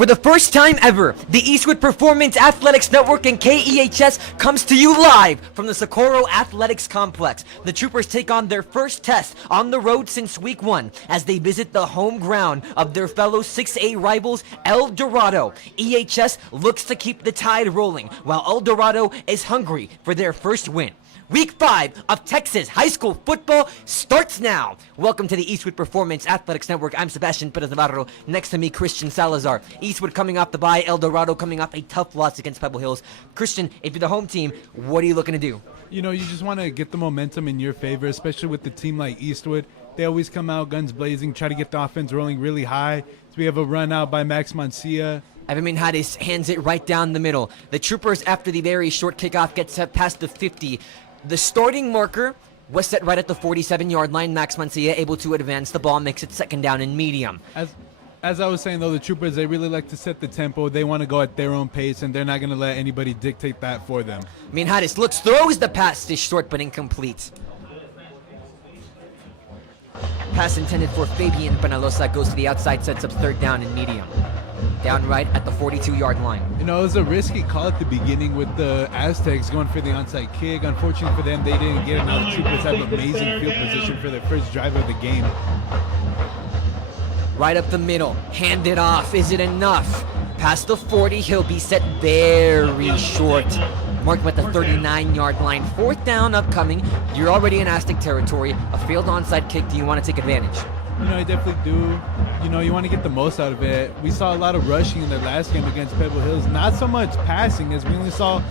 For the first time ever, the Eastwood Performance Athletics Network and KEHS comes to you live from the Socorro Athletics Complex. The Troopers take on their first test on the road since week 1 as they visit the home ground of their fellow 6A rivals, El Dorado. EHS looks to keep the tide rolling, while El Dorado is hungry for their first win. Week 5 of Texas high school football starts now. Welcome to the Eastwood Performance Athletics Network. I'm Sebastian Perez Navarro. Next to me, Christian Salazar. Eastwood coming off the bye. El Dorado coming off a tough loss against Pebble Hills. Christian, if you're the home team, what are you looking to do? You know, you just want to get the momentum in your favor, especially with the team like Eastwood. They always come out guns blazing, try to get the offense rolling really high. So we have a run out by Max Mancia. Evan Minhades hands it right down the middle. The Troopers, after the very short kickoff, gets past the 50. The starting marker was set right at the 47-yard line. Max Mancia able to advance the ball, makes it second down and medium. As I was saying, though, the Troopers, they really like to set the tempo. They want to go at their own pace, and they're not going to let anybody dictate that for them. Minhades looks, throws the pass is short but incomplete. Pass intended for Fabian Penalosa goes to the outside, sets up third down and medium. Down right at the 42-yard line. You know, it was a risky call at the beginning with the Aztecs going for the onside kick. Unfortunately for them, they didn't get it. Now the Troopers have amazing field position for their first drive of the game. Right up the middle, hand it off. Is it enough? Past the 40, he'll be set very short. Marked at the 39-yard line. Fourth down upcoming. You're already in Aztec territory. A failed onside kick. Do you want to take advantage? You know, I definitely do. You know, you want to get the most out of it. We saw a lot of rushing in their last game against Pebble Hills. Not so much passing, as we only saw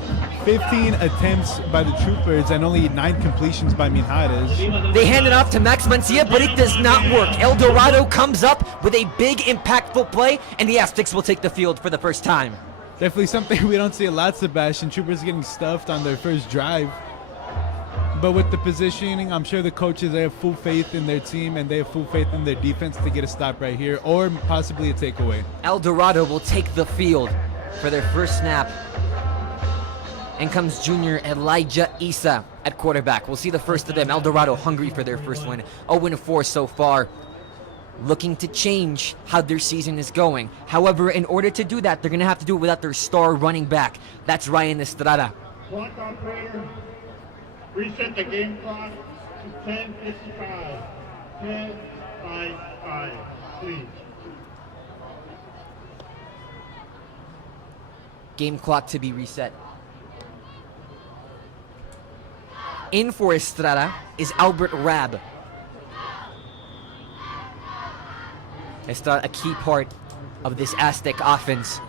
15 attempts by the Troopers and only 9 completions by Minhades. They hand it off to Max Mancia, but it does not work. El Dorado comes up with a big, impactful play, and the Aztecs will take the field for the first time. Definitely something we don't see a lot, Sebastian. Troopers getting stuffed on their first drive. But with the positioning, I'm sure the coaches, they have full faith in their team and they have full faith in their defense to get a stop right here or possibly a takeaway. El Dorado will take the field for their first snap. In comes junior Elijah Isa at quarterback. We'll see the first of them. El Dorado hungry for their first win. 0-4 so far. Looking to change how their season is going. However, in order to do that, they're going to have to do it without their star running back. That's Ryan Estrada. Reset the game clock to 10:55. 10:55, please. Game clock to be reset. In for Estrada is Albert Rab. Estrada, a key part of this Aztec offense.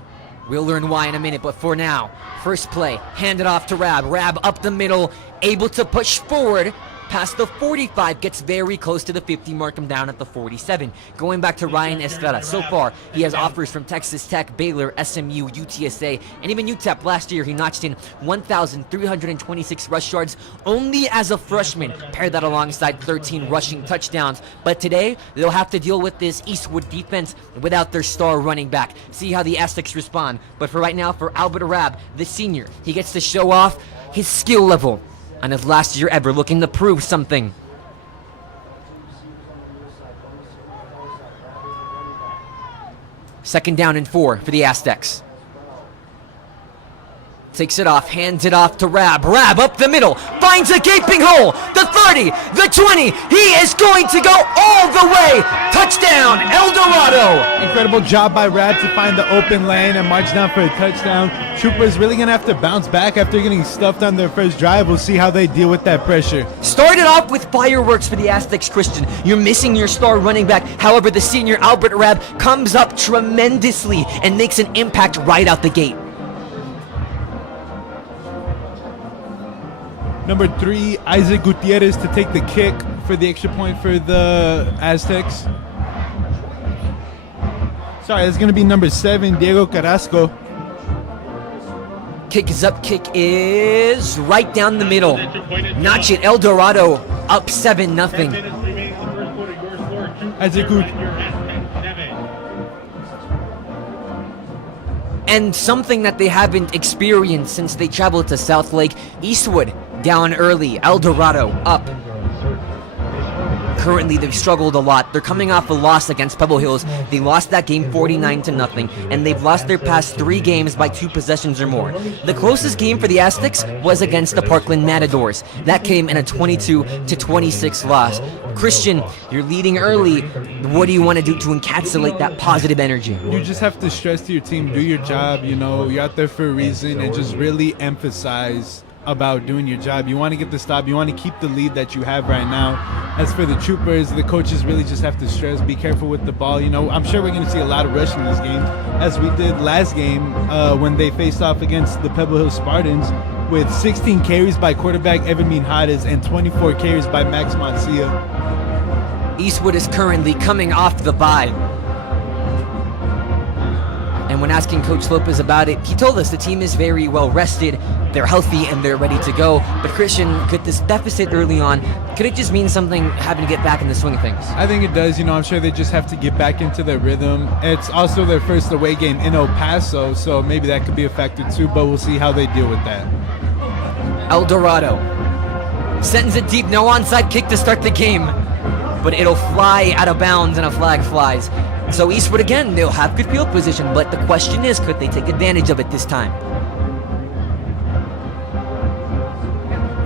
We'll learn why in a minute, but for now, first play, hand it off to Rab. Rab up the middle, able to push forward past the 45, gets very close to the 50, mark him down at the 47. Going back to Ryan Estrada, so far he has offers from Texas Tech, Baylor, SMU, UTSA, and even UTEP. Last year he notched in 1,326 rush yards only as a freshman. Pair that alongside 13 rushing touchdowns. But today they'll have to deal with this Eastwood defense without their star running back. See how the Aztecs respond. But for right now, for Albert Rab, the senior, he gets to show off his skill level on his last year ever, looking to prove something. Second down and 4 for the Aztecs. Takes it off, hands it off to Rab. Rab up the middle, finds a gaping hole. The 30, the 20, he is going to go all the way. Touchdown, El Dorado. Incredible job by Rab to find the open lane and march down for a touchdown. Troopers really going to have to bounce back after getting stuffed on their first drive. We'll see how they deal with that pressure. Started off with fireworks for the Aztecs, Christian. You're missing your star running back. However, the senior Albert Rab comes up tremendously and makes an impact right out the gate. Number 3, Isaac Gutierrez to take the kick for the extra point for the Aztecs. Sorry, it's going to be number 7, Diego Carrasco. Kick is up, kick is right down the middle. Notch it, El Dorado up 7-0. Isaac And something that they haven't experienced since they traveled to South Lake, Eastwood down early, El Dorado up. Currently, they've struggled a lot. They're coming off a loss against Pebble Hills. They lost that game 49-0, and they've lost their past 3 games by 2 possessions or more. The closest game for the Aztecs was against the Parkland Matadors. That came in a 22-26 loss. Christian, you're leading early. What do you want to do to encapsulate that positive energy? You just have to stress to your team, do your job. You know, you're out there for a reason, and just really emphasize about doing your job. You want to get the stop. You want to keep the lead that you have right now. As for the troopers, the coaches really just have to stress, be careful with the ball. You know, I'm sure we're going to see a lot of rushing this game, as we did last game when they faced off against the Pebble Hill Spartans, with 16 carries by quarterback Evan Minjares and 24 carries by Max Mancia. Eastwood is currently coming off the bye. And when asking Coach Lopez about it, he told us the team is very well rested, they're healthy, and they're ready to go. But Christian, could this deficit early on, could it just mean something having to get back in the swing of things? I think it does. You know, I'm sure they just have to get back into their rhythm. It's also their first away game in El Paso, so maybe that could be a factor too, but we'll see how they deal with that. El Dorado sends it deep, no onside kick to start the game, but it'll fly out of bounds and a flag flies. So Eastwood again, they'll have good field position, but the question is, could they take advantage of it this time?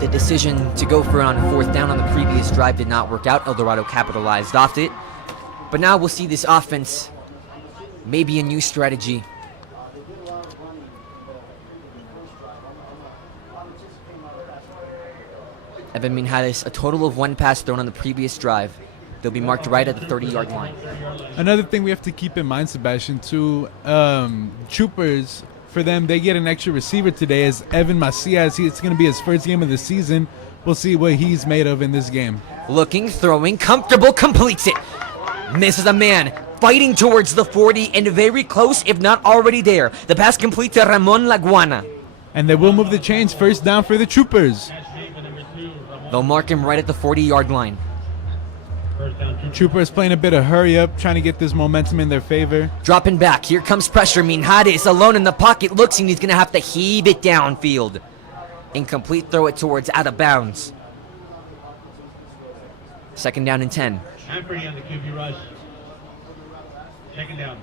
The decision to go for it on 4th down on the previous drive did not work out. El Dorado capitalized off it. But now we'll see this offense, maybe a new strategy. Evan Minjares, a total of 1 pass thrown on the previous drive. They'll be marked right at the 30-yard line. Another thing we have to keep in mind, Sebastian, too, troopers, for them, they get an extra receiver today as Evan Macias. It's going to be his first game of the season. We'll see what he's made of in this game. Looking, throwing, comfortable, completes it. Misses a man, fighting towards the 40 and very close, if not already there. The pass complete to Ramon Laguana. And they will move the chains. First down for the troopers. They'll mark him right at the 40-yard line. Troopers playing a bit of hurry up, trying to get this momentum in their favor. Dropping back. Here comes pressure. Minjares alone in the pocket. Looks and he's going to have to heave it downfield. Incomplete. Throw it towards out of bounds. 2nd down and 10. I'm pretty on the QB rush. Second down.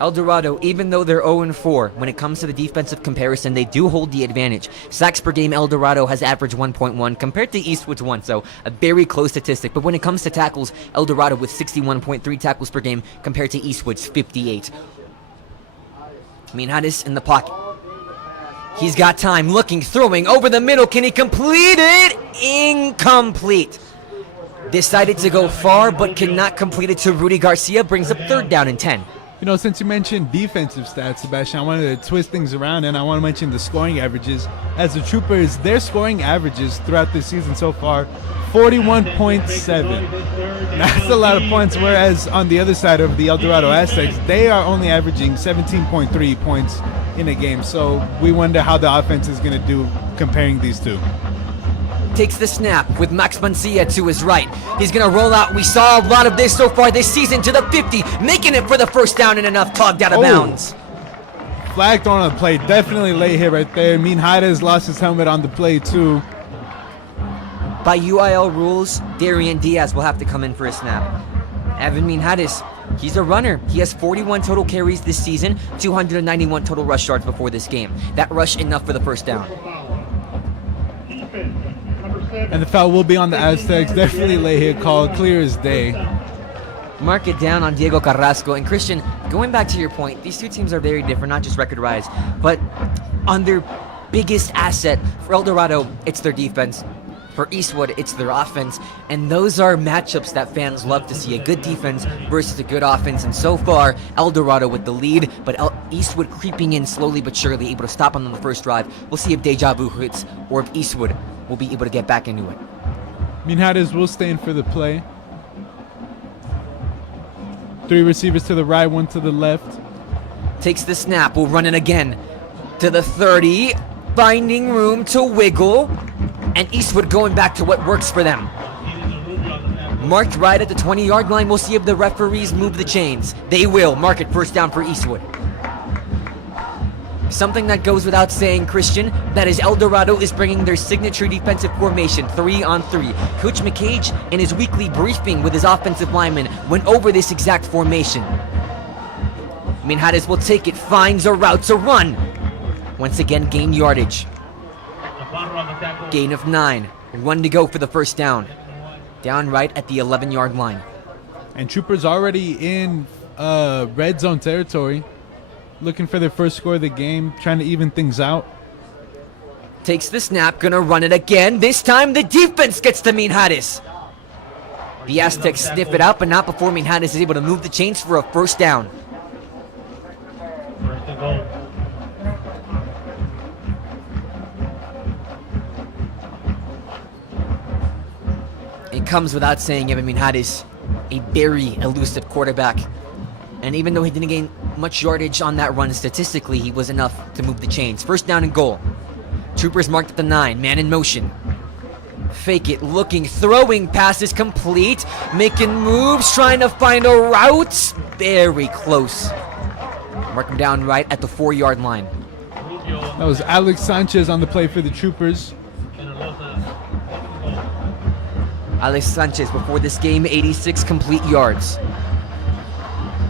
El Dorado, even though they're 0-4, when it comes to the defensive comparison, they do hold the advantage. Sacks per game, El Dorado has averaged 1.1 compared to Eastwood's 1, so a very close statistic. But when it comes to tackles, El Dorado with 61.3 tackles per game compared to Eastwood's 58. Minjares in the pocket. He's got time, looking, throwing, over the middle. Can he complete it? Incomplete. Decided to go far, but cannot complete it to Rudy Garcia. Brings up 3rd down and 10. You know, since you mentioned defensive stats, Sebastian, I wanted to twist things around, and I want to mention the scoring averages. As the Troopers, their scoring averages throughout this season so far, 41.7. That's a lot of points, whereas on the other side of the El Dorado Aztecs, they are only averaging 17.3 points in a game. So we wonder how the offense is going to do comparing these two. Takes the snap with Max Mancia to his right. He's going to roll out. We saw a lot of this so far this season to the 50, making it for the 1st down and enough, clogged out of bounds. Flagged on the play. Definitely late hit right there. Minjares lost his helmet on the play too. By UIL rules, Darian Diaz will have to come in for a snap. Evan Minjares, he's a runner. He has 41 total carries this season, 291 total rush yards before this game. That rush enough for the 1st down. And the foul will be on the Aztecs. Definitely late hit call, clear as day. Mark it down on Diego Carrasco. And Christian, going back to your point, these two teams are very different, not just record-wise, but on their biggest asset. For El Dorado, it's their defense. For Eastwood, it's their offense. And those are matchups that fans love to see, a good defense versus a good offense. And so far, El Dorado with the lead, but Eastwood creeping in slowly but surely, able to stop them on the 1st drive. We'll see if Deja Vu hits or if Eastwood will be able to get back into it. Minjares will stay in for the play. 3 receivers to the right, 1 to the left. Takes the snap, will run it again to the 30, finding room to wiggle, and Eastwood going back to what works for them. Marked right at the 20-yard line. We'll see if the referees move the chains. They will. Mark it 1st down for Eastwood. Something that goes without saying, Christian, that is El Dorado is bringing their signature defensive formation 3-on-3. Coach McCage, in his weekly briefing with his offensive linemen, went over this exact formation. Minhares will take it, finds a route to run. Once again, gain yardage. Gain of 9. 1 to go for the first down. Down right at the 11-yard line. And Troopers already in red zone territory, looking for their first score of the game, trying to even things out. Takes the snap, gonna run it again. This time the defense gets to Minhares. The Aztecs sniff it out, but not before Minhares is able to move the chains for a first down. First and goal. It comes without saying, Evan Minhares, a very elusive quarterback. And even though he didn't gain much yardage on that run, statistically, he was enough to move the chains. First down and goal. Troopers marked at the 9, man in motion. Fake it, looking, throwing, passes complete, making moves, trying to find a route. Very close. Mark him down right at the 4-yard line. That was Alex Sanchez on the play for the Troopers. Alex Sanchez, before this game, 86 complete yards.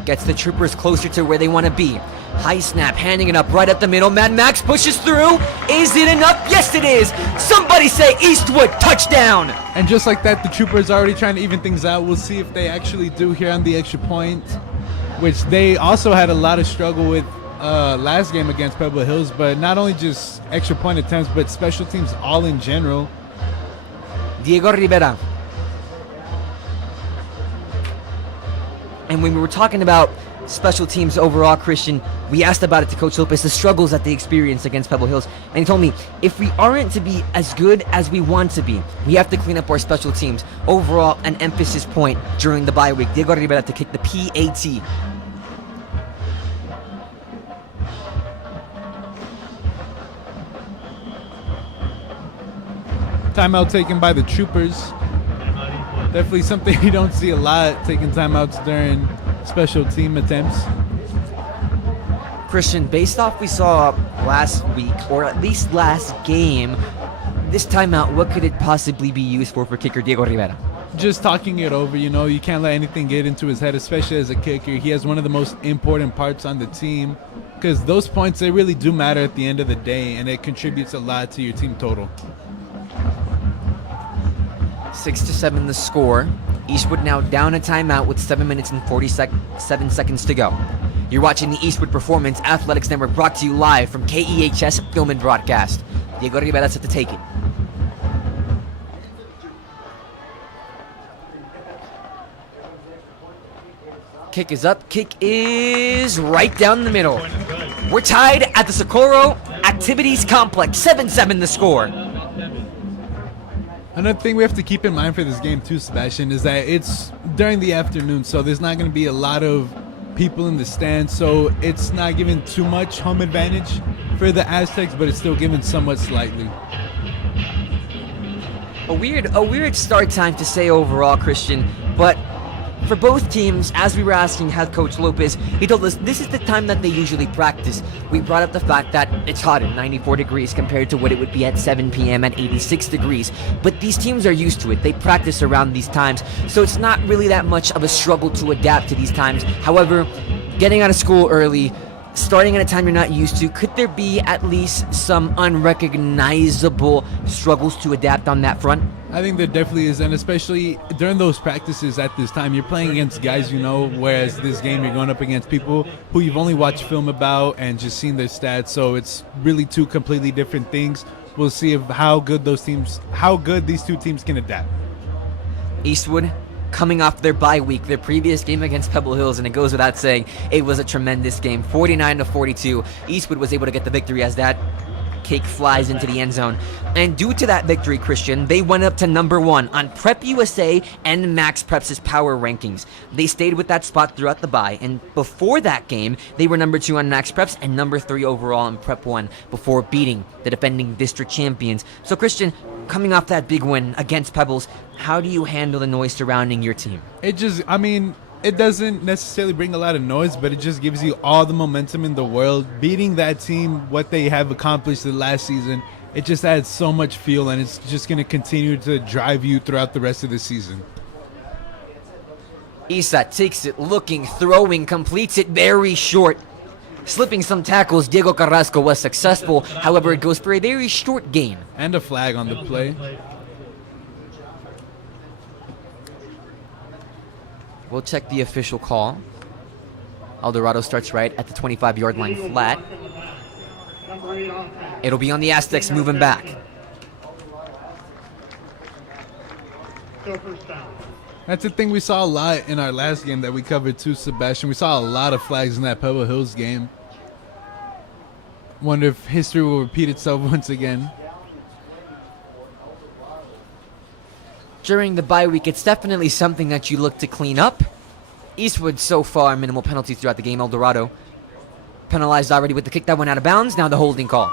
Gets the Troopers closer to where they want to be. High snap, handing it up right up the middle. Mad Max pushes through. Is it enough? Yes, it is. Somebody say Eastwood, touchdown. And just like that, the Troopers are already trying to even things out. We'll see if they actually do here on the extra point, which they also had a lot of struggle with last game against Pebble Hills, but not only just extra point attempts, but special teams all in general. Diego Rivera. And when we were talking about special teams overall, Christian, we asked about it to Coach Lopez, the struggles that they experienced against Pebble Hills. And he told me, if we aren't to be as good as we want to be, we have to clean up our special teams. Overall, an emphasis point during the bye week. Diego Rivera to kick the PAT. Timeout taken by the Troopers. Definitely something you don't see a lot, taking timeouts during special team attempts. Christian, based off we saw last week, or at least last game, this timeout, what could it possibly be used for kicker Diego Rivera? Just talking it over, you know, you can't let anything get into his head, especially as a kicker. He has one of the most important parts on the team, because those points, they really do matter at the end of the day, and it contributes a lot to your team total. 6-7 the score. Eastwood now down a timeout with 7 minutes and 47 seconds to go. You're watching the Eastwood Performance Athletics Network, brought to you live from KEHS Film and Broadcast. Diego Rivera set to take it. Kick is up. Kick is right down the middle. We're tied at the Socorro Activities Complex. 7-7 the score. Another thing we have to keep in mind for this game too, Sebastian, is that it's during the afternoon, so there's not going to be a lot of people in the stands, so it's not giving too much home advantage for the Aztecs, but it's still given somewhat slightly. A weird start time to say overall, Christian, but for both teams, as we were asking head coach Lopez, he told us this is the time that they usually practice. We brought up the fact that it's hot at 94 degrees compared to what it would be at 7 p.m. at 86 degrees. But these teams are used to it. They practice around these times, so it's not really that much of a struggle to adapt to these times. However, getting out of school early, starting at a time you're not used to, could there be at least some unrecognizable struggles to adapt on that front? I think there definitely is, and especially during those practices at this time, you're playing against guys you know, whereas this game you're going up against people who you've only watched film about and just seen their stats, so it's really two completely different things. We'll see how good these two teams can adapt. Eastwood coming off their bye week, their previous game against Pebble Hills, and it goes without saying, it was a tremendous game. 49-42. Eastwood was able to get the victory as that cake flies into the end zone. And due to that victory, Christian, they went up to number 1 on Prep USA and Max Preps' power rankings. They stayed with that spot throughout the bye, and before that game, they were number 2 on Max Preps and number 3 overall in Prep 1 before beating the defending district champions. So Christian, coming off that big win against Pebbles, how do you handle the noise surrounding your team? It doesn't necessarily bring a lot of noise, but it just gives you all the momentum in the world. Beating that team, what they have accomplished the last season, it just adds so much fuel, and it's just going to continue to drive you throughout the rest of the season. Isa takes it, looking, throwing, completes it very short. Slipping some tackles, Diego Carrasco was successful. However, it goes for a very short gain. And a flag on the play. We'll check the official call. El Dorado starts right at the 25-yard line flat. It'll be on the Aztecs moving back. That's the thing we saw a lot in our last game that we covered too, Sebastian. We saw a lot of flags in that Pebble Hills game. Wonder if history will repeat itself once again. During the bye week, it's definitely something that you look to clean up. Eastwood so far, minimal penalties throughout the game. El Dorado penalized already with the kick that went out of bounds. Now the holding call.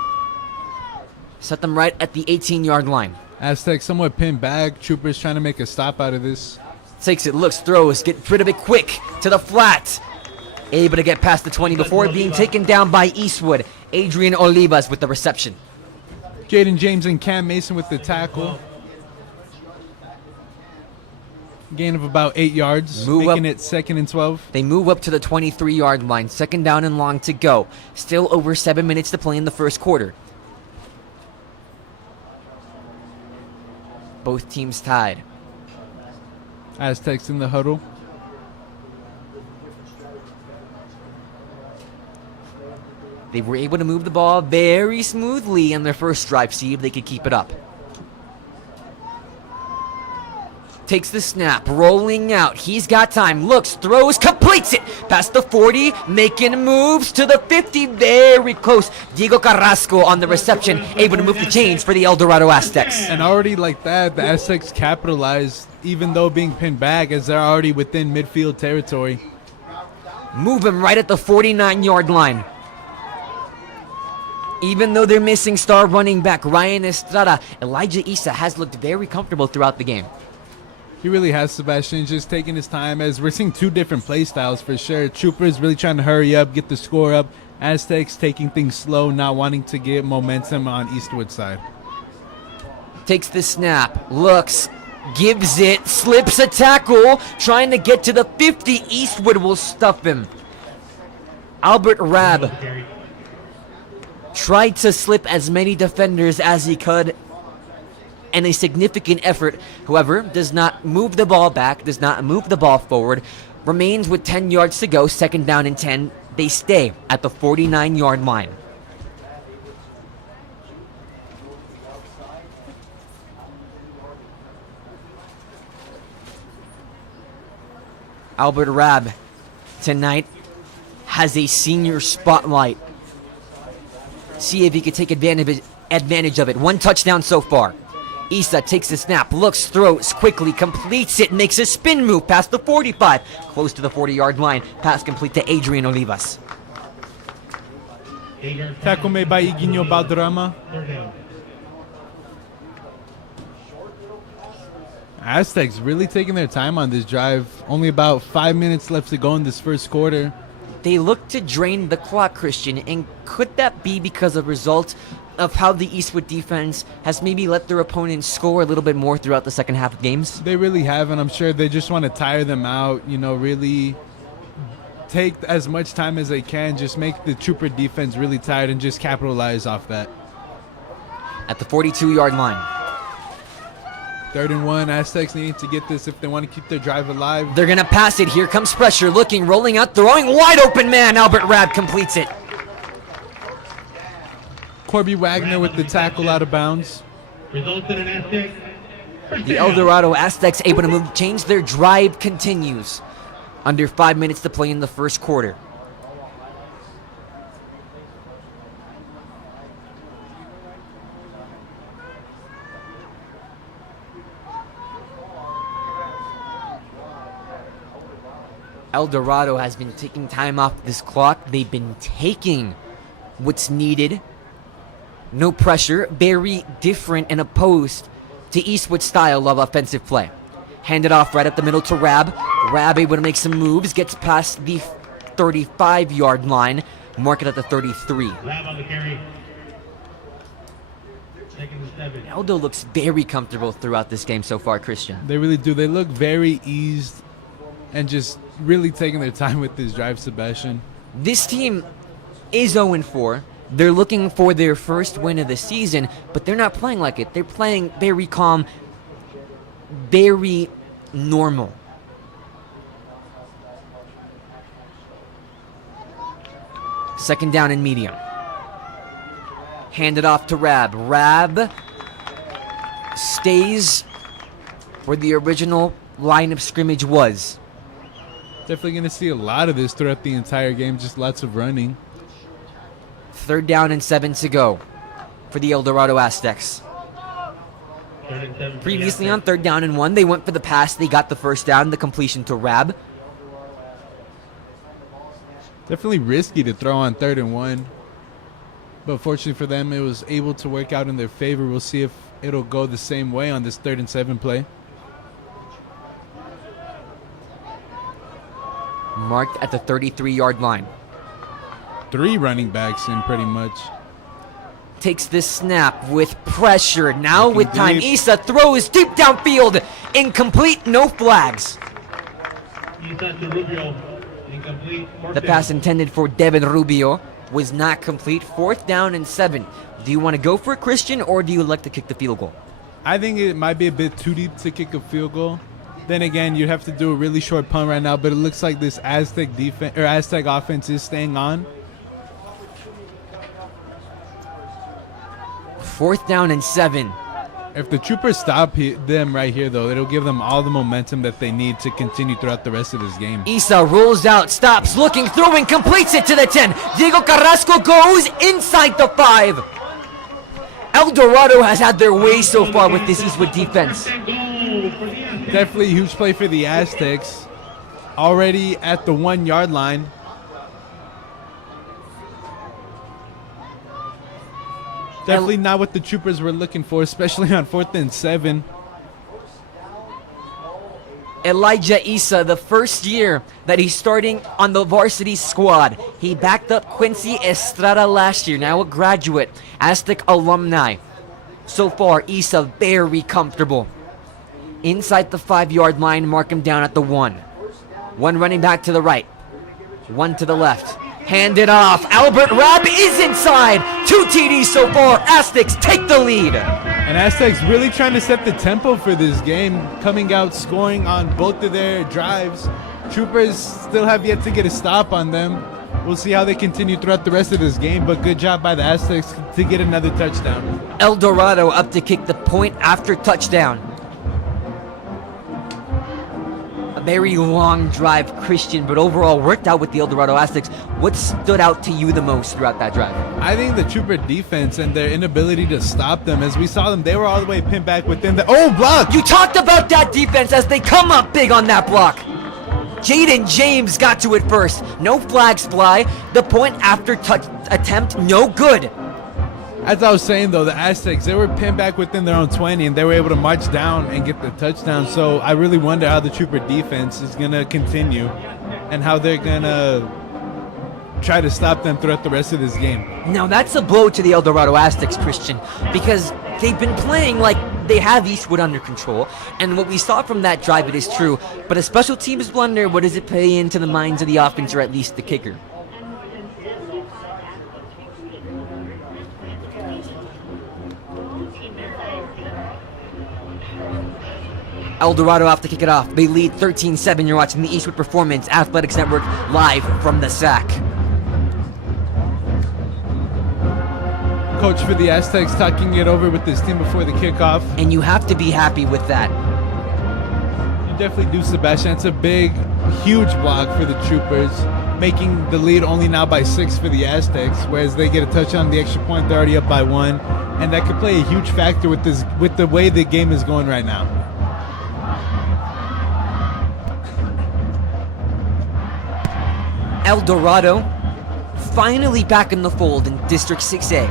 Set them right at the 18-yard line. Aztecs somewhat pinned back. Troopers trying to make a stop out of this. Takes it, looks, throws, get rid of it quick to the flat. Able to get past the 20 before being taken down by Eastwood. Adrian Olivas with the reception. Jaden James and Cam Mason with the tackle. Gain of about 8 yards, making it 2nd and 12. They move up to the 23-yard line. 2nd down and long to go. Still over 7 minutes to play in the first quarter. Both teams tied. Aztecs in the huddle. They were able to move the ball very smoothly in their first drive. See if they could keep it up. Takes the snap, rolling out. He's got time. Looks, throws, completes it. Past the 40, making moves to the 50. Very close. Diego Carrasco on the reception, able to move the chains for the El Dorado Aztecs. And already like that, the Aztecs capitalized, even though being pinned back, as they're already within midfield territory. Move him right at the 49-yard line. Even though they're missing star running back Ryan Estrada, Elijah Isa has looked very comfortable throughout the game. He really has, Sebastian, just taking his time, as we're seeing two different play styles for sure. Troopers really trying to hurry up, get the score up. Aztecs taking things slow, not wanting to get momentum on Eastwood's side. Takes the snap, looks, gives it, slips a tackle, trying to get to the 50. Eastwood will stuff him. Albert Rabb tried to slip as many defenders as he could, and a significant effort, however, does not move the ball back, does not move the ball forward, remains with 10 yards to go, 2nd down and 10. They stay at the 49-yard line. Albert Rabb tonight has a senior spotlight. See if he can take advantage of it. 1 touchdown so far. Isa takes the snap, looks, throws, quickly completes it, makes a spin move past the 45, close to the 40-yard line. Pass complete to Adrian Olivas. Tackle made by Iguinho Balderrama. Aztecs really taking their time on this drive. Only about 5 minutes left to go in this first quarter. They look to drain the clock, Christian, and could that be because of a result of how the Eastwood defense has maybe let their opponents score a little bit more throughout the second half of games? They really have, and I'm sure they just want to tire them out, you know, really take as much time as they can, just make the Trooper defense really tired and just capitalize off that. At the 42-yard line. 3rd and 1, Aztecs need to get this if they want to keep their drive alive. They're going to pass it. Here comes pressure. Looking, rolling out, throwing. Wide open man. Albert Rabb completes it. Corby Wagner with the tackle out of bounds. Resulted in Aztec. The El Dorado Aztecs able to move, change their drive continues. Under 5 minutes to play in the first quarter. El Dorado has been taking time off this clock. They've been taking what's needed. No pressure. Very different and opposed to Eastwood's style of offensive play. Hand it off right up the middle to Rab. Rab able to make some moves, gets past the 35-yard line. Mark it at the 33. Lab on the carry. Second and 7. Aldo looks very comfortable throughout this game so far, Christian. They really do. They look very eased and just really taking their time with this drive, Sebastian. This team is 0-4. They're looking for their first win of the season, but they're not playing like it. They're playing very calm, very normal. Second down and medium. Hand it off to Rab. Rab stays where the original line of scrimmage was. Definitely going to see a lot of this throughout the entire game, just lots of running. Third down and 7 to go for the El Dorado Aztecs. Third and 7 for the Previously Aztecs. on third down and 1, they went for the pass. They got the first down, the completion to Rab. Definitely risky to throw on 3rd and 1. But fortunately for them, it was able to work out in their favor. We'll see if it'll go the same way on this 3rd and 7 play. Marked at the 33-yard line. 3 running backs in pretty much. Takes this snap with pressure. Now Looking with time, deep. Issa throws deep downfield. Incomplete, no flags. Isa to Rubio. Incomplete. The pass intended for Devin Rubio was not complete. 4th down and 7. Do you want to go for it, Christian, or do you like to kick the field goal? I think it might be a bit too deep to kick a field goal. Then again, you'd have to do a really short punt right now, but it looks like this Aztec defense or Aztec offense is staying on. 4th down and 7. If the Troopers stop them right here, though, it'll give them all the momentum that they need to continue throughout the rest of this game. Issa rolls out, stops, looking, throwing, completes it to the 10. Diego Carrasco goes inside the 5. El Dorado has had their way so far with this Eastwood defense. First and goal for the Aztecs. Definitely a huge play for the Aztecs. Already at the 1-yard line. Definitely not what the Troopers were looking for, especially on 4th and 7. Elijah Issa, the first year that he's starting on the varsity squad. He backed up Quincy Estrada last year, now a graduate, Aztec alumni. So far, Issa very comfortable. Inside the 5-yard line, mark him down at the 1. 1 running back to the right, 1 to the left. Hand it off. Albert Rab is inside. 2 TDs so far. Aztecs take the lead. And Aztecs really trying to set the tempo for this game, coming out scoring on both of their drives. Troopers still have yet to get a stop on them. We'll see how they continue throughout the rest of this game, but good job by the Aztecs to get another touchdown. El Dorado up to kick the point after touchdown. A very long drive, Christian, but overall worked out with the El Dorado Aztecs. What stood out to you the most throughout that drive? I think the Trooper defense and their inability to stop them. As we saw them, they were all the way pinned back within the... Oh, block! You talked about that defense as they come up big on that block. Jaden James got to it first. No flags fly. The point after touch attempt, no good. As I was saying, though, the Aztecs, they were pinned back within their own 20, and they were able to march down and get the touchdown. So I really wonder how the Trooper defense is going to continue and how they're going to try to stop them throughout the rest of this game. Now that's a blow to the El Dorado Aztecs, Christian, because they've been playing like they have Eastwood under control, and what we saw from that drive, it is true, but a special teams blunder, what does it play into the minds of the offense, or at least the kicker? El Dorado off to kick it off. They lead 13-7. You're watching the Eastwood Performance Athletics Network live from the SAC. Coach for the Aztecs talking it over with his team before the kickoff. And you have to be happy with that. You definitely do, Sebastian. It's a big, huge block for the Troopers, making the lead only now by 6 for the Aztecs, whereas they get a touchdown on the extra point. They're already up by 1, and that could play a huge factor with the way the game is going right now. El Dorado finally back in the fold in District 6A.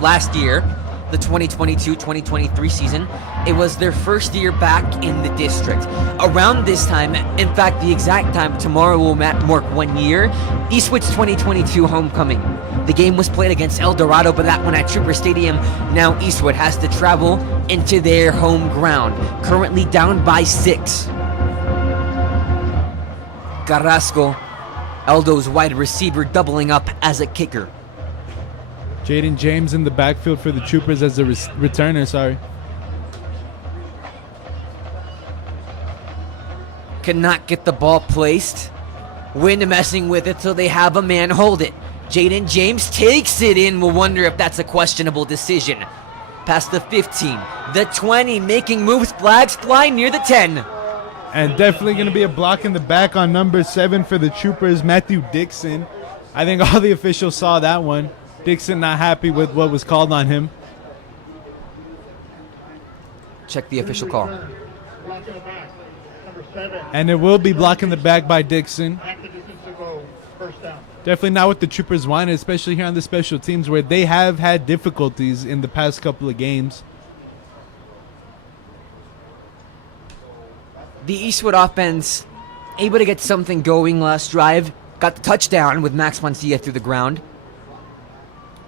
Last year, the 2022-2023 season, It was their first year back in the district. Around this time, in fact, the exact time tomorrow will mark 1 year, Eastwood's 2022 homecoming. The game was played against El Dorado, but that one at Trooper Stadium. Now Eastwood has to travel into their home ground, currently down by 6. Carrasco, Aldo's wide receiver, doubling up as a kicker. Jaden James in the backfield for the Troopers as a returner, sorry. Cannot get the ball placed. Wynn messing with it, so they have a man hold it. Jaden James takes it in. We'll wonder if that's a questionable decision. Past the 15, the 20, making moves. Flags fly near the 10. And definitely going to be a block in the back on number 7 for the Troopers, Matthew Dixon. I think all the officials saw that one. Dixon not happy with what was called on him. Check the official call. Block in the back. Number 7. And it will be blocking the back by Dixon. Active distance to go. First down. Definitely not what the Troopers wanted, especially here on the special teams where they have had difficulties in the past couple of games. The Eastwood offense able to get something going last drive. Got the touchdown with Max Mancia through the ground.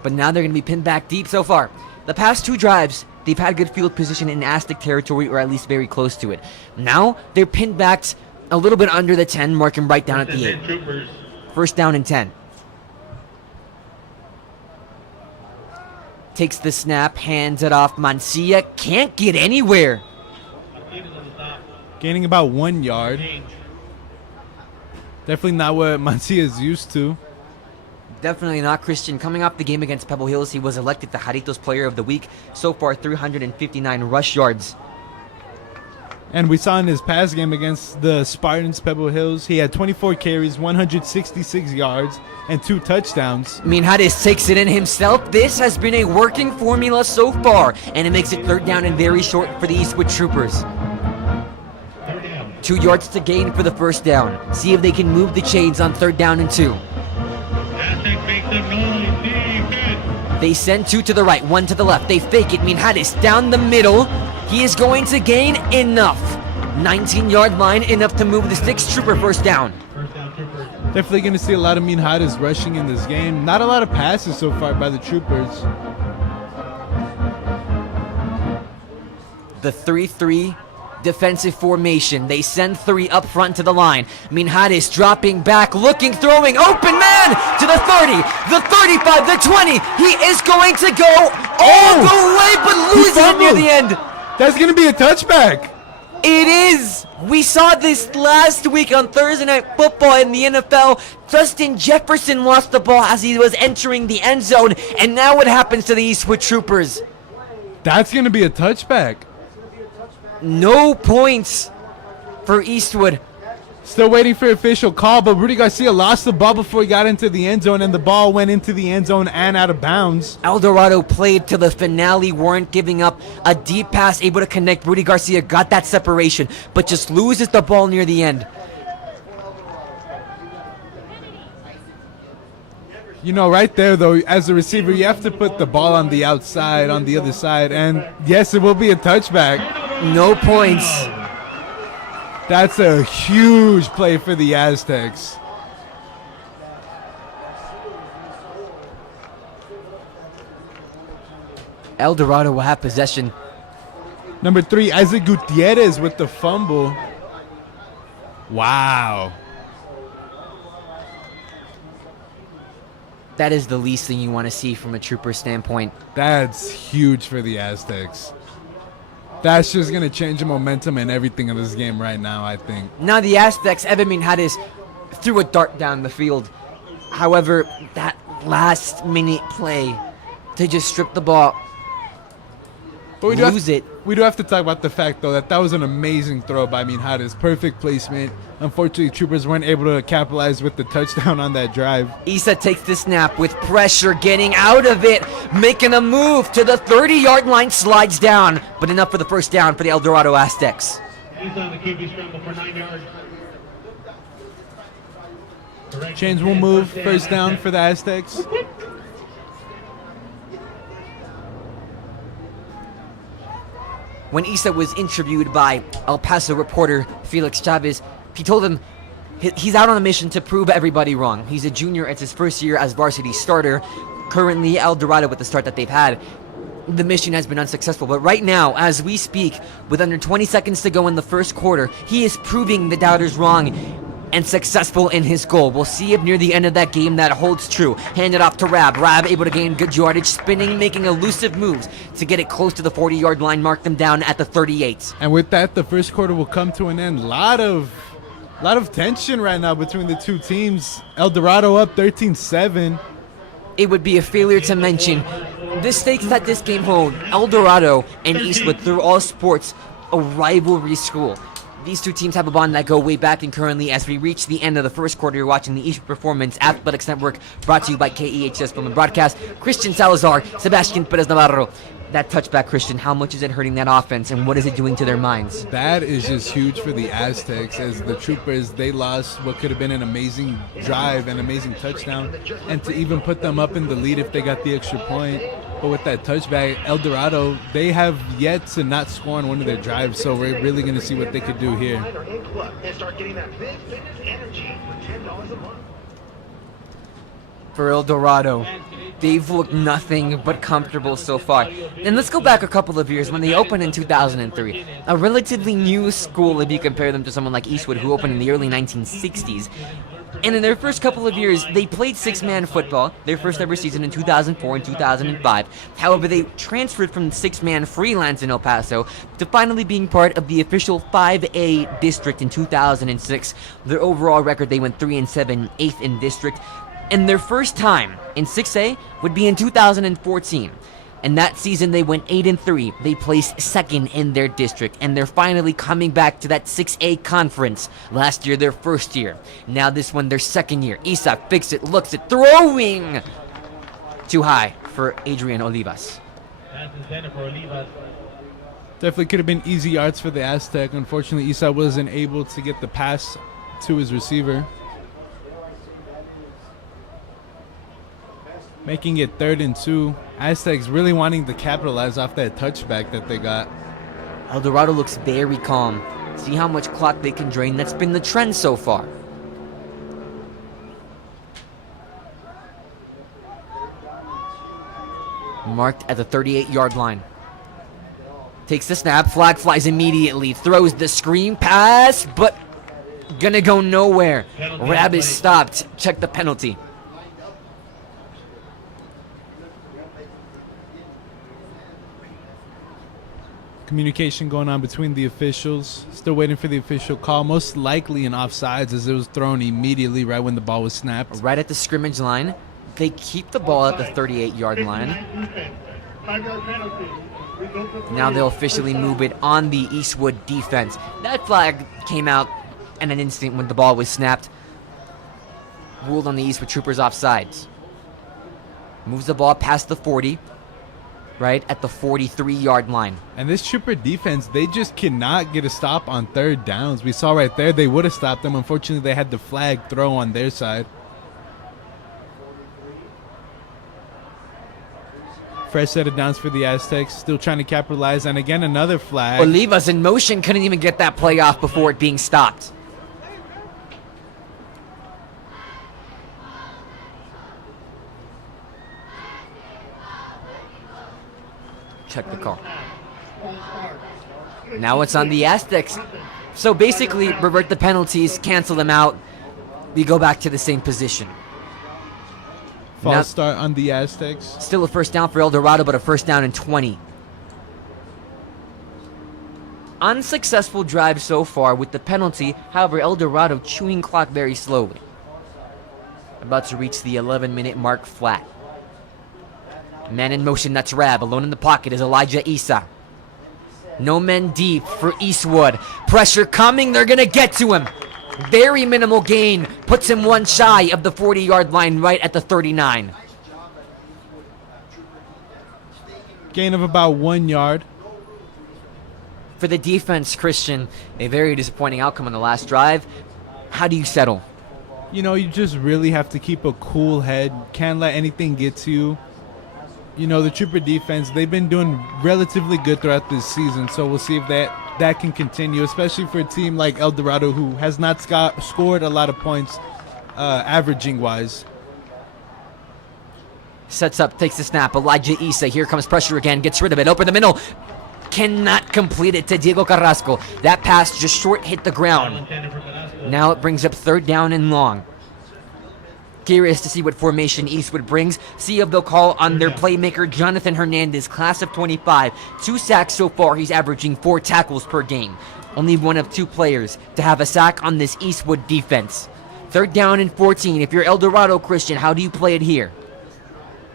But now they're going to be pinned back deep so far. The past 2 drives, they've had good field position in Aztec territory, or at least very close to it. Now they're pinned back a little bit under the 10, marking right down at the 8. First down and 10. Takes the snap, hands it off. Mancia can't get anywhere. Gaining about 1 yard. Definitely not what Mancia is used to. Definitely not, Christian. Coming off the game against Pebble Hills, he was elected the Jaritos Player of the Week. So far, 359 rush yards. And we saw in his past game against the Spartans, Pebble Hills, he had 24 carries, 166 yards, and 2 touchdowns. Minhares takes it in himself. This has been a working formula so far, and it makes it 3rd down and very short for the Eastwood Troopers. 2 yards to gain for the first down. See if they can move the chains on 3rd down and 2. They send 2 to the right, 1 to the left. They fake it. Minhares down the middle. He is going to gain enough. 19-yard line, enough to move the sticks. Trooper first down. Definitely going to see a lot of Minhares rushing in this game. Not a lot of passes so far by the Troopers. The 3-3 defensive formation. They send 3 up front to the line. Minhares dropping back, looking, throwing, open man to the 30, the 35, the 20. He is going to go all the way, but loses it near the end. That's going to be a touchback. It is. We saw this last week on Thursday Night Football in the NFL. Justin Jefferson lost the ball as he was entering the end zone, and now what happens to the Eastwood Troopers? That's going to be a touchback. No points for Eastwood. Still waiting for official call, but Rudy Garcia lost the ball before he got into the end zone, and the ball went into the end zone and out of bounds. El Dorado played to the finale, weren't giving up a deep pass, able to connect. Rudy Garcia got that separation, but just loses the ball near the end. You know, right there, though, as a receiver, you have to put the ball on the outside, on the other side, and yes, it will be a touchback. No points. That's a huge play for the Aztecs. El Dorado will have possession. Number 3, Isaac Gutierrez with the fumble. Wow. That is the least thing you want to see from a Trooper standpoint. That's huge for the Aztecs. That's just going to change the momentum and everything of this game right now, I think. Now the Aztecs, Evan Minhares threw a dart down the field. However, that last minute play to just strip the ball, But we do have to talk about the fact, though, that was an amazing throw by Minhares. Perfect placement. Unfortunately, Troopers weren't able to capitalize with the touchdown on that drive. Isa takes the snap with pressure, getting out of it, making a move to the 30-yard line, slides down, but enough for the first down for the El Dorado Aztecs. He's on the QB scramble for 9 yards. Chains will move. First down for the Aztecs. when Issa was interviewed by El Paso reporter Felix Chavez, he told him he's out on a mission to prove everybody wrong. He's a junior. It's his first year as varsity starter. Currently, El Dorado, with the start that they've had, the mission has been unsuccessful. But right now, as we speak, with under 20 seconds to go in the first quarter, he is proving the doubters wrong and successful in his goal. We'll see if near the end of that game that holds true. Hand it off to Rab. Rab able to gain good yardage, spinning, making elusive moves to get it close to the 40-yard line, mark them down at the 38. And with that, the first quarter will come to an end. Lot of tension right now between the two teams. El Dorado up 13-7. It would be a failure to mention the stakes that this game hold. El Dorado and Eastwood, through all sports, a rivalry school. These two teams have a bond that go way back, and currently, as we reach the end of the first quarter, you're watching the Eastwood Performance Athletics Network, brought to you by KEHS Film and Broadcast. Christian Salazar, Sebastian Perez Navarro. That touchback, Christian, how much is it hurting that offense, and what is it doing to their minds? That is just huge for the Aztecs, as the Troopers, they lost what could have been an amazing drive, an amazing touchdown, and to even put them up in the lead if they got the extra point. But with that touchback, El Dorado, they have yet to not score on one of their drives, so we're really going to see what they could do here. For El Dorado, they've looked nothing but comfortable so far. And let's go back a couple of years when they opened in 2003. A relatively new school if you compare them to someone like Eastwood, who opened in the early 1960s. And in their first couple of years, they played six-man football, their first ever season in 2004 and 2005. However, they transferred from six-man freelance in El Paso to finally being part of the official 5A district in 2006. Their overall record, they went 3-7, 8th in district. And their first time in 6A would be in 2014. And that season they went 8-3. They placed second in their district, and they're finally coming back to that 6A conference. Last year, their first year. Now this one, their second year. Isa fix it, looks it, throwing! Too high for Adrian Olivas. Definitely could have been easy yards for the Aztec. Unfortunately, Isa wasn't able to get the pass to his receiver, making it 3rd and 2. Aztecs really wanting to capitalize off that touchback that they got. El Dorado looks very calm. See how much clock they can drain. That's been the trend so far. Marked at the 38-yard line. Takes the snap. Flag flies immediately. Throws the screen pass, but gonna go nowhere. Rab is stopped. Check the penalty. Communication going on between the officials. Still waiting for the official call. Most likely an offsides, as it was thrown immediately right when the ball was snapped. Right at the scrimmage line. They keep the ball at the 38-yard line. Now they'll officially move it on the Eastwood defense. That flag came out in an instant when the ball was snapped. Ruled on the Eastwood Troopers offsides. Moves the ball past the 40. Right at the 43-yard line. And this Trooper defense, they just cannot get a stop on 3rd downs. We saw right there they would have stopped them. Unfortunately, they had the flag throw on their side. Fresh set of downs for the Aztecs, still trying to capitalize. And again, another flag. Olivas in motion, couldn't even get that play off before it being stopped. Check the call. Now it's on the Aztecs. So basically, revert the penalties, cancel them out. We go back to the same position. False start on the Aztecs. Still a first down for El Dorado, but a first down and 20. Unsuccessful drive so far with the penalty. However, El Dorado chewing clock very slowly. About to reach the 11-minute mark flat. Man in motion, that's Rab. Alone in the pocket is Elijah Isa. No men deep for Eastwood. Pressure coming, they're gonna get to him. Very minimal gain. Puts him one shy of the 40-yard line, right at the 39. Gain of about 1 yard. For the defense, Christian, a very disappointing outcome on the last drive. How do you settle? You know, you just really have to keep a cool head. Can't let anything get to you. You know, the Trooper defense, they've been doing relatively good throughout this season, so we'll see if that can continue, especially for a team like El Dorado, who has not scored a lot of points averaging-wise. Sets up, takes the snap. Elijah Issa, here comes pressure again, gets rid of it. Open the middle. Cannot complete it to Diego Carrasco. That pass just short hit the ground. Now it brings up 3rd down and long. Curious to see what formation Eastwood brings. See if they'll call on their playmaker, Jonathan Hernandez, class of 25. 2 sacks so far. He's averaging 4 tackles per game. Only one of 2 players to have a sack on this Eastwood defense. 3rd down and 14. If you're El Dorado, Christian, how do you play it here?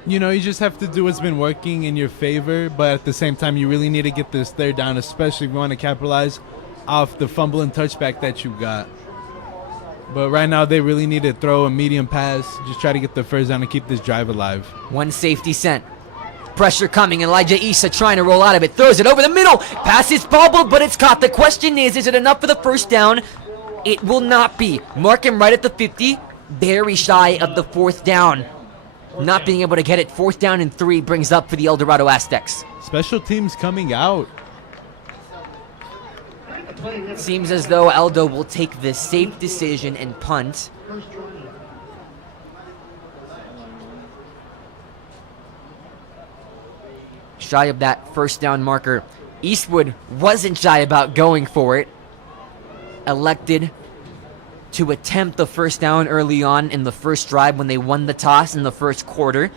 You know, you just have to do what's been working in your favor, but at the same time, you really need to get this 3rd down, especially if you want to capitalize off the fumble and touchback that you got. But right now, they really need to throw a medium pass, just try to get the 1st down and keep this drive alive. One safety sent. Pressure coming. Elijah Issa trying to roll out of it. Throws it over the middle. Pass is bobbled, but it's caught. The question is it enough for the 1st down? It will not be. Mark him right at the 50. Very shy of the 4th down. Not being able to get it. 4th down and 3 brings up for the El Dorado Aztecs. Special teams coming out. Seems as though Eldo will take the safe decision and punt. Shy of that 1st down marker. Eastwood wasn't shy about going for it. Elected to attempt the 1st down early on in the 1st drive when they won the toss in the 1st quarter.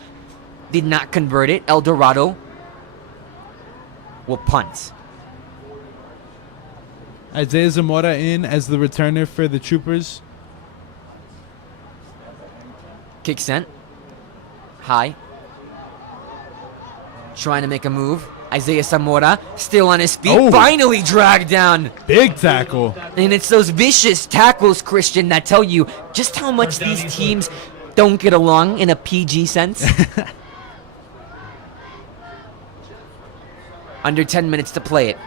Did not convert it. El Dorado will punt. Isaiah Zamora in as the returner for the Troopers. Kick sent. High. Trying to make a move. Isaiah Zamora still on his feet. Oh. Finally dragged down. Big tackle. And it's those vicious tackles, Christian, that tell you just how much these teams don't get along in a PG sense. Under 10 minutes to play it.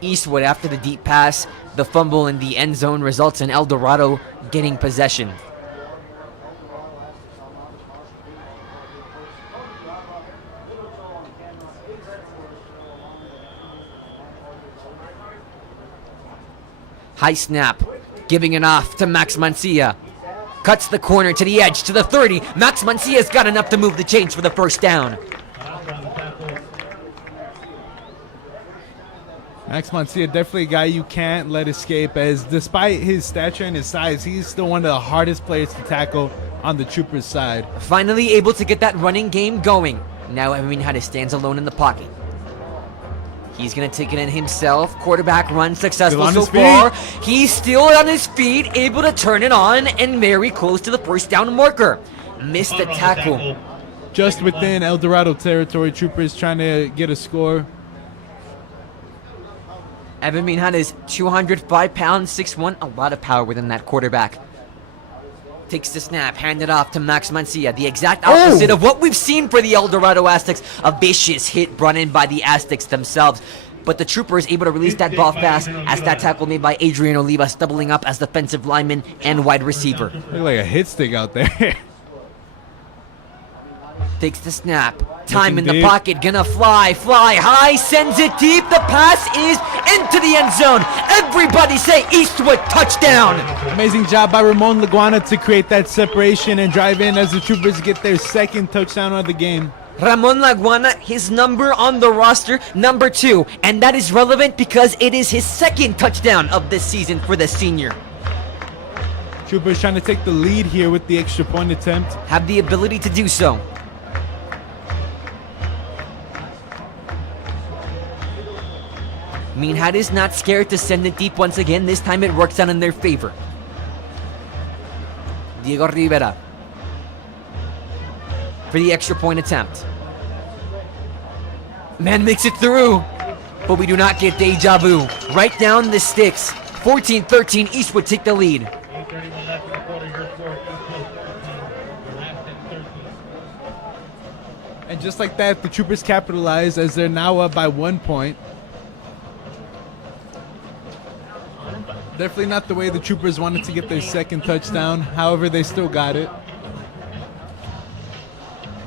Eastwood, after the deep pass, the fumble in the end zone results in El Dorado getting possession. High snap, giving it off to Max Mancia. Cuts the corner to the edge, to the 30. Max Mancia's got enough to move the chains for the 1st down. Max Mancia, definitely a guy you can't let escape, as despite his stature and his size, he's still one of the hardest players to tackle on the Troopers' side. Finally able to get that running game going. Now Evan Hades stands alone in the pocket. He's going to take it in himself. Quarterback run successful so far. He's still on his feet, able to turn it on, and very close to the 1st down marker. Missed the tackle. Just within El Dorado territory, Troopers trying to get a score. Evan Minhan is 205 pounds, 6'1", a lot of power within that quarterback. Takes the snap, handed off to Max Mancia. The exact opposite of what we've seen for the El Dorado Aztecs. A vicious hit brought in by the Aztecs themselves. But the Trooper is able to release that ball fast as that tackle made by Adrian Olivas, doubling up as defensive lineman and wide receiver. Look like a hit stick out there. Takes the snap. Time in the pocket, gonna fly high, sends it deep. The pass is into the end zone. Everybody say Eastwood touchdown. Amazing job by Ramon Laguana to create that separation and drive in as the Troopers get their 2nd touchdown of the game. Ramon Laguana, his number on the roster, number 2. And that is relevant because it is his 2nd touchdown of this season for the senior. Troopers trying to take the lead here with the extra point attempt. Have the ability to do so. Minhad is not scared to send it deep once again. This time it works out in their favor. Diego Rivera for the extra point attempt. Man makes it through, but we do not get deja vu. Right down the sticks. 14-13, Eastwood take the lead. 8:31 left in the quarter, your score, Eastwood 13, last and 13. And just like that, the Troopers capitalize as they're now up by 1 point. Definitely not the way the Troopers wanted to get their 2nd touchdown. However, they still got it.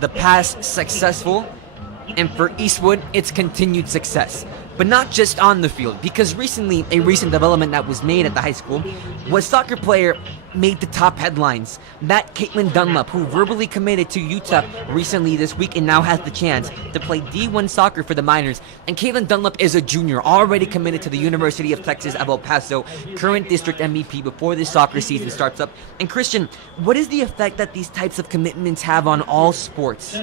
the past successful, and for Eastwood, it's continued success. But not just on the field, because recently, a recent development that was made at the high school was soccer player made the top headlines. That Caitlin Dunlap, who verbally committed to UTEP recently this week and now has the chance to play D1 soccer for the Miners. And Caitlin Dunlap is a junior, already committed to the University of Texas at El Paso, current district MVP before this soccer season starts up. And Christian, what is the effect that these types of commitments have on all sports?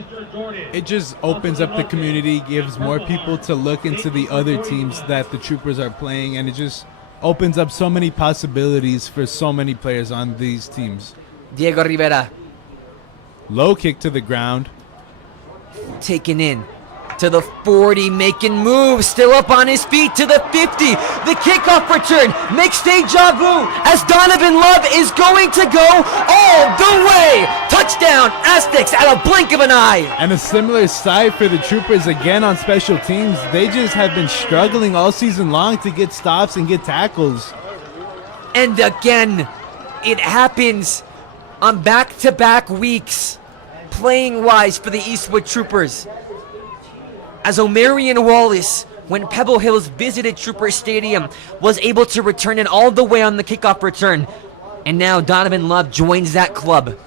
It just opens up the community, gives more people to look into the other teams that the Troopers are playing, and it just opens up so many possibilities for so many players on these teams. Diego Rivera Low kick to the ground. taken in to the 40, making moves, still up on his feet to the 50. The kickoff return makes deja vu as Donovan Love is going to go all the way. Touchdown, Aztecs at a blink of an eye. And a similar side for the Troopers again on special teams. They just have been struggling all season long to get stops and get tackles. And again, it happens on back-to-back weeks, playing-wise for the Eastwood Troopers. As Omarion Wallace, when Pebble Hills visited Trooper Stadium, was able to return it all the way on the kickoff return. And now Donovan Love joins that club.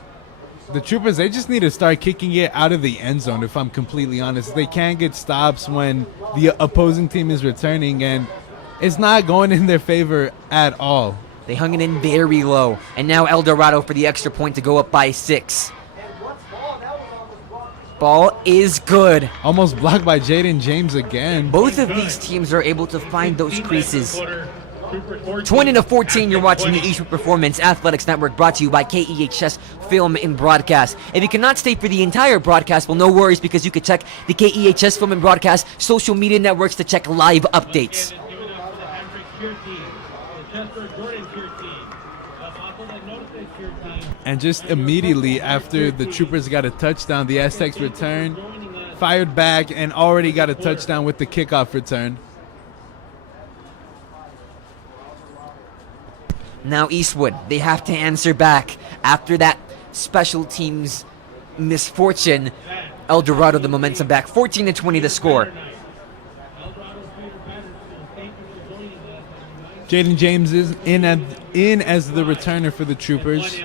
The Troopers, they just need to start kicking it out of the end zone, if I'm completely honest. They can't get stops when the opposing team is returning, and it's not going in their favor at all. They hung it in very low. And now El Dorado for the extra point to go up by 6. Ball is good. Almost blocked by Jaden James again. Both of these teams are able to find those creases. 20-14, you're watching the Eastwood Performance Athletics Network, brought to you by KEHS Film and Broadcast. If you cannot stay for the entire broadcast, well, no worries, because you can check the KEHS Film and Broadcast social media networks to check live updates. And just immediately after the Troopers got a touchdown, the Aztecs returned, fired back, and already got a touchdown with the kickoff return. Now Eastwood, they have to answer back after that special teams misfortune. El Dorado the momentum back, 14-20 the score. Jaden James is in as the returner for the Troopers.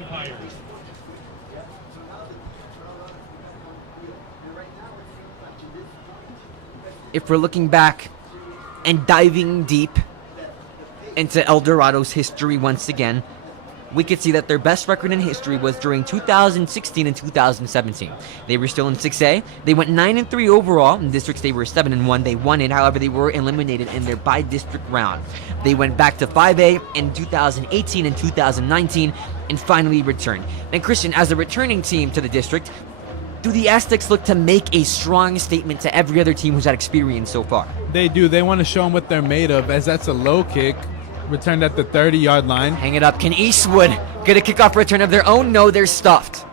If we're looking back and diving deep into El Dorado's history once again, we could see that their best record in history was during 2016 and 2017. They were still in 6A. They went 9-3 overall. In districts, they were 7-1. They won it. However, they were eliminated in their by-district round. They went back to 5A in 2018 and 2019 and finally returned. And Christian, as a returning team to the district, do the Aztecs look to make a strong statement to every other team who's had experience so far? They do. They want to show them what they're made of, as that's a low kick, returned at the 30-yard line. Hang it up. Can Eastwood get a kickoff return of their own? No, they're stuffed.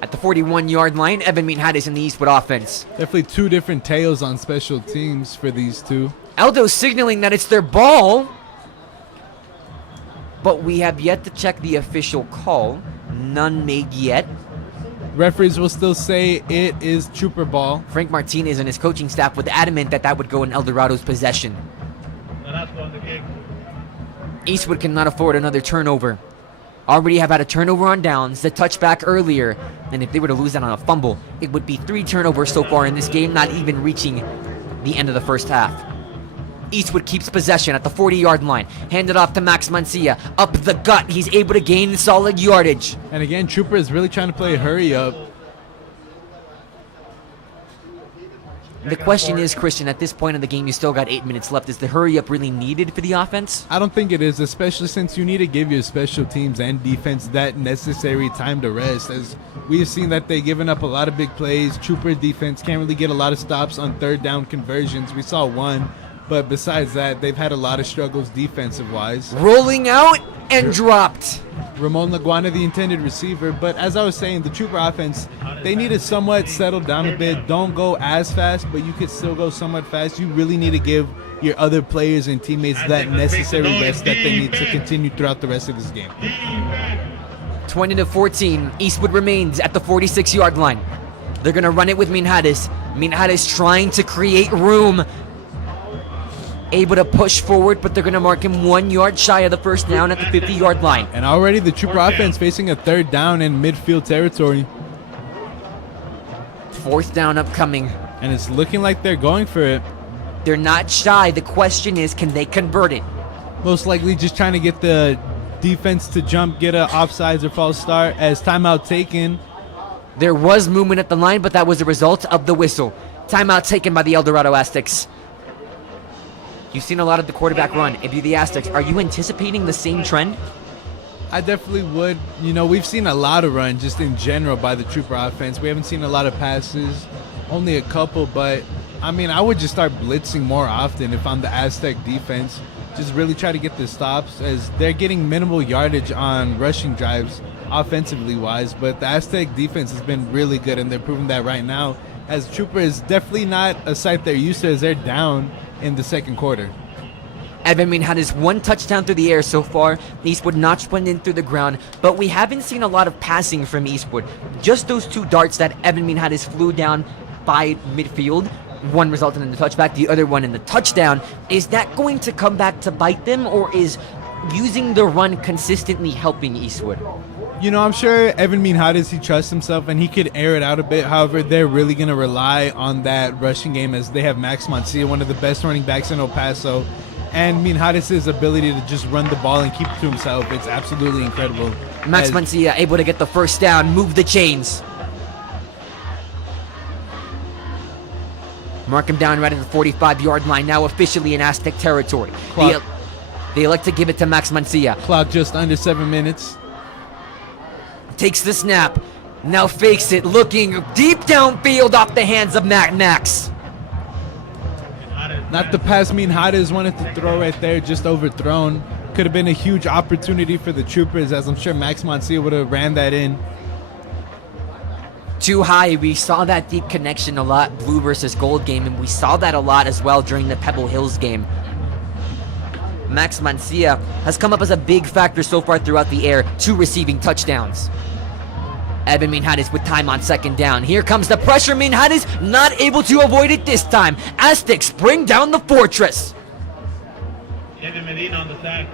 At the 41-yard line, Evan Mean is in the Eastwood offense. Definitely two different tales on special teams for these two. Aldo's signaling that it's their ball, but we have yet to check the official call. None made yet. Referees will still say it is Trooper ball. Frank Martinez and his coaching staff were adamant that that would go in El Dorado's possession. Eastwood cannot afford another turnover. Already have had a turnover on downs, the touchback earlier, and if they were to lose that on a fumble, it would be 3 turnovers so far in this game, not even reaching the end of the first half. Eastwood keeps possession at the 40-yard line. Handed off to Max Mancia. Up the gut. He's able to gain solid yardage. And again, Trooper is really trying to play hurry up. The question is, Christian, at this point in the game, you still got 8 minutes left. Is the hurry up really needed for the offense? I don't think it is, especially since you need to give your special teams and defense that necessary time to rest. As we've seen that they've given up a lot of big plays. Trooper defense can't really get a lot of stops on third down conversions. We saw one. But besides that, they've had a lot of struggles defensive-wise. Rolling out and dropped. Ramon Laguana, the intended receiver. But as I was saying, the Trooper offense, they need to somewhat settle down a bit. Don't go as fast, but you could still go somewhat fast. You really need to give your other players and teammates that necessary rest that they need to continue throughout the rest of this game. 20-14. Eastwood remains at the 46-yard line. They're going to run it with Minhares. Minhares trying to create room. Able to push forward, but they're going to mark him 1 yard shy of the first down at the 50-yard line. And already the Trooper offense facing a third down in midfield territory. Fourth down upcoming. And it's looking like they're going for it. They're not shy. The question is, can they convert it? Most likely just trying to get the defense to jump, get a offsides or false start as timeout taken. There was movement at the line, but that was a result of the whistle. Timeout taken by the El Dorado Aztecs. You've seen a lot of the quarterback run. It'd be the Aztecs. Are you anticipating the same trend? I definitely would. You know, we've seen a lot of run just in general by the Trooper offense. We haven't seen a lot of passes, only a couple, but I mean, I would just start blitzing more often if I'm the Aztec defense. Just really try to get the stops as they're getting minimal yardage on rushing drives offensively wise, but the Aztec defense has been really good and they're proving that right now as Trooper is definitely not a sight they're used to as they're down in the second quarter. Evan had his 1 touchdown through the air so far. Eastwood notched one in through the ground, but we haven't seen a lot of passing from Eastwood. Just those 2 darts that Evan Minhares flew down by midfield. One resulted in the touchback, the other one in the touchdown. Is that going to come back to bite them, or is using the run consistently helping Eastwood? You know, I'm sure Evan Minhares, he trusts himself and he could air it out a bit. However, they're really going to rely on that rushing game as they have Max Mancia, one of the best running backs in El Paso. And Minhares' ability to just run the ball and keep it to himself, it's absolutely incredible. Max Mancia able to get the first down, move the chains. Mark him down right at the 45-yard line, now officially in Aztec territory. They elect to give it to Max Mancia. Clock just under 7 minutes. Takes the snap, now fakes it, looking deep downfield off the hands of Max. Not the pass Minhares wanted to throw right there, just overthrown. Could have been a huge opportunity for the Troopers, as I'm sure Max Mancia would have ran that in. Too high, we saw that deep connection a lot, blue versus gold game, and we saw that a lot as well during the Pebble Hills game. Max Mancia has come up as a big factor so far throughout the air, 2 receiving touchdowns. Evan Minhares with time on second down. Here comes the pressure. Minhares not able to avoid it this time. Aztecs bring down the fortress. Evan Medina on the sack.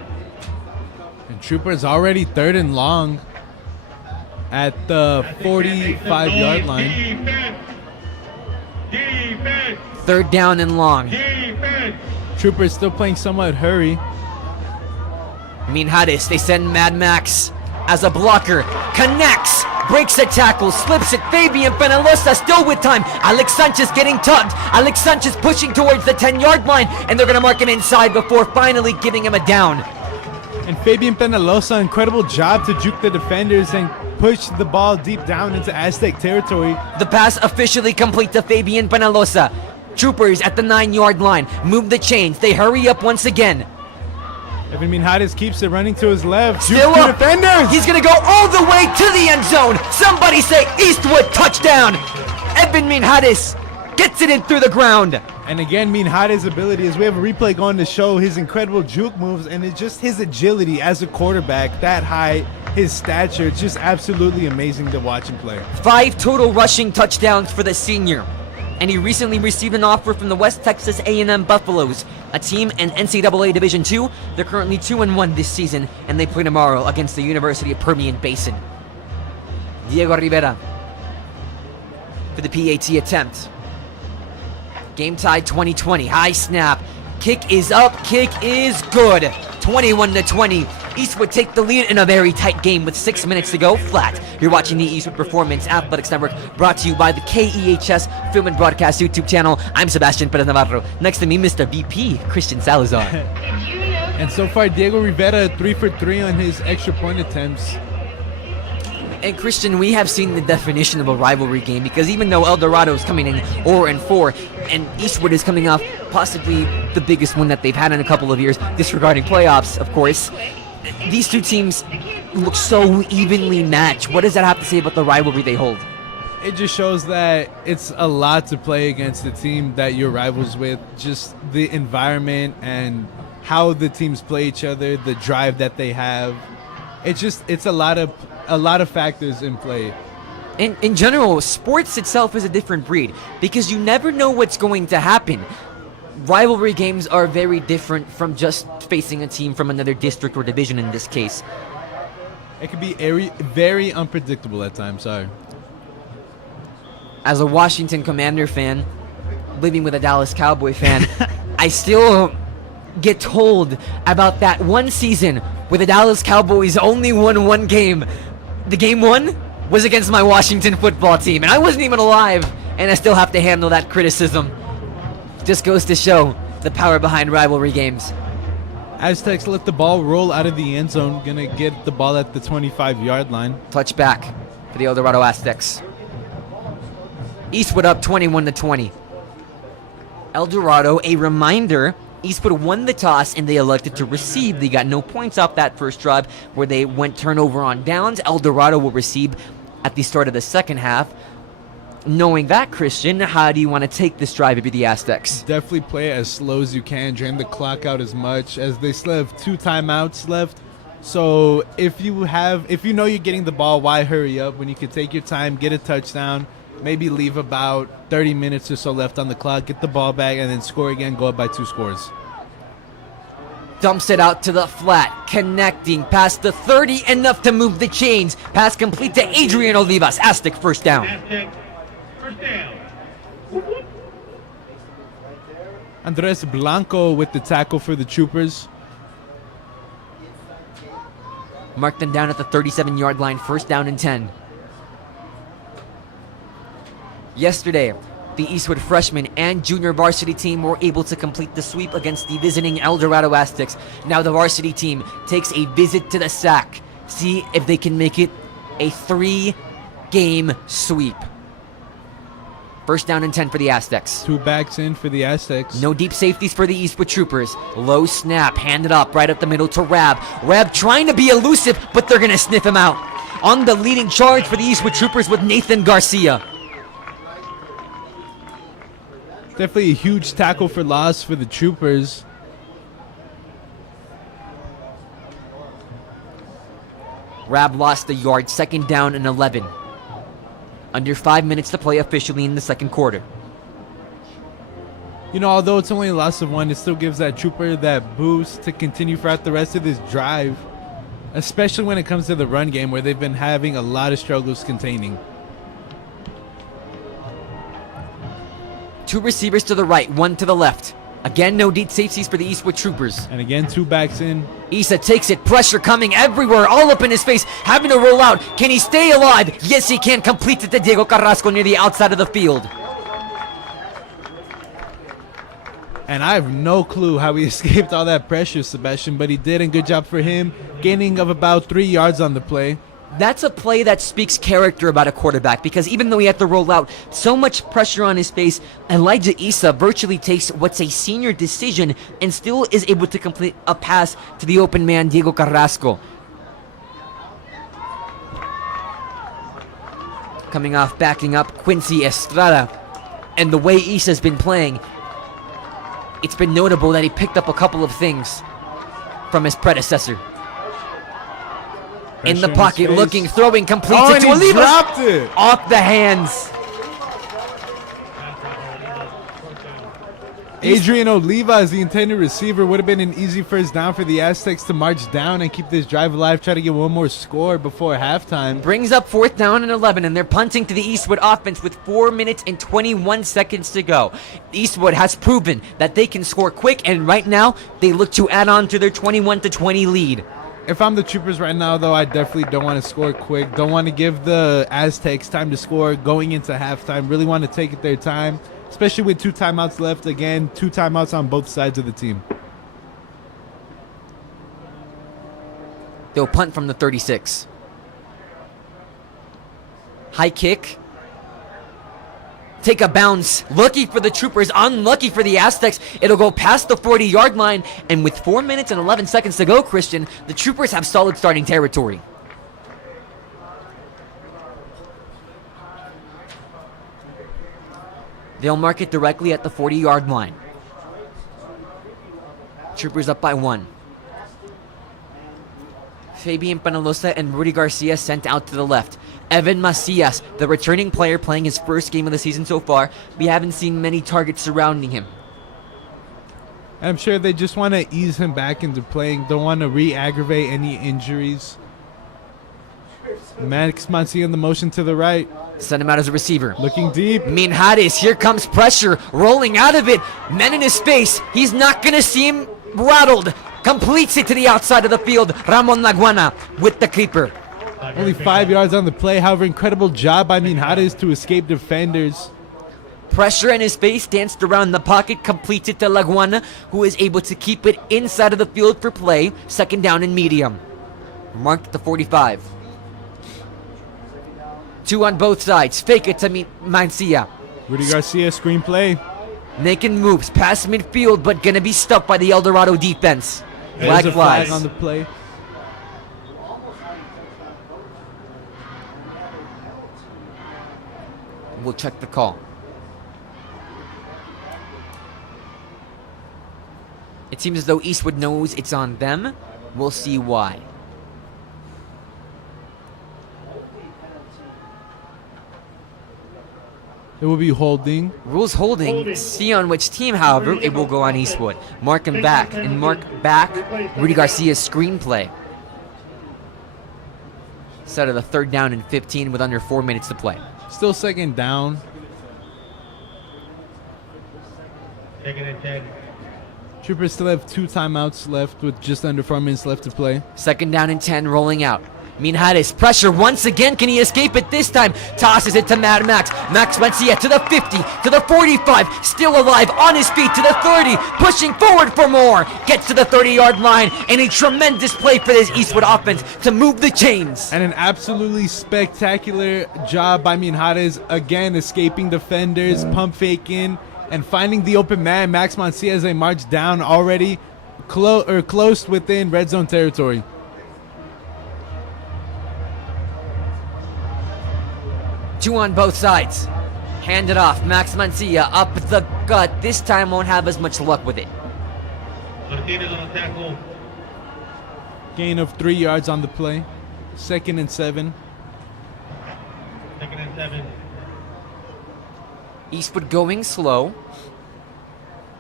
And Troopers already 3rd and long at the 45-yard line. Defense. 3rd down and long. Defense. Troopers still playing somewhat hurry. Minhares, they send Mad Max as a blocker. Connects. Breaks a tackle, slips it. Fabian Penalosa still with time. Alex Sanchez getting tugged. Alex Sanchez pushing towards the 10-yard line, and they're going to mark him inside before finally giving him a down. And Fabian Penalosa, incredible job to juke the defenders and push the ball deep down into Aztec territory. The pass officially complete to Fabian Penalosa. Troopers at the 9-yard line. Move the chains. They hurry up once again. Evan Minhares keeps it running to his left. Still Juke the up. defenders. He's going to go all the way to the end zone. Somebody say Eastwood touchdown. Evan Minhares gets it in through the ground. And again, Minhares' ability is we have a replay going to show his incredible juke moves, and it's just his agility as a quarterback, that height, his stature. It's just absolutely amazing to watch him play. 5 total rushing touchdowns for the senior. And he recently received an offer from the West Texas A&M Buffaloes, a team in NCAA Division II. They're currently 2-1 this season, and they play tomorrow against the University of Permian Basin. Diego Rivera for the PAT attempt. Game tied 20-20. High snap. Kick is up. Kick is good. 21-20. Eastwood take the lead in a very tight game with 6 minutes to go. Flat. You're watching the Eastwood Performance Athletics Network, brought to you by the KEHS Film and Broadcast YouTube channel. I'm Sebastian Perez Navarro. Next to me, Mr. VP, Christian Salazar. And so far, Diego Rivera 3 for 3 on his extra point attempts. And Christian, we have seen the definition of a rivalry game, because even though El Dorado is coming in 4-4, and Eastwood is coming off possibly the biggest one that they've had in a couple of years, disregarding playoffs, of course, these two teams look so evenly matched. What does that have to say about the rivalry they hold? It just shows that it's a lot to play against the team that you're rivals with. Just the environment and how the teams play each other, the drive that they have. It's a lot of a lot of factors in play. In general, sports itself is a different breed because you never know what's going to happen. Rivalry games are very different from just facing a team from another district or division in this case. It can be very, very unpredictable at times. Sorry. As a Washington Commander fan, living with a Dallas Cowboy fan, I still get told about that one season where the Dallas Cowboys only won one game. The game one was against my Washington football team, and I wasn't even alive, and I still have to handle that criticism. Just goes to show the power behind rivalry games. Aztecs let the ball roll out of the end zone. Gonna get the ball at the 25-yard line. Touchback for the El Dorado Aztecs. Eastwood up 21-20. El Dorado, a reminder, Eastwood won the toss and they elected to receive. They got no points off that first drive where they went turnover on downs. El Dorado will receive at the start of the second half. Knowing that, Christian, how do you want to take this drive if you're the Aztecs? Definitely play it as slow as you can. Drain the clock out as much as they still have 2 timeouts left. So if you know you're getting the ball, why hurry up when you can take your time, get a touchdown, maybe leave about 30 minutes or so left on the clock, get the ball back, and then score again, go up by 2 scores. Dumps it out to the flat, connecting past the 30, enough to move the chains. Pass complete to Adrian Olivas. Aztec first down. Aztec, first down. Andres Blanco with the tackle for the Troopers. Mark them down at the 37-yard line, first down and 10. Yesterday, the Eastwood freshman and junior varsity team were able to complete the sweep against the visiting El Dorado Aztecs. Now the varsity team takes a visit to the SAC. See if they can make it a 3-game sweep. First down and 10 for the Aztecs. 2 backs in for the Aztecs. No deep safeties for the Eastwood Troopers. Low snap, handed up right up the middle to Rab. Rab trying to be elusive, but they're going to sniff him out. On the leading charge for the Eastwood Troopers with Nathan Garcia. Definitely a huge tackle for loss for the Troopers. Rab lost a yard, second down and 11. Under 5 minutes to play officially in the second quarter. You know, although it's only a loss of 1, it still gives that Trooper that boost to continue throughout the rest of this drive. Especially when it comes to the run game where they've been having a lot of struggles containing. 2 receivers to the right, 1 to the left. Again, no deep safeties for the Eastwood Troopers. And again, 2 backs in. Issa takes it, pressure coming everywhere, all up in his face, having to roll out. Can he stay alive? Yes, he can. Complete it to Diego Carrasco near the outside of the field. And I have no clue how he escaped all that pressure, Sebastian, but he did, and good job for him. Gaining of about 3 yards on the play. That's a play that speaks character about a quarterback, because even though he had to roll out, so much pressure on his face, Elijah Issa virtually takes what's a senior decision and still is able to complete a pass to the open man, Diego Carrasco. Coming off, backing up, Quincy Estrada. And the way Issa's been playing, it's been notable that he picked up a couple of things from his predecessor. In the pocket, looking, throwing, completes it to Olivas. Dropped it. Off the hands. Adrian Olivas, the intended receiver, would have been an easy first down for the Aztecs to march down and keep this drive alive, try to get one more score before halftime. Brings up fourth down and 11, and they're punting to the Eastwood offense with 4 minutes and 21 seconds to go. Eastwood has proven that they can score quick, and right now, they look to add on to their 21-20 lead. If I'm the Troopers right now, though, I definitely don't want to score quick. Don't want to give the Aztecs time to score going into halftime. Really want to take their time, especially with 2 timeouts left. Again, 2 timeouts on both sides of the team. They'll punt from the 36. High kick. Take a bounce. Lucky for the Troopers, unlucky for the Aztecs. It'll go past the 40-yard line, and with 4 minutes and 11 seconds to go, Christian, the Troopers have solid starting territory. They'll mark it directly at the 40-yard line. Troopers up by 1. Fabian Panalosa and Rudy Garcia sent out to the left. Evan Macias, the returning player playing his first game of the season so far. We haven't seen many targets surrounding him. I'm sure they just want to ease him back into playing. Don't want to re-aggravate any injuries. Max Mancia in the motion to the right. Send him out as a receiver. Looking deep. Minhares, here comes pressure, rolling out of it. Men in his face. He's not going to see him rattled. Completes it to the outside of the field. Ramon Laguana with the keeper. Only 5 yards on the play. However, incredible job by Minhares to escape defenders. Pressure in his face, danced around the pocket, completes it to Laguana, who is able to keep it inside of the field for play. Second down and medium. Marked at the 45. 2 on both sides. Fake it to Mancia. Rudy Garcia, screen play. Making moves past midfield, but gonna be stopped by the El Dorado defense. There's a flag flies. on the play. We'll check the call. It seems as though Eastwood knows it's on them. We'll see why. It will be holding. Rules holding. See on which team, however, it will go on Eastwood. Mark him back. And mark back Rudy Garcia's screenplay. Set of the 3rd down and 15 with under 4 minutes to play. Still second down. Second and 10. Troopers still have 2 timeouts left with just under 4 minutes left to play. 2nd down and 10 rolling out. Minhares, pressure once again. Can he escape it this time? Tosses it to Mad Max. Max Mancia to the 50, to the 45. Still alive, on his feet to the 30. Pushing forward for more. Gets to the 30-yard line. And a tremendous play for this Eastwood offense to move the chains. And an absolutely spectacular job by Minhares. Again, escaping defenders, pump faking, and finding the open man, Max Mancia, as they march down already close within red zone territory. Two on both sides. Hand it off. Max Mancia up the gut. This time won't have as much luck with it. Martinez on the tackle. Gain of 3 yards on the play. 2nd and 7. Second and 7. Eastwood going slow.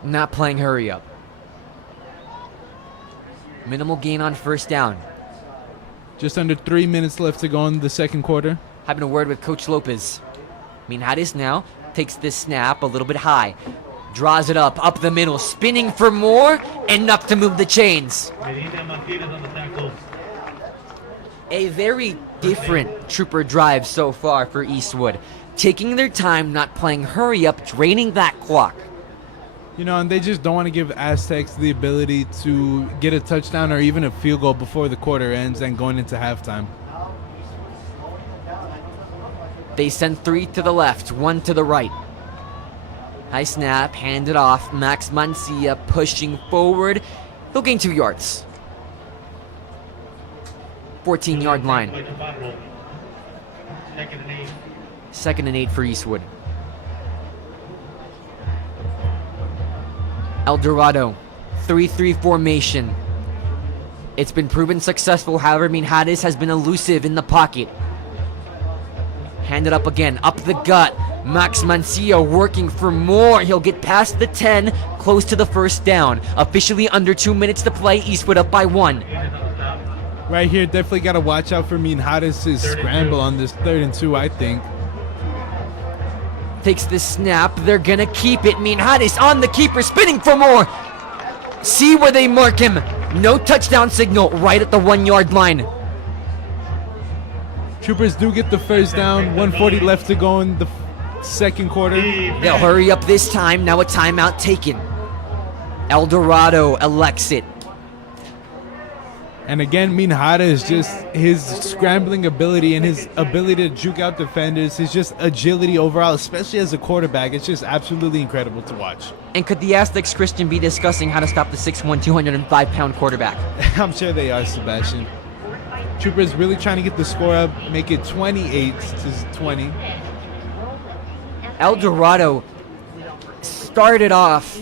Not playing hurry up. Minimal gain on 1st down. Just under 3 minutes left to go in the 2nd quarter. Having a word with Coach Lopez. Minhares now takes this snap a little bit high. Draws it up the middle, spinning for more, enough to move the chains. Medina Martinez on the tackle. A very different Trooper drive so far for Eastwood. Taking their time, not playing hurry up, draining that clock. You know, and they just don't want to give Aztecs the ability to get a touchdown or even a field goal before the quarter ends and going into halftime. They send 3 to the left, 1 to the right. High snap, hand it off. Max Mancia pushing forward. He'll gain 2 yards. 14-yard line. Second and 8. 2nd and 8 for Eastwood. El Dorado, 3-3 formation. It's been proven successful, however, Minhares has been elusive in the pocket. Hand it up again, up the gut. Max Mancia working for more. He'll get past the 10, close to the 1st down. Officially under 2 minutes to play, Eastwood up by 1. Right here, definitely got to watch out for Minhares' scramble on this 3rd and 2, I think. Takes the snap, they're gonna keep it. Minhares on the keeper, spinning for more. See where they mark him. No touchdown signal, right at the 1-yard line. Troopers do get the 1st down. 1:40 left to go in the 2nd quarter. They'll hurry up this time. Now a timeout taken. El Dorado elects it. And again, Minhares, just his scrambling ability and his ability to juke out defenders, his just agility overall, especially as a quarterback, it's just absolutely incredible to watch. And could the Aztecs Christian be discussing how to stop the 6'1", 205-pound quarterback? I'm sure they are, Sebastian. Troopers really trying to get the score up, make it 28-20. El Dorado started off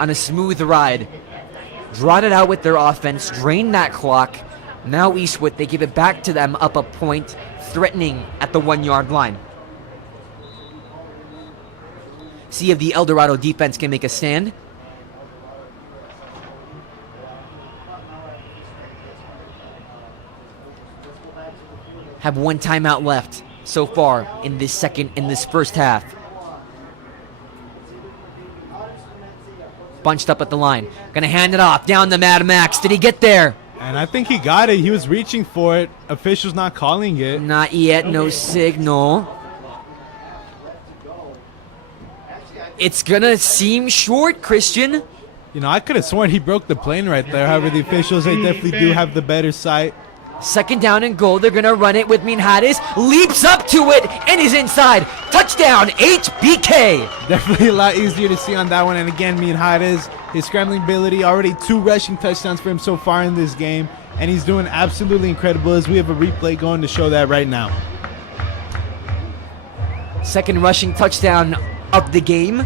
on a smooth ride, brought it out with their offense, drained that clock. Now Eastwood, they give it back to them up a point, threatening at the 1-yard line. See if the El Dorado defense can make a stand. Have one timeout left so far in this first half. Bunched up at the line. Gonna hand it off down to Mad Max. Did he get there? And I think he got it. He was reaching for it. Officials not calling it. Not yet, no signal. It's gonna seem short, Christian. You know, I could have sworn he broke the plane right there. However, the officials, they definitely do have the better sight. Second down and goal. They're gonna run it with Minhares. Leaps up to it and is inside. Touchdown, HBK. Definitely a lot easier to see on that one. And again, Minhares, his scrambling ability, already 2 rushing touchdowns for him so far in this game. And he's doing absolutely incredible as we have a replay going to show that right now. Second rushing touchdown of the game.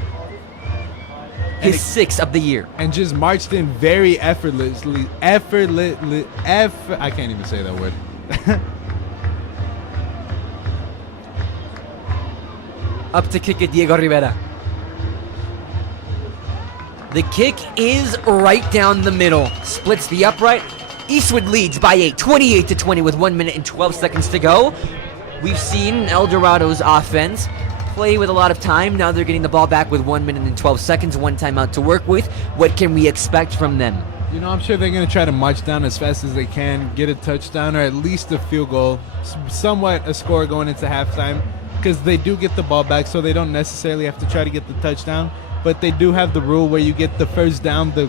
His 6th of the year. And just marched in very effortlessly. I can't even say that word. Up to kick it, Diego Rivera. The kick is right down the middle. Splits the upright. Eastwood leads by 8, 28-20 with 1 minute and 12 seconds to go. We've seen El Dorado's offense play with a lot of time. Now they're getting the ball back with 1 minute and 12 seconds, one timeout to work with. What can we expect from them? You know, I'm sure they're going to try to march down as fast as they can, get a touchdown or at least a field goal, somewhat a score going into halftime, because they do get the ball back, so they don't necessarily have to try to get the touchdown. But they do have the rule where you get the first down, the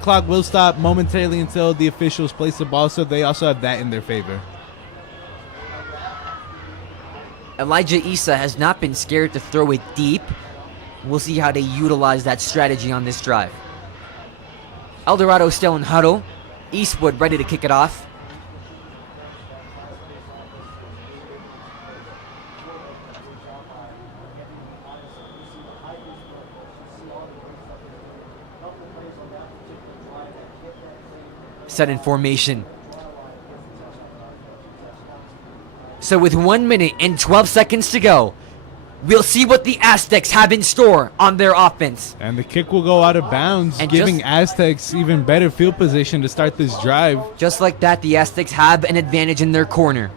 clock will stop momentarily until the officials place the ball, so they also have that in their favor. Elijah Issa has not been scared to throw it deep. We'll see how they utilize that strategy on this drive. El Dorado still in huddle. Eastwood ready to kick it off. Set in formation. So with 1 minute and 12 seconds to go, we'll see what the Aztecs have in store on their offense. And the kick will go out of bounds, And giving Aztecs even better field position to start this drive. Just like that, the Aztecs have an advantage in their corner.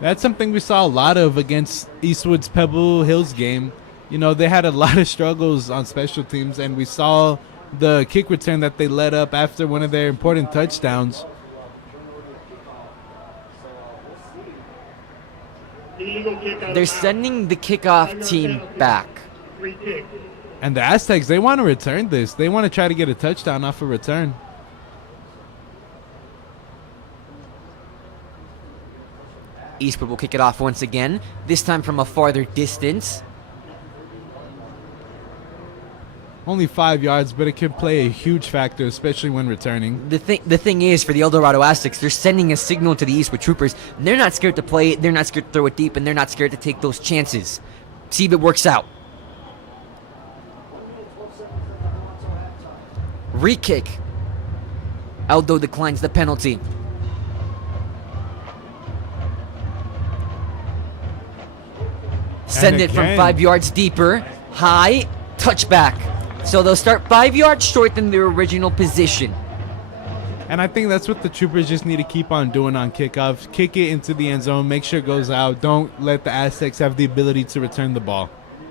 That's something we saw a lot of against Eastwood's Pebble Hills game. You know, they had a lot of struggles on special teams, and we saw the kick return that they let up after one of their important touchdowns. They're sending the kickoff team back. And the Aztecs, they want to return this. They want to try to get a touchdown off a return. Eastwood will kick it off once again, this time from a farther distance. Only 5 yards, but it can play a huge factor, especially when returning. The thing is, for the El Dorado Aztecs, they're sending a signal to the Eastwood Troopers. They're not scared to play it, they're not scared to throw it deep, and they're not scared to take those chances. See if it works out. Re-kick. Aldo declines the penalty. Send it from again. 5 yards deeper. High. Touchback. So they'll start 5 yards short than their original position. And I think that's what the Troopers just need to keep on doing on kickoffs. Kick it into the end zone. Make sure it goes out. Don't let the Aztecs have the ability to return the ball.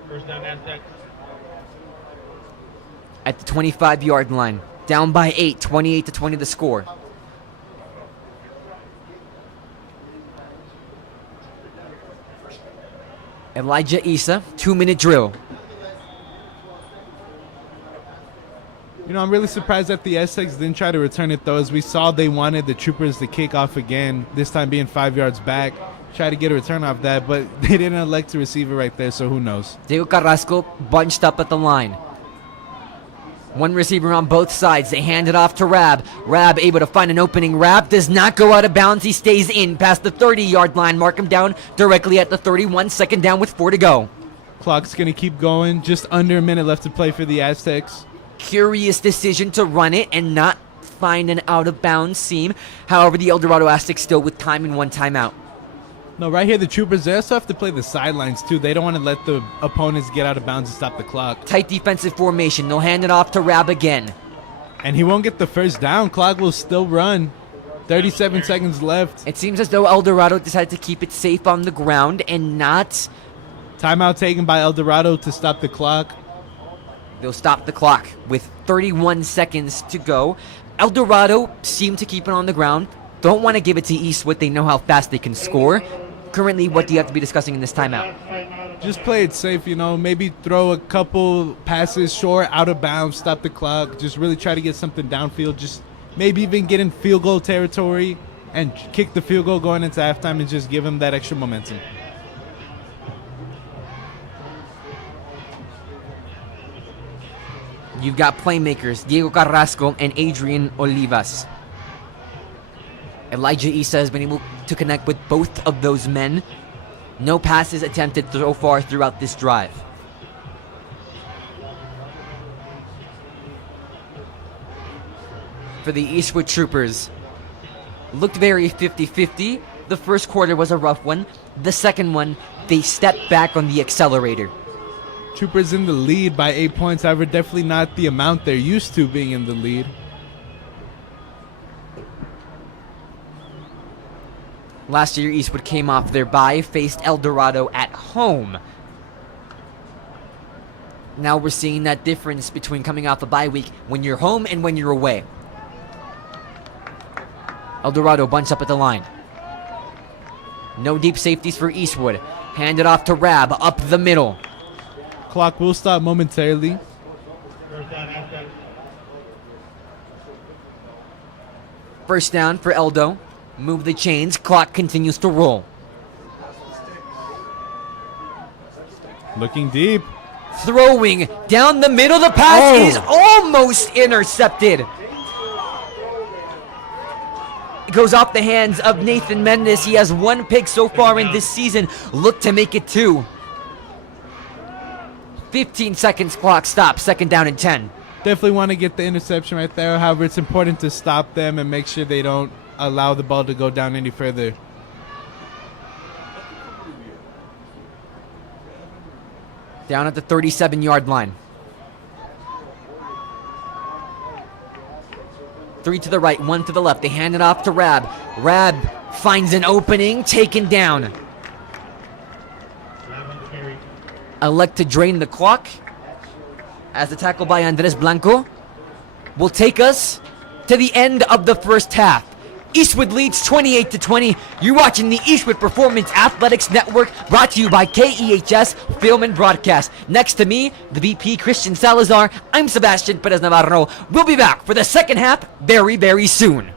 First down, Aztec. At the 25-yard line. Down by 8. 28-20 the score. Elijah Issa. 2-minute drill. You know, I'm really surprised that the Aztecs didn't try to return it, though, as we saw they wanted the Troopers to kick off again, this time being 5 yards back. Try to get a return off that, but they didn't elect to receive it right there, so who knows. Diego Carrasco bunched up at the line. One receiver on both sides. They hand it off to Rab. Rab able to find an opening. Rab does not go out of bounds. He stays in past the 30-yard line. Mark him down directly at the 31. Second down with 4 to go. Clock's going to keep going. Just under a minute left to play for the Aztecs. Curious decision to run it and not find an out-of-bounds seam. However, the El Dorado Aztecs still with time and 1 timeout. No, right here, the Troopers, they also have to play the sidelines, too. They don't want to let the opponents get out of bounds and stop the clock. Tight defensive formation. They'll hand it off to Rab again. And he won't get the first down. Clock will still run. 37 seconds left. It seems as though El Dorado decided to keep it safe on the ground and not... Timeout taken by El Dorado to stop the clock. They'll stop the clock with 31 seconds to go. El Dorado seem to keep it on the ground. Don't want to give it to Eastwood. They know how fast they can score. Currently, what do you have to be discussing in this timeout? Just play it safe, you know. Maybe throw a couple passes short, out of bounds, stop the clock. Just really try to get something downfield. Just maybe even get in field goal territory and kick the field goal going into halftime and just give them that extra momentum. You've got playmakers, Diego Carrasco and Adrian Olivas. Elijah Issa has been able to connect with both of those men. No passes attempted so far throughout this drive. For the Eastwood Troopers, looked very 50-50. The first quarter was a rough one. The second one, they stepped back on the accelerator. Troopers in the lead by 8 points, however, definitely not the amount they're used to being in the lead. Last year, Eastwood came off their bye, faced El Dorado at home. Now we're seeing that difference between coming off a bye week when you're home and when you're away. El Dorado bunts up at the line. No deep safeties for Eastwood. Handed off to Rab, up the middle. Clock will stop momentarily. First down for Eldo. Move the chains. Clock continues to roll. Looking deep. Throwing down the middle. The pass is almost intercepted. It goes off the hands of Nathan Mendes. He has 1 pick so far in this season. Look to make it 2. 15 seconds, clock stop. Second down and 10. Definitely want to get the interception right there. However, it's important to stop them and make sure they don't allow the ball to go down any further. Down at the 37-yard line. 3 to the right, 1 to the left. They hand it off to Rab. Rab finds an opening, taken down. Elect to drain the clock as the tackle by Andres Blanco will take us to the end of the first half. Eastwood leads 28-20. You're watching the Eastwood Performance Athletics Network, brought to you by KEHS Film and Broadcast. Next to me, the VP Christian Salazar. I'm Sebastian Perez Navarro. We'll be back for the second half very, very soon.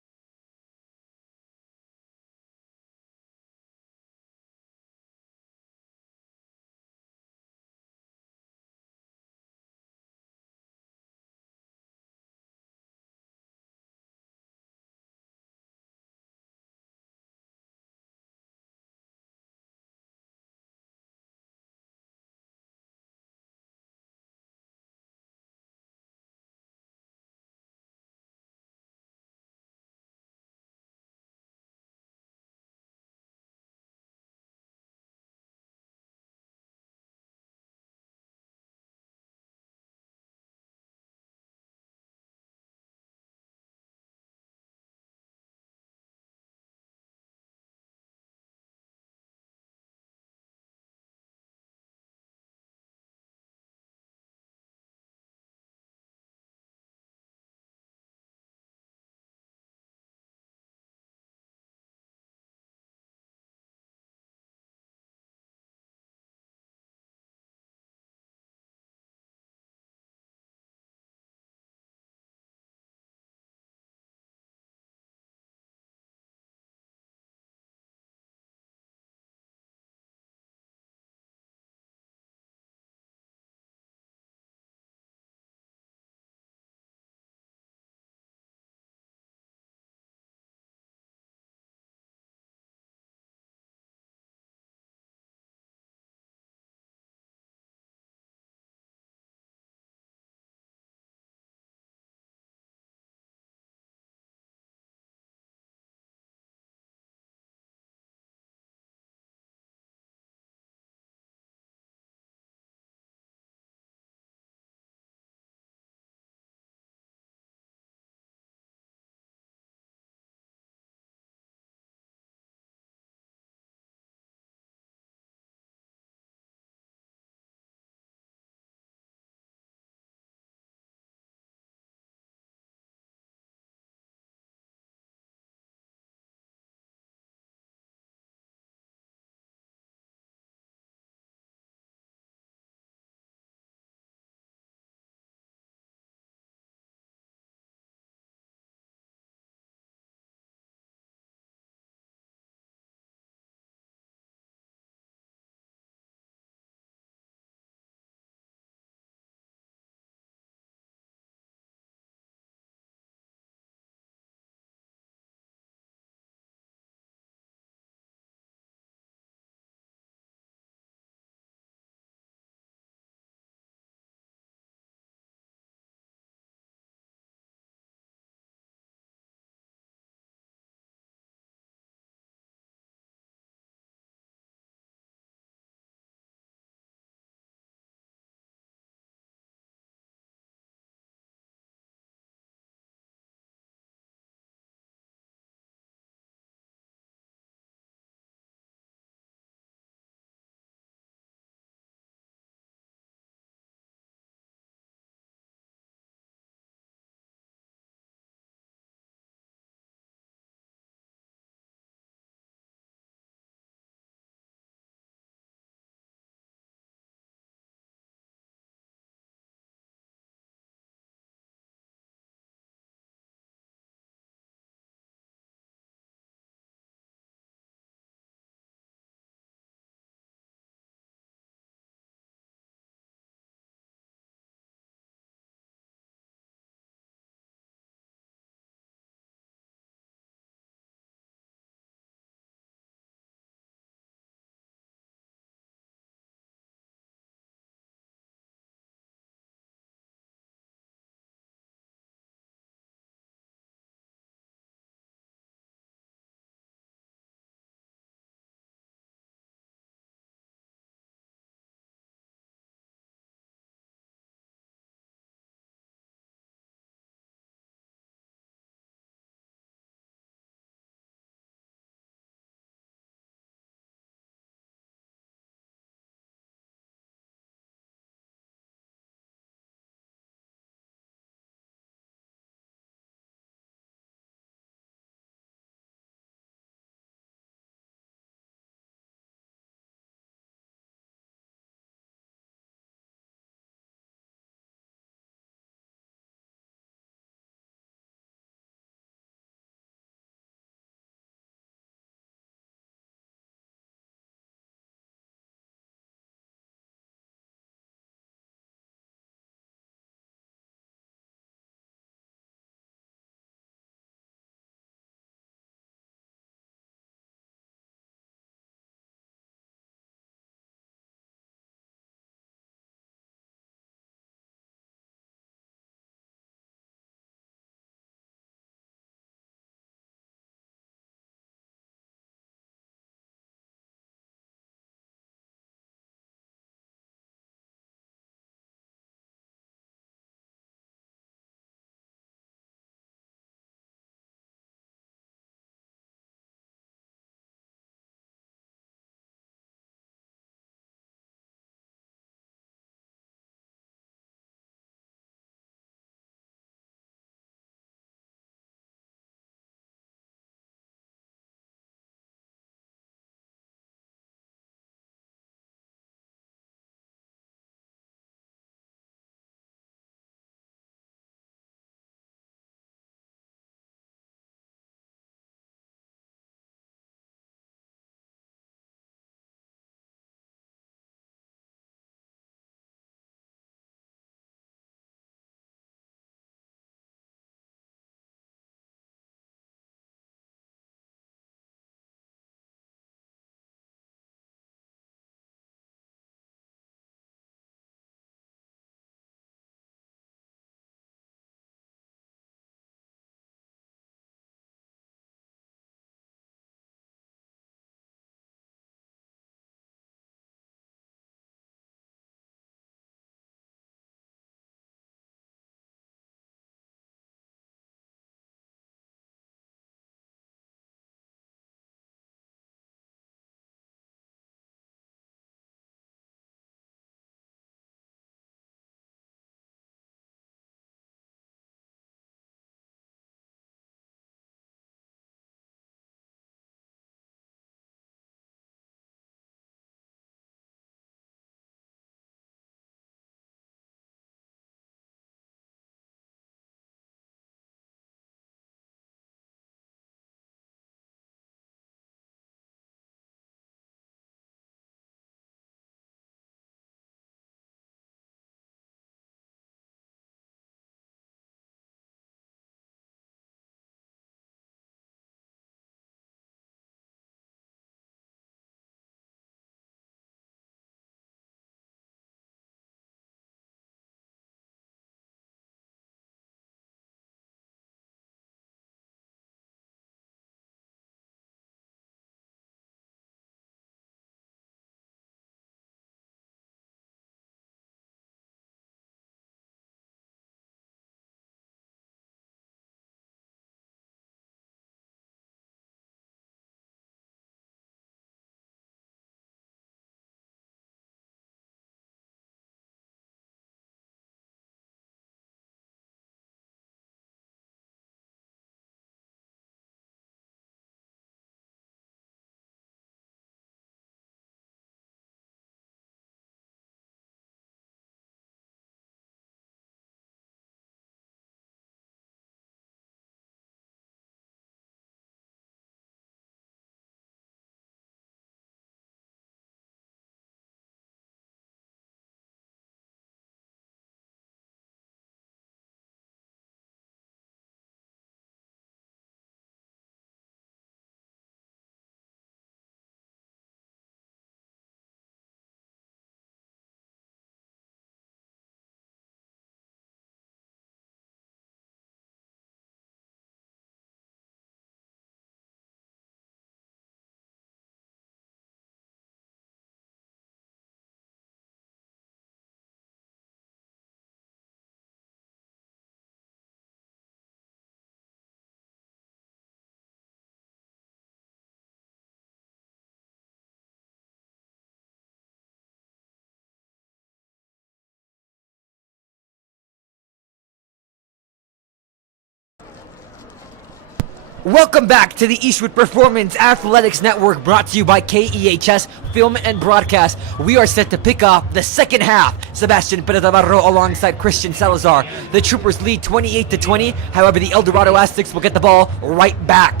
Welcome back to the Eastwood Performance Athletics Network, brought to you by KEHS Film and Broadcast. We are set to pick off the second half. Sebastian Perez-Navarro alongside Christian Salazar. The Troopers lead 28-20. However, the El Dorado Aztecs will get the ball right back.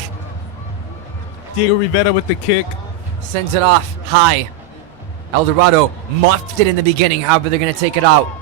Diego Rivera with the kick. Sends it off high. El Dorado muffed it in the beginning. However, they're going to take it out.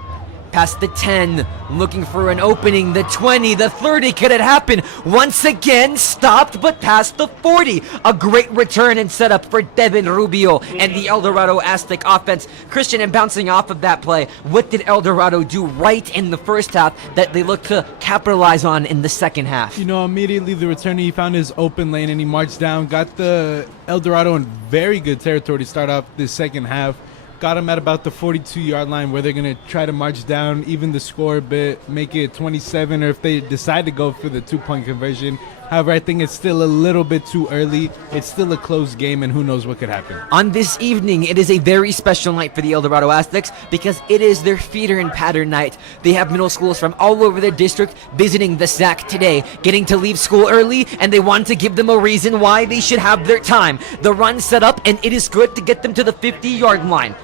Past the 10, looking for an opening. The 20, the 30, could it happen? Once again, stopped, but past the 40. A great return and setup for Devin Rubio and the El Dorado Aztec offense. Christian, and bouncing off of that play, what did El Dorado do right in the first half that they look to capitalize on in the second half? You know, immediately the returner, he found his open lane and he marched down, got the El Dorado in very good territory to start off this second half. Got him at about the 42-yard line where they're going to try to march down, even the score a bit, make it 27, or if they decide to go for the two-point conversion. However, I think it's still a little bit too early. It's still a close game, and who knows what could happen. On this evening, it is a very special night for the El Dorado Aztecs because it is their feeder and pattern night. They have middle schools from all over their district visiting the SAC today, getting to leave school early, and they want to give them a reason why they should have their time. The run set up, and it is good to get them to the 50-yard line.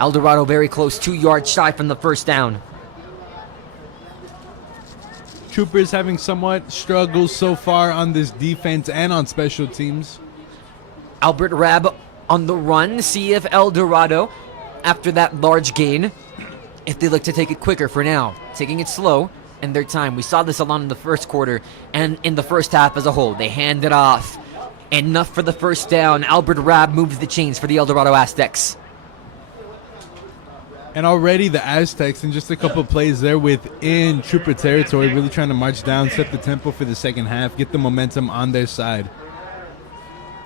El Dorado very close, 2 yards shy from the first down. Troopers having somewhat struggled so far on this defense and on special teams. Albert Rabb on the run. See if El Dorado, after that large gain, if they look to take it quicker for now. Taking it slow in their time. We saw this a lot in the first quarter and in the first half as a whole. They hand it off. Enough for the first down. Albert Rabb moves the chains for the El Dorado Aztecs. And already the Aztecs, in just a couple plays, they're within Trooper territory, really trying to march down, set the tempo for the second half, get the momentum on their side.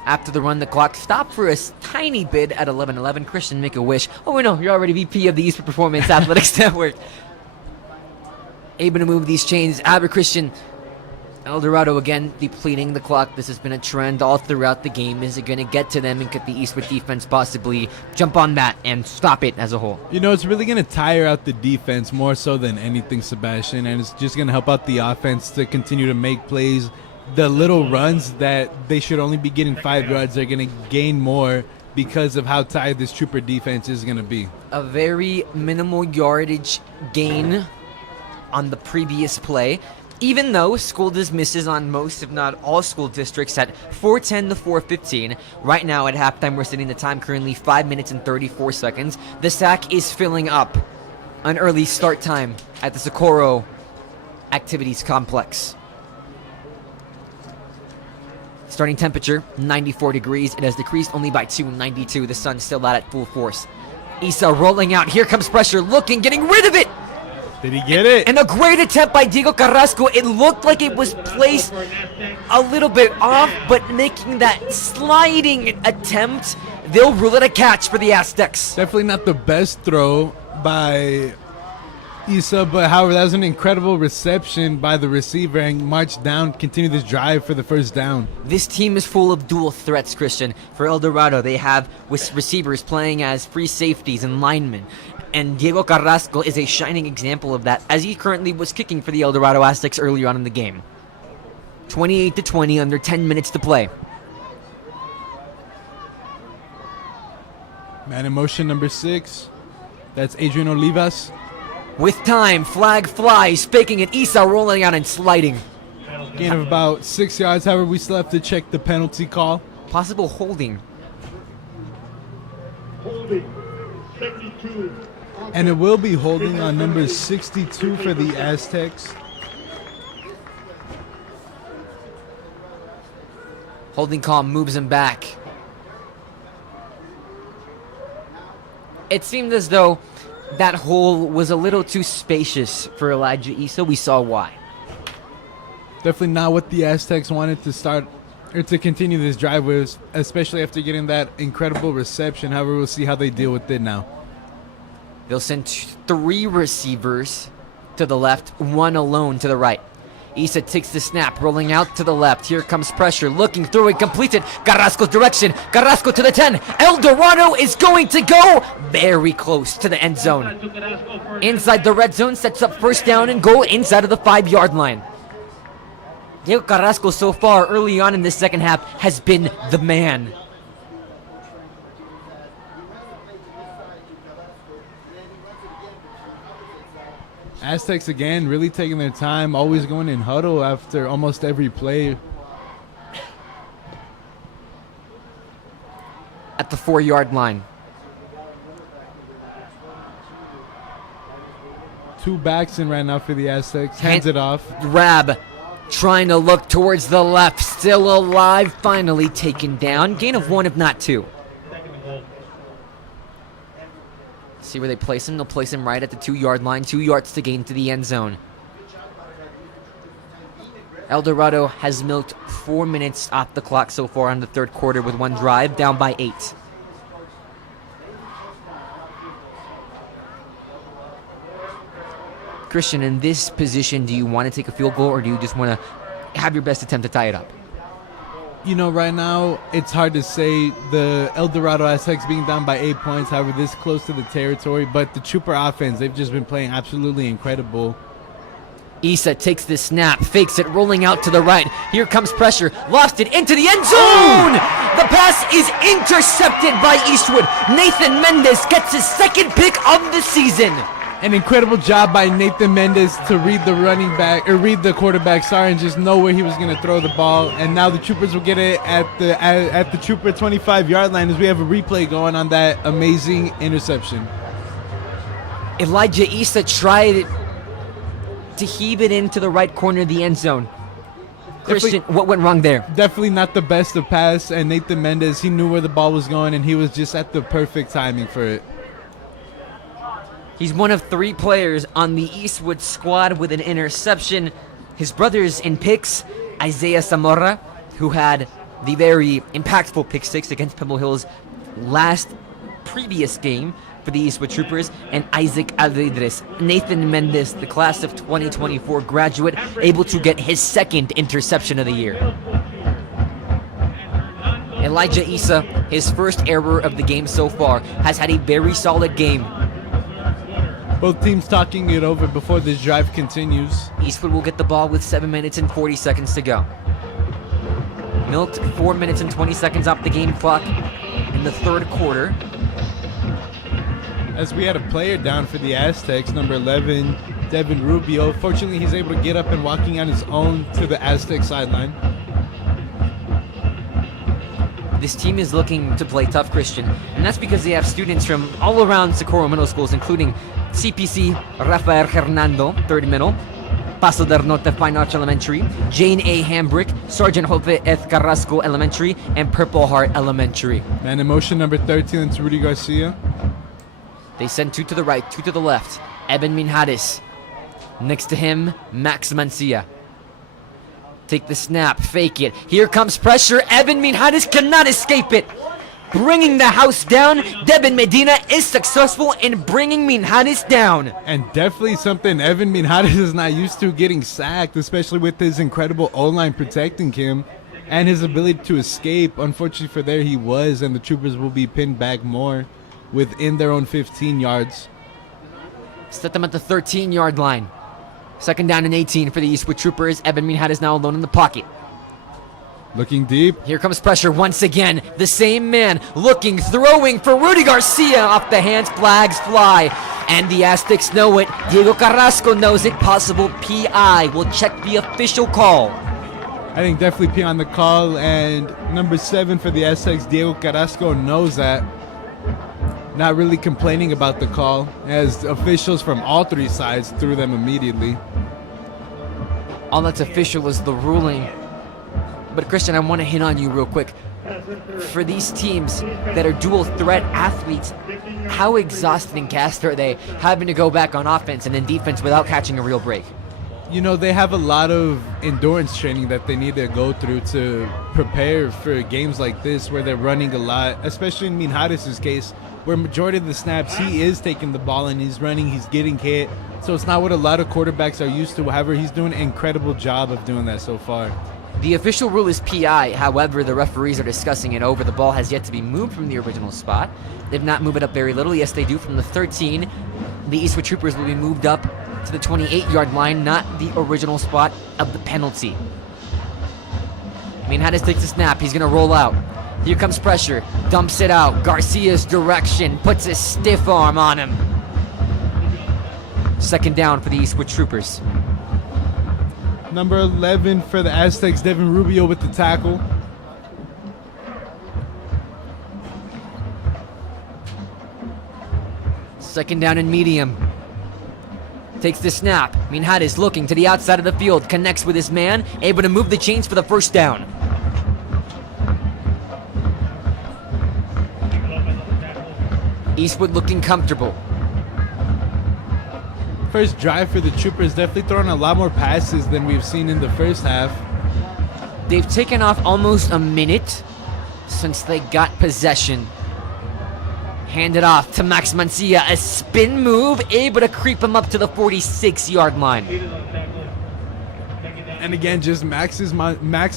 After the run, the clock stopped for a tiny bit at 11:11. Christian, make a wish. Oh, no, you're already VP of the Eastwood Performance Athletics Network. Able to move these chains. Aber Christian, El Dorado again depleting the clock. This has been a trend all throughout the game. Is it going to get to them, and could the Eastwood defense possibly jump on that and stop it as a whole? You know, it's really going to tire out the defense more so than anything, Sebastian, and it's just going to help out the offense to continue to make plays. The little runs that they should only be getting 5 yards, they're going to gain more because of how tired this Trooper defense is going to be. A very minimal yardage gain on the previous play. Even though school dismisses on most, if not all, school districts at 4:10 to 4:15. Right now at halftime, we're sitting the time currently 5 minutes and 34 seconds. The SAC is filling up an early start time at the Socorro Activities Complex. Starting temperature, 94 degrees. It has decreased only by 92. The sun's still out at full force. Isa rolling out. Here comes pressure. Looking, getting rid of it. Did he get it? And a great attempt by Diego Carrasco. It looked like it was placed a little bit off, but making that sliding attempt, they'll rule it a catch for the Aztecs. Definitely not the best throw by Isa, but however, that was an incredible reception by the receiver and marched down, continue this drive for the first down. This team is full of dual threats, Christian. For El Dorado, they have receivers playing as free safeties and linemen. And Diego Carrasco is a shining example of that, as he currently was kicking for the El Dorado Aztecs earlier on in the game. 28-20, under 10 minutes to play. Man in motion number 6. That's Adrian Olivas. With time, flag flies, faking it. Isa rolling out and sliding. Gain of about 6 yards. However, we still have to check the penalty call. Possible holding. Holding 72. And it will be holding on number 62 for the Aztecs. Holding call moves him back. It seemed as though that hole was a little too spacious for Elijah Isa. We saw why. Definitely not what the Aztecs wanted to start or to continue this drive with, especially after getting that incredible reception. However, we'll see how they deal with it now. They'll send 3 receivers to the left, 1 alone to the right. Isa takes the snap, rolling out to the left. Here comes pressure, looking through it, completed. Carrasco's direction. Carrasco to the 10. El Dorado is going to go very close to the end zone. Inside the red zone, sets up first down and goal inside of the 5-yard line. Diego Carrasco so far early on in this second half has been the man. Aztecs again really taking their time, always going in huddle after almost every play. At the 4-yard line. Two backs in right now for the Aztecs. Hands it off. Rab trying to look towards the left. Still alive. Finally taken down. Gain of 1, if not 2. See where they place him. They'll place him right at the 2-yard line. 2 yards to gain to the end zone. El Dorado has milked 4 minutes off the clock so far in the third quarter with 1 drive, down by 8. Christian, in this position, do you want to take a field goal or do you just want to have your best attempt to tie it up? You know, right now, it's hard to say. The El Dorado Aztecs being down by 8 points, however, this close to the territory. But the Trooper offense, they've just been playing absolutely incredible. Isa takes the snap, fakes it, rolling out to the right. Here comes pressure, lost it into the end zone! The pass is intercepted by Eastwood. Nathan Mendez gets his second pick of the season. An incredible job by Nathan Mendez to read the quarterback, and just know where he was going to throw the ball. And now the Troopers will get it at the Trooper 25-yard line as we have a replay going on that amazing interception. Elijah Isa tried to heave it into the right corner of the end zone. Christian, what went wrong there? Definitely not the best of pass, and Nathan Mendez, he knew where the ball was going, and he was just at the perfect timing for it. He's one of 3 players on the Eastwood squad with an interception. His brothers in picks, Isaiah Zamora, who had the very impactful pick 6 against Pebble Hill's previous game for the Eastwood Troopers, and Isaac Alvidres. Nathan Mendez, the class of 2024 graduate, able to get his second interception of the year. Elijah Isa, his first error of the game so far, has had a very solid game. Both teams talking it over before this drive continues. Eastwood will get the ball with 7 minutes and 40 seconds to go. Milked 4 minutes and 20 seconds off the game clock in the third quarter. As we had a player down for the Aztecs, number 11, Devin Rubio. Fortunately, he's able to get up and walking on his own to the Aztec sideline. This team is looking to play tough, Christian, and that's because they have students from all around Socorro Middle Schools, including CPC Rafael Hernando, 3rd Middle, Paso del Norte Fine Arts Elementary, Jane A. Hambrick, Sergeant Jose F. Carrasco Elementary, and Purple Heart Elementary. Man in motion, number 13, it's Rudy Garcia. They send 2 to the right, 2 to the left. Eben Minhares. Next to him, Max Mancia. Take the snap, fake it. Here comes pressure. Eben Minhares cannot escape it. Bringing the house down. Devin Medina is successful in bringing Minhares down. And definitely something Evan Minhares is not used to, getting sacked, especially with his incredible O-line protecting him and his ability to escape. Unfortunately for there, he was, and the Troopers will be pinned back more within their own 15 yards. Set them at the 13-yard line. 2nd down and 18 for the Eastwood Troopers. Eben Minhares now alone in the pocket. Looking deep. Here comes pressure once again. The same man looking, throwing for Rudy Garcia. Off the hands, flags fly. And the Aztecs know it. Diego Carrasco knows it. Possible PI. We'll check the official call. I think definitely P on the call. And number 7 for the Aztecs, Diego Carrasco, knows that. Not really complaining about the call, as officials from all 3 sides threw them immediately. All that's official is the ruling. But Christian, I want to hit on you real quick. For these teams that are dual threat athletes, how exhausted and gassed are they having to go back on offense and then defense without catching a real break? You know, they have a lot of endurance training that they need to go through to prepare for games like this where they're running a lot, especially in Minhares' case, where majority of the snaps he is taking the ball and he's running, he's getting hit. So it's not what a lot of quarterbacks are used to. However, he's doing an incredible job of doing that so far. The official rule is PI. However, the referees are discussing it over. The ball has yet to be moved from the original spot. They've not moved it up very little. Yes, they do from the 13. The Eastwood Troopers will be moved up to the 28-yard line, not the original spot of the penalty. Minhares takes a snap. He's going to roll out. Here comes pressure. Dumps it out. Garcia's direction. Puts a stiff arm on him. Second down for the Eastwood Troopers. Number 11 for the Aztecs, Devin Rubio with the tackle. Second down and medium. Takes the snap. Minhares looking to the outside of the field. Connects with his man. Able to move the chains for the first down. Eastwood looking comfortable. First drive for the Troopers, definitely throwing a lot more passes than we've seen in the first half. They've taken off almost a minute since they got possession. Handed off to Max Mancia, a spin move, able to creep him up to the 46-yard line. And again, just Max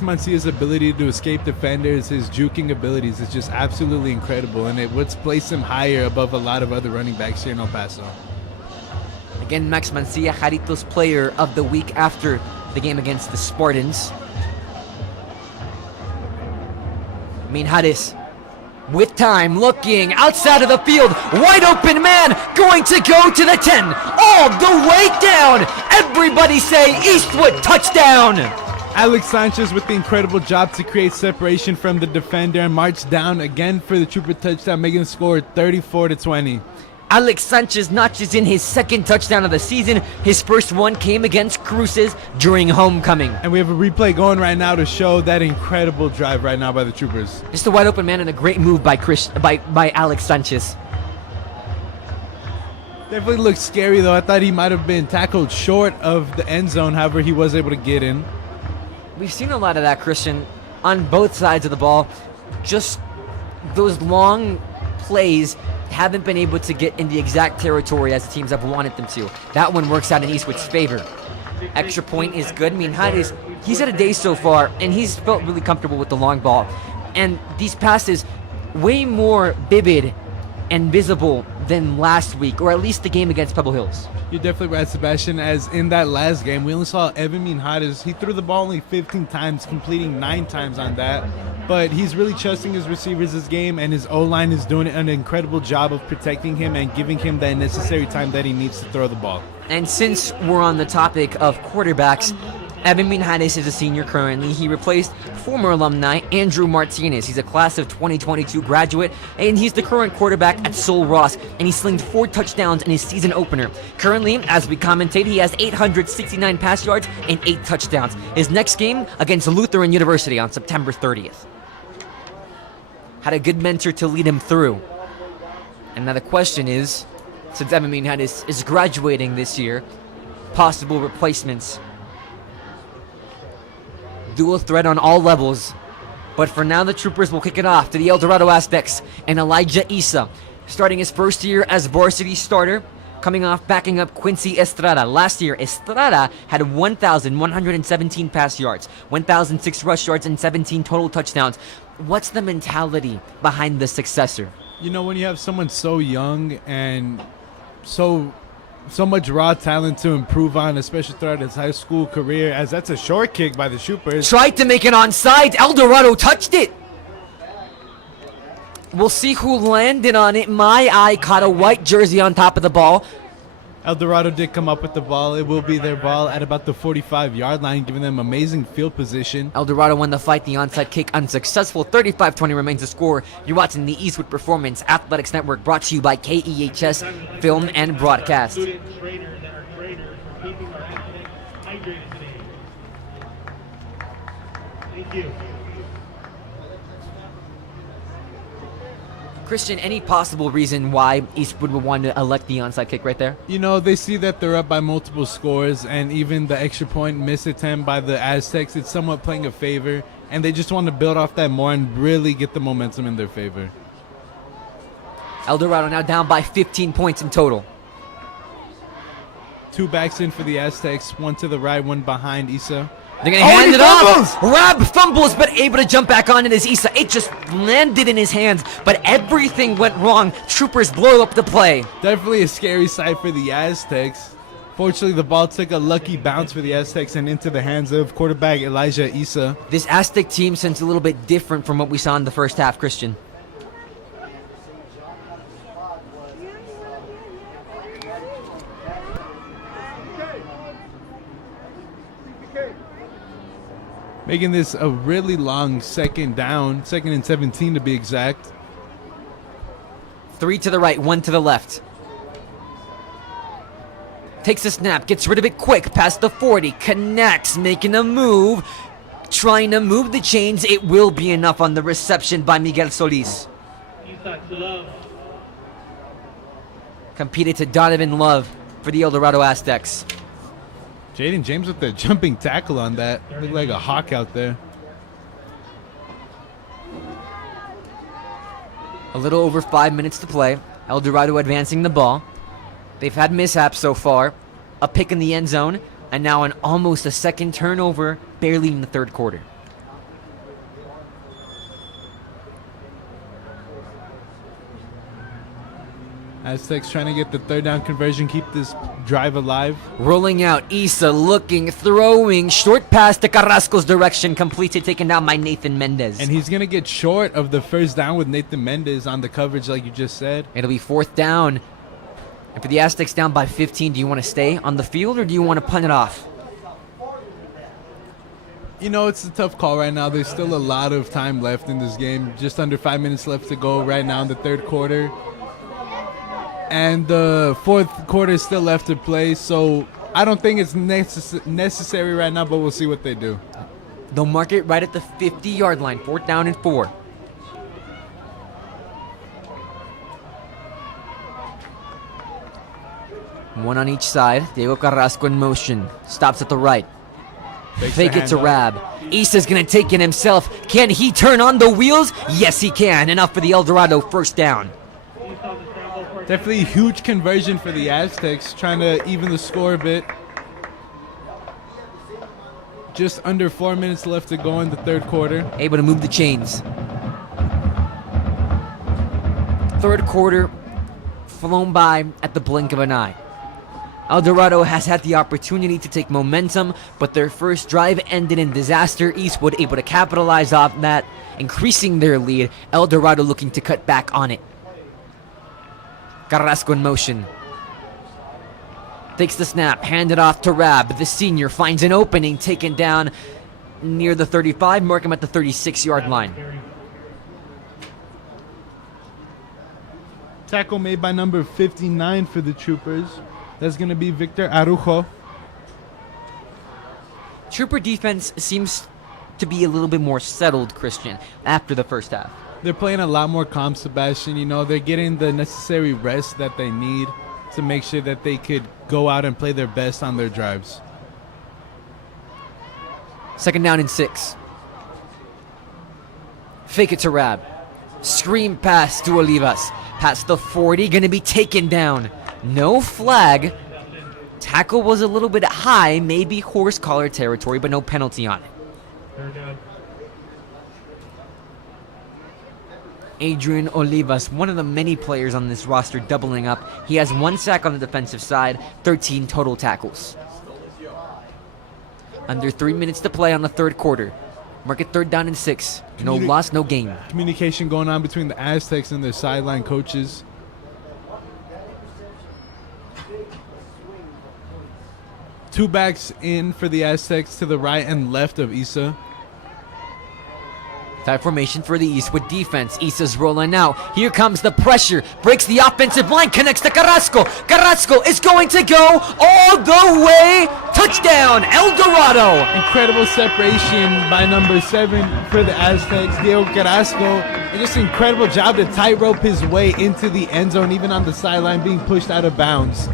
Mancia's ability to escape defenders, his juking abilities is just absolutely incredible, and it would place him higher above a lot of other running backs here in El Paso. Again, Max Mancia, Jarito's player of the week after the game against the Spartans. Minhares with time, looking outside of the field, wide open man, going to go to the 10, all the way down. Everybody say Eastwood touchdown. Alex Sanchez with the incredible job to create separation from the defender and march down again for the Trooper touchdown, making the score 34-20. Alex Sanchez notches in his second touchdown of the season. His first one came against Cruces during homecoming. And we have a replay going right now to show that incredible drive right now by the Troopers. Just a wide open man and a great move by Alex Sanchez. Definitely looked scary though. I thought he might have been tackled short of the end zone. However, he was able to get in. We've seen a lot of that, Christian, on both sides of the ball. Just those long plays haven't been able to get in the exact territory as the teams have wanted them to. That one works out in Eastwood's favor. Extra point is good. I mean, he's had a day so far, and he's felt really comfortable with the long ball. And these passes, way more vivid and visible than last week, or at least the game against Pebble Hills. You're definitely right, Sebastian, as in that last game, we only saw Evan Minhares. He threw the ball only 15 times, completing 9 times on that. But he's really trusting his receivers this game, and his O-line is doing an incredible job of protecting him and giving him that necessary time that he needs to throw the ball. And since we're on the topic of quarterbacks, Evan Minhares is a senior currently. He replaced former alumni Andrew Martinez. He's a class of 2022 graduate, and he's the current quarterback at Sol Ross, and he slinged 4 touchdowns in his season opener. Currently, as we commentate, he has 869 pass yards and 8 touchdowns. His next game against Lutheran University on September 30th. Had a good mentor to lead him through. And now the question is, since Evan Minhares is graduating this year, possible replacements. Dual threat on all levels. But for now, the Troopers will kick it off to the El Dorado Aztecs and Elijah Isa, starting his first year as varsity starter, coming off backing up Quincy Estrada. Last year, Estrada had 1,117 pass yards, 1,006 rush yards, and 17 total touchdowns. What's the mentality behind the successor? You know, when you have someone so young and so much raw talent to improve on, especially throughout his high school career, as that's a short kick by the Troopers. Tried to make it onside. El Dorado touched it. We'll see who landed on it. My eye caught a white jersey on top of the ball. El Dorado did come up with the ball. It will be their ball at about the 45-yard line, giving them amazing field position. El Dorado won the fight. The onside kick unsuccessful. 35-20 remains the score. You're watching the Eastwood Performance Athletics Network, brought to you by KEHS Film and Broadcast. Trainers and our trainers for keeping our athletes hydrated today. Thank you. Christian, any possible reason why Eastwood would want to elect the onside kick right there? You know, they see that they're up by multiple scores, and even the extra point missed attempt by the Aztecs, it's somewhat playing a favor, and they just want to build off that more and really get the momentum in their favor. El Dorado now down by 15 points in total. 2 backs in for the Aztecs, one to the right, one behind Isa. They're going to hand it off. Rab fumbles, but able to jump back on it as Isa. It just landed in his hands, but everything went wrong. Troopers blow up the play. Definitely a scary sight for the Aztecs. Fortunately, the ball took a lucky bounce for the Aztecs and into the hands of quarterback Elijah Issa. This Aztec team seems a little bit different from what we saw in the first half, Christian. Making this a really long second down, 2nd and 17 to be exact. 3 to the right, 1 to the left. Takes the snap, gets rid of it quick, past the 40, connects, making a move, trying to move the chains. It will be enough on the reception by Miguel Solis. Competed to Donovan Love for the El Dorado Aztecs. Jaden James with the jumping tackle on that. Looked like a hawk out there. A little over 5 minutes to play. El Dorado advancing the ball. They've had mishaps so far. A pick in the end zone, and now an almost a second turnover, barely in the third quarter. Aztecs trying to get the 3rd down conversion, keep this drive alive. Rolling out, Issa looking, throwing, short pass to Carrasco's direction, completed, taken down by Nathan Mendez. And he's going to get short of the 1st down with Nathan Mendez on the coverage like you just said. It'll be 4th down. And for the Aztecs down by 15, do you want to stay on the field or do you want to punt it off? You know, it's a tough call right now. There's still a lot of time left in this game. Just under 5 minutes left to go right now in the 3rd quarter. And the 4th quarter is still left to play, so I don't think it's necessary right now, but we'll see what they do. They'll mark it right at the 50-yard line, 4th down and 4. One on each side. Diego Carrasco in motion. Stops at the right. Fake it to Rab. Issa's going to take it himself. Can he turn on the wheels? Yes, he can. Enough for the El Dorado 1st down. Definitely a huge conversion for the Aztecs, trying to even the score a bit. Just under 4 minutes left to go in the 3rd quarter. Able to move the chains. 3rd quarter flown by at the blink of an eye. El Dorado has had the opportunity to take momentum, but their first drive ended in disaster. Eastwood able to capitalize off that, increasing their lead. El Dorado looking to cut back on it. Carrasco in motion. Takes the snap, handed off to Rab. The senior finds an opening, taken down near the 35, mark him at the 36-yard line. Tackle made by number 59 for the Troopers. That's going to be Victor Arujo. Trooper defense seems to be a little bit more settled, Christian, after the first half. They're playing a lot more calm, Sebastian. You know, they're getting the necessary rest that they need to make sure that they could go out and play their best on their drives. 2nd down and 6. Fake it to Rab. Screen pass to Olivas. Past the 40, going to be taken down. No flag. Tackle was a little bit high, maybe horse collar territory, but no penalty on it. Adrian Olivas, one of the many players on this roster doubling up. He has 1 sack on the defensive side, 13 total tackles. Under 3 minutes to play on the 3rd quarter. Mark it 3rd down and 6. No loss, no gain. Communication going on between the Aztecs and their sideline coaches. Two backs in for the Aztecs to the right and left of Issa. Tight formation for the Eastwood defense. Issa's rolling out. Here comes the pressure. Breaks the offensive line. Connects to Carrasco. Carrasco is going to go all the way. Touchdown, El Dorado. Incredible separation by number 7 for the Aztecs, Diego Carrasco. And just an incredible job to tightrope his way into the end zone, even on the sideline, being pushed out of bounds.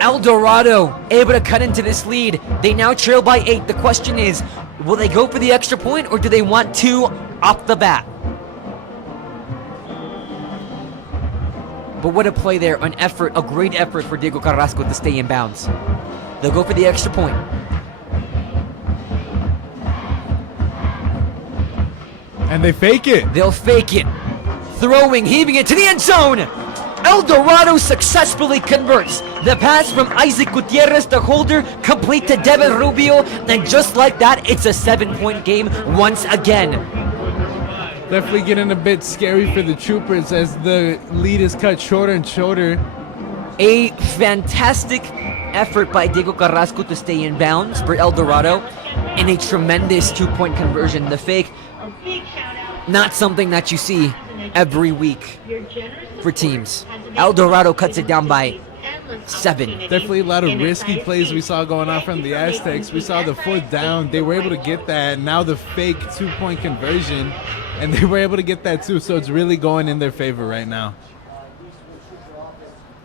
El Dorado able to cut into this lead. They now trail by 8. The question is, will they go for the extra point or do they want 2 off the bat? But what a play there, an effort, a great effort for Diego Carrasco to stay in bounds. They'll go for the extra point. And they fake it. They'll fake it. Throwing, heaving it to the end zone. El Dorado successfully converts. The pass from Isaac Gutierrez, the holder, complete to Devin Rubio, and just like that, it's a 7-point game once again. Definitely getting a bit scary for the Troopers as the lead is cut shorter and shorter. A fantastic effort by Diego Carrasco to stay in bounds for El Dorado, and a tremendous 2-point conversion. The fake, not something that you see every week for teams. El Dorado cuts it down by 7. Definitely a lot of risky plays we saw going on from the Aztecs. We saw the 4th down. They were able to get that. Now the fake 2-point conversion, and they were able to get that too. So it's really going in their favor right now.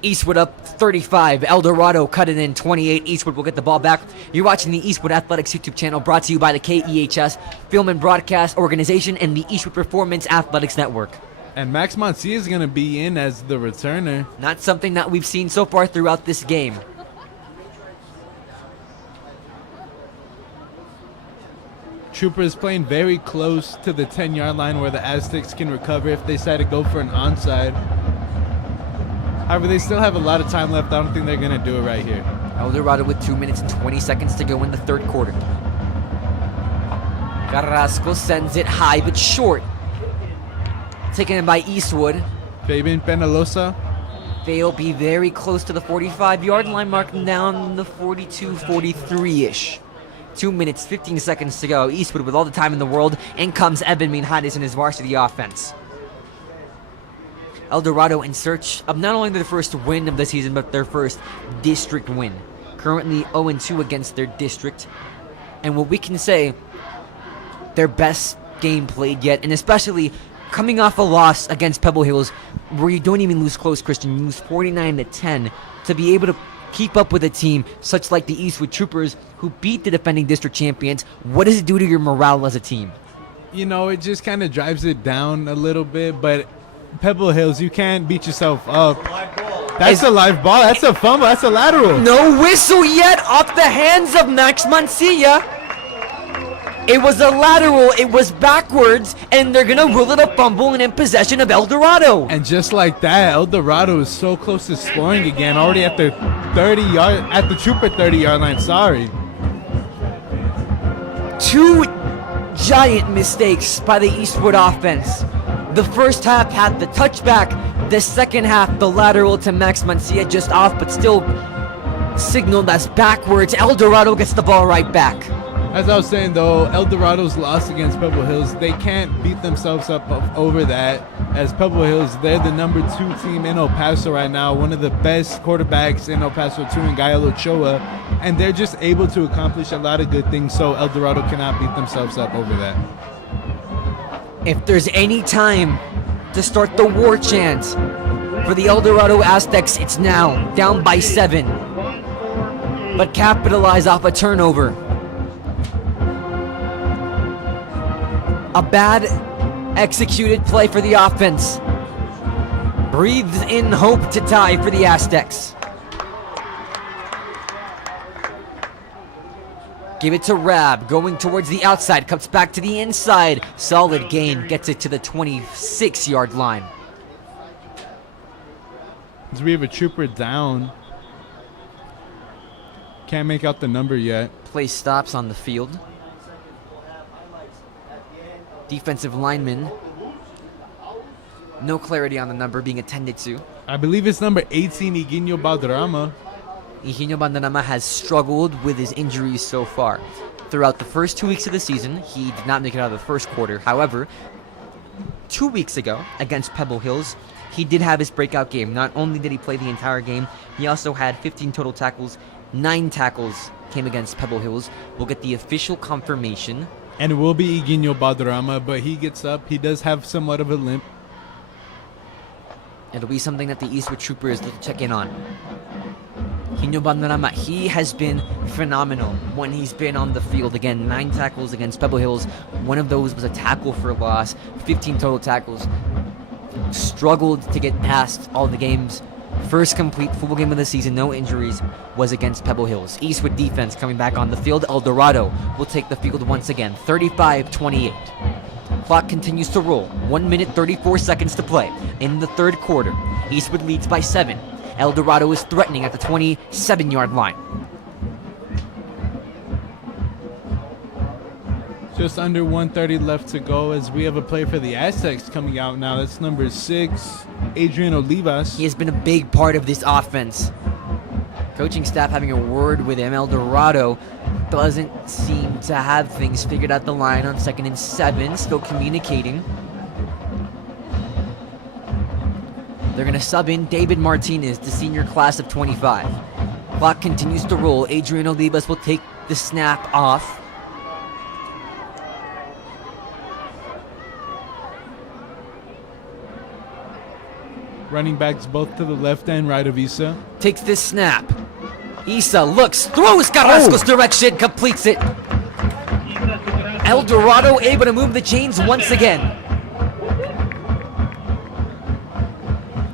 Eastwood up 35. El Dorado cut it in 28. Eastwood will get the ball back. You're watching the Eastwood Athletics YouTube channel, brought to you by the KEHS Film and Broadcast Organization and the Eastwood Performance Athletics Network. And Max Moncia is going to be in as the returner. Not something that we've seen so far throughout this game. Troopers playing very close to the 10-yard line where the Aztecs can recover if they decide to go for an onside. However, they still have a lot of time left. I don't think they're going to do it right here. El Dorado with 2 minutes and 20 seconds to go in the third quarter. Carrasco sends it high but short. Taken in by Eastwood. Fabian Penalosa. They'll be very close to the 45-yard line, marking down the 42, 43-ish. 2 minutes, 15 seconds to go. Eastwood with all the time in the world. In comes Evan Minhades in his varsity offense. El Dorado in search of not only their first win of the season, but their first district win. Currently 0-2 against their district. And what we can say, their best game played yet, and especially coming off a loss against Pebble Hills, where you don't even lose close, Christian. You lose 49-10 to be able to keep up with a team such like the Eastwood Troopers, who beat the defending district champions. What does it do to your morale as a team? You know, it just kind of drives it down a little bit, but Pebble Hills, you can't beat yourself up. That's a live ball. That's a fumble. That's a lateral. No whistle yet off the hands of Max Mancilla. It was a lateral. It was backwards, and they're going to rule it a fumble and in possession of El Dorado. And just like that, El Dorado is so close to scoring again, already at the 30-yard, at the Trooper 30-yard line. Sorry. 2 giant mistakes by the Eastwood offense. The first half had the touchback. The second half, the lateral to Max Mancilla, just off, but still signaled as backwards. El Dorado gets the ball right back. As I was saying, though, El Dorado's loss against Pebble Hills, they can't beat themselves up over that. As Pebble Hills, they're the number 2 team in El Paso right now, one of the best quarterbacks in El Paso too, in Gael Ochoa, and they're just able to accomplish a lot of good things, so El Dorado cannot beat themselves up over that. If there's any time to start the war chant for the El Dorado Aztecs, it's now, down by 7. But capitalize off a turnover. A bad executed play for the offense breathes in hope to tie for the Aztecs. Give it to Rab, going towards the outside, comes back to the inside. Solid gain, gets it to the 26-yard line. As we have a Trooper down. Can't make out the number yet. Play stops on the field. Defensive lineman. No clarity on the number being attended to. I believe it's number 18, Higuino Balderrama. Higuino Bandanama has struggled with his injuries so far. Throughout the first 2 weeks of the season, he did not make it out of the first quarter. However, 2 weeks ago against Pebble Hills, he did have his breakout game. Not only did he play the entire game, he also had 15 total tackles. 9 tackles came against Pebble Hills. We'll get the official confirmation. And it will be Higuino Balderrama, but he gets up. He does have somewhat of a limp. It'll be something that the Eastwood Troopers will check in on. Higuino Bandanama, he has been phenomenal when he's been on the field. Again, 9 tackles against Pebble Hills. One of those was a tackle for loss. 15 total tackles. Struggled to get past all the games. First complete full game of the season, no injuries, was against Pebble Hills. Eastwood defense coming back on the field. El Dorado will take the field once again, 35-28. Clock continues to roll. 1 minute 34 seconds to play in the third quarter. Eastwood leads by 7. El Dorado is threatening at the 27-yard line. Just under 1:30 left to go as we have a play for the Aztecs coming out now. That's number 6, Adrian Olivas. He has been a big part of this offense. Coaching staff having a word with him. El Dorado doesn't seem to have things figured out the line on 2nd and 7. Still communicating. They're going to sub in David Martinez, the senior class of 25. Clock continues to roll. Adrian Olivas will take the snap off. Running backs both to the left and right of Isa. Takes this snap. Isa looks, throws Carrasco's direction, completes it. El Dorado able to move the chains once again.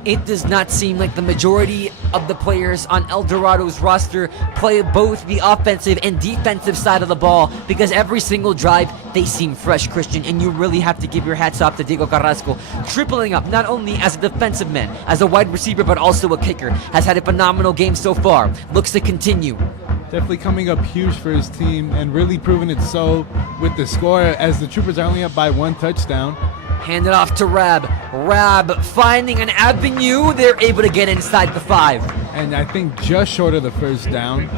It does not seem like the majority of the players on El Dorado's roster play both the offensive and defensive side of the ball, because every single drive they seem fresh, Christian, and you really have to give your hats off to Diego Carrasco, tripling up not only as a defensive man, as a wide receiver, but also a kicker. Has had a phenomenal game so far. Looks to continue. Definitely coming up huge for his team and really proving it so with the score, as the Troopers are only up by 1 touchdown. Hand it off to Rab. Rab finding an avenue. They're able to get inside the 5. And I think just short of the first down.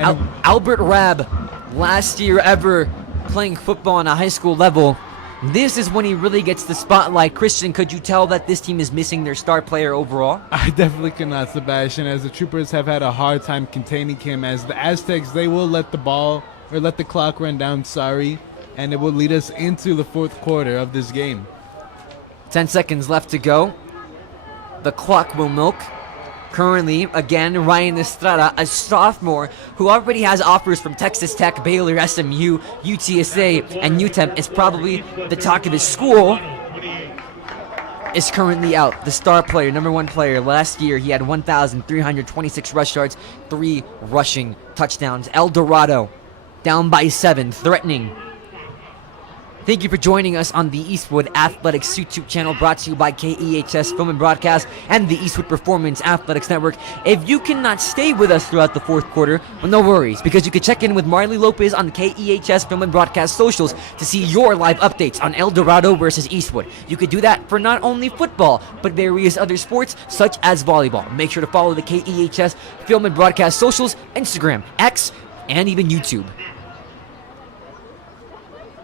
And Albert Rab, last year ever playing football on a high school level. This is when he really gets the spotlight. Christian, could you tell that this team is missing their star player overall? I definitely cannot, Sebastian, as the Troopers have had a hard time containing him. As the Aztecs, they will let the clock run down, and it will lead us into the fourth quarter of this game. 10 seconds left to go. The clock will milk. Currently, again, Ryan Estrada, a sophomore who already has offers from Texas Tech, Baylor, SMU, UTSA, and UTEP, is probably the talk of his school, is currently out. The star player, number 1 player. Last year, he had 1,326 rush yards, 3 rushing touchdowns. El Dorado, down by 7, threatening. Thank you for joining us on the Eastwood Athletics YouTube channel, brought to you by KEHS Film and Broadcast and the Eastwood Performance Athletics Network. If you cannot stay with us throughout the fourth quarter, well, no worries, because you can check in with Marley Lopez on the KEHS Film and Broadcast socials to see your live updates on El Dorado versus Eastwood. You could do that for not only football, but various other sports such as volleyball. Make sure to follow the KEHS Film and Broadcast socials, Instagram, X, and even YouTube.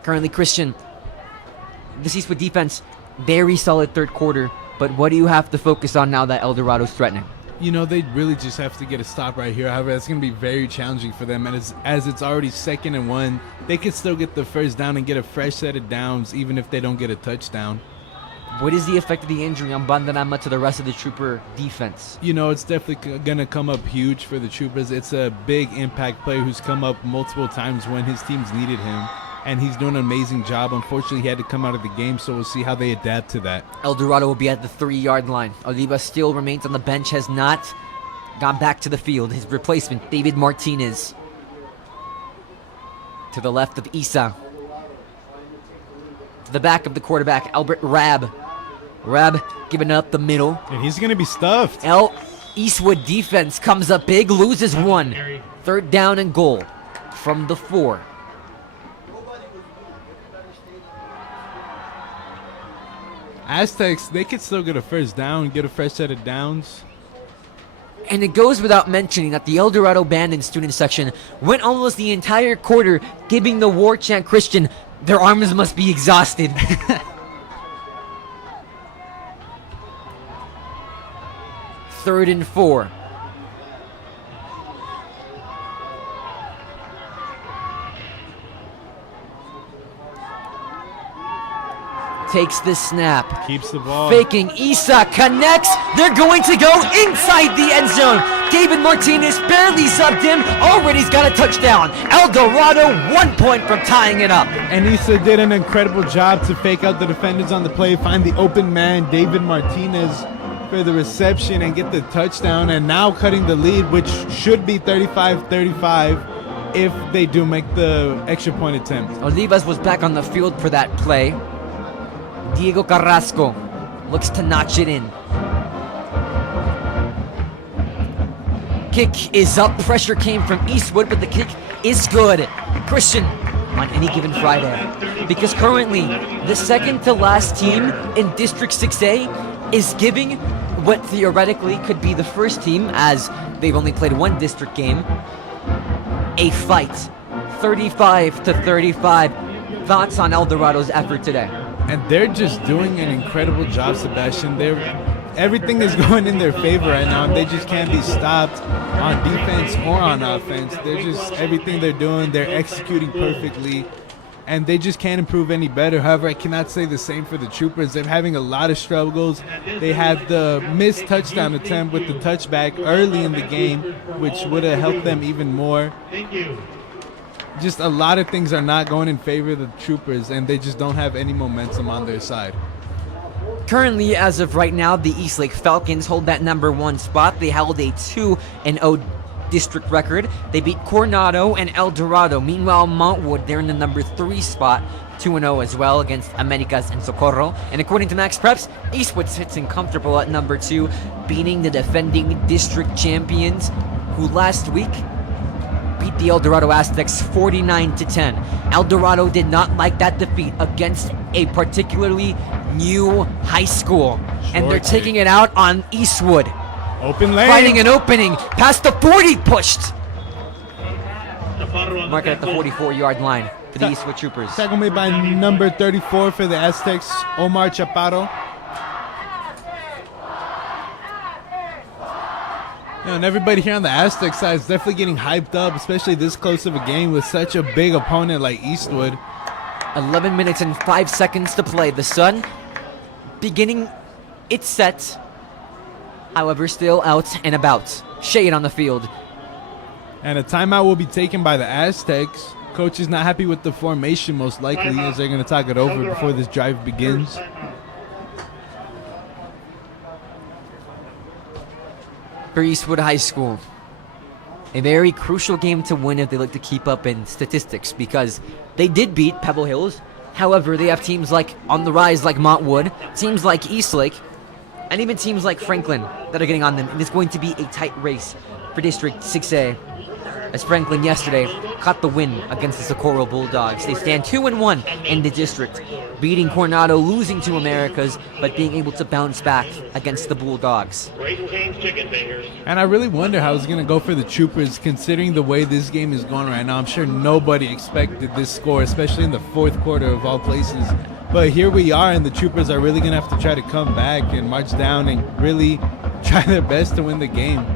Currently, Christian, this Eastwood defense, very solid third quarter, but what do you have to focus on now that El Dorado's threatening? You know, they really just have to get a stop right here. However, it's going to be very challenging for them. And as it's already 2nd and 1, they can still get the first down and get a fresh set of downs, even if they don't get a touchdown. What is the effect of the injury on Bandarama to the rest of the Trooper defense? You know, it's definitely going to come up huge for the Troopers. It's a big impact player who's come up multiple times when his teams needed him. And he's doing an amazing job. Unfortunately, he had to come out of the game, so we'll see how they adapt to that. El Dorado will be at the 3-yard line. Oliva still remains on the bench, has not gone back to the field. His replacement, David Martinez. To the left of Isa. To the back of the quarterback, Albert Rab. Rab giving up the middle. And he's going to be stuffed. Eastwood defense comes up big, loses 1. 3rd down and goal from the 4. Aztecs, they could still get a first down, get a fresh set of downs. And it goes without mentioning that the El Dorado band and student section went almost the entire quarter giving the war chant, Christian, their arms must be exhausted. 3rd and 4. Takes the snap. Keeps the ball. Faking. Isa connects. They're going to go inside the end zone. David Martinez barely subbed him. Already's got a touchdown. El Dorado 1 point from tying it up. And Isa did an incredible job to fake out the defenders on the play, find the open man, David Martinez, for the reception and get the touchdown. And now cutting the lead, which should be 35-35. if they do make the extra point attempt. Olivas was back on the field for that play. Diego Carrasco looks to notch it in. Kick is up. Pressure came from Eastwood, but the kick is good. Christian on any given Friday. Because currently, the second to last team in District 6A is giving what theoretically could be the first team, as they've only played one district game, a fight. 35-35. Thoughts on El Dorado's effort today? And they're just doing an incredible job, Sebastian. Everything is going in their favor right now, and they just can't be stopped on defense or on offense. They're just, everything they're doing, they're executing perfectly, and they just can't improve any better. However, I cannot say the same for the Troopers. They're having a lot of struggles. They had the missed touchdown attempt with the touchback early in the game, which would have helped them even more. Thank you. Just a lot of things are not going in favor of the Troopers, and they just don't have any momentum on their side. Currently, as of right now, the Eastlake Falcons hold that number 1 spot. They held a 2-0 district record. They beat Coronado and El Dorado. Meanwhile, Montwood, they're in the number 3 spot, 2-0 as well against Americas and Socorro. And according to Max Preps, Eastwood sits in comfortable at number 2, beating the defending district champions, who last week beat the El Dorado Aztecs 49-10. El Dorado did not like that defeat against a particularly new high school, and they're taking it out on Eastwood. Open lane. Finding an opening past the 40, pushed. Mark it at the 44-yard line for the Eastwood Troopers. Tackle made by number 34 for the Aztecs, Omar Chaparro. And everybody here on the Aztec side is definitely getting hyped up, especially this close of a game with such a big opponent like Eastwood. 11 minutes and 5 seconds to play. The sun beginning its set, however, still out and about. Shade on the field. And a timeout will be taken by the Aztecs. Coach is not happy with the formation, most likely, as they're going to talk it over before this drive begins. For Eastwood High School, a very crucial game to win if they look to keep up in statistics, because they did beat Pebble Hills. However, they have teams like on the rise like Montwood, teams like Eastlake, and even teams like Franklin that are getting on them. And it's going to be a tight race for District 6A, as Franklin yesterday caught the win against the Socorro Bulldogs. They stand 2-1 in the district, beating Coronado, losing to Americas, but being able to bounce back against the Bulldogs. And I really wonder how it's going to go for the Troopers, considering the way this game is going right now. I'm sure nobody expected this score, especially in the fourth quarter of all places. But here we are, and the Troopers are really going to have to try to come back and march down and really try their best to win the game.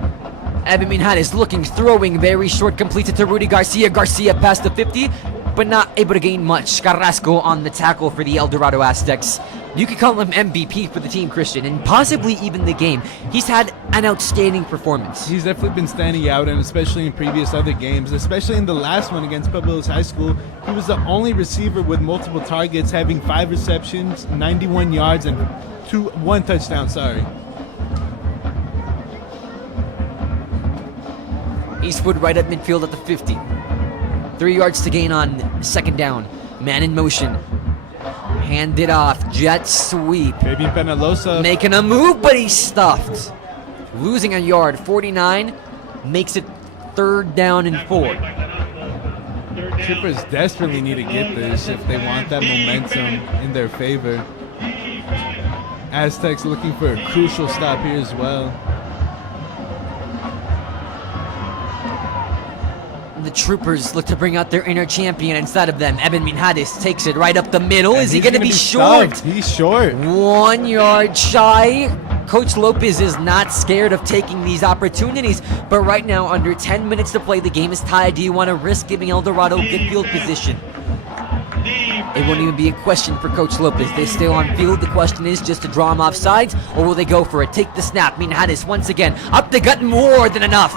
Evan Minhares looking, throwing, very short, completed to Rudy Garcia. Garcia past the 50, but not able to gain much. Carrasco on the tackle for the El Dorado Aztecs. You could call him MVP for the team, Christian, and possibly even the game. He's had an outstanding performance. He's definitely been standing out, and especially in previous other games, especially in the last one against Pebble Hills High School, he was the only receiver with multiple targets, having 5 receptions, 91 yards, and one touchdown, Eastwood right at midfield at the 50. 3 yards to gain on second down. Man in motion. Hand it off. Jet sweep. Fabian Penalosa Making a move, but he's stuffed. Losing a yard. 49 makes it 3rd down and 4. Troopers desperately need to get this if they want that momentum in their favor. Aztecs looking for a crucial stop here as well. The Troopers look to bring out their inner champion inside of them. Evan Minhares takes it right up the middle. And Is he going to be short? Stuffed. He's short. 1 yard shy. Coach Lopez is not scared of taking these opportunities, but right now, under 10 minutes to play, the game is tied. Do you want to risk giving El Dorado good field position? It won't even be a question for Coach Lopez. They stay on field. The question is just to draw him off sides, or will they go for it? Take the snap. Minhares once again up the gut, more than enough.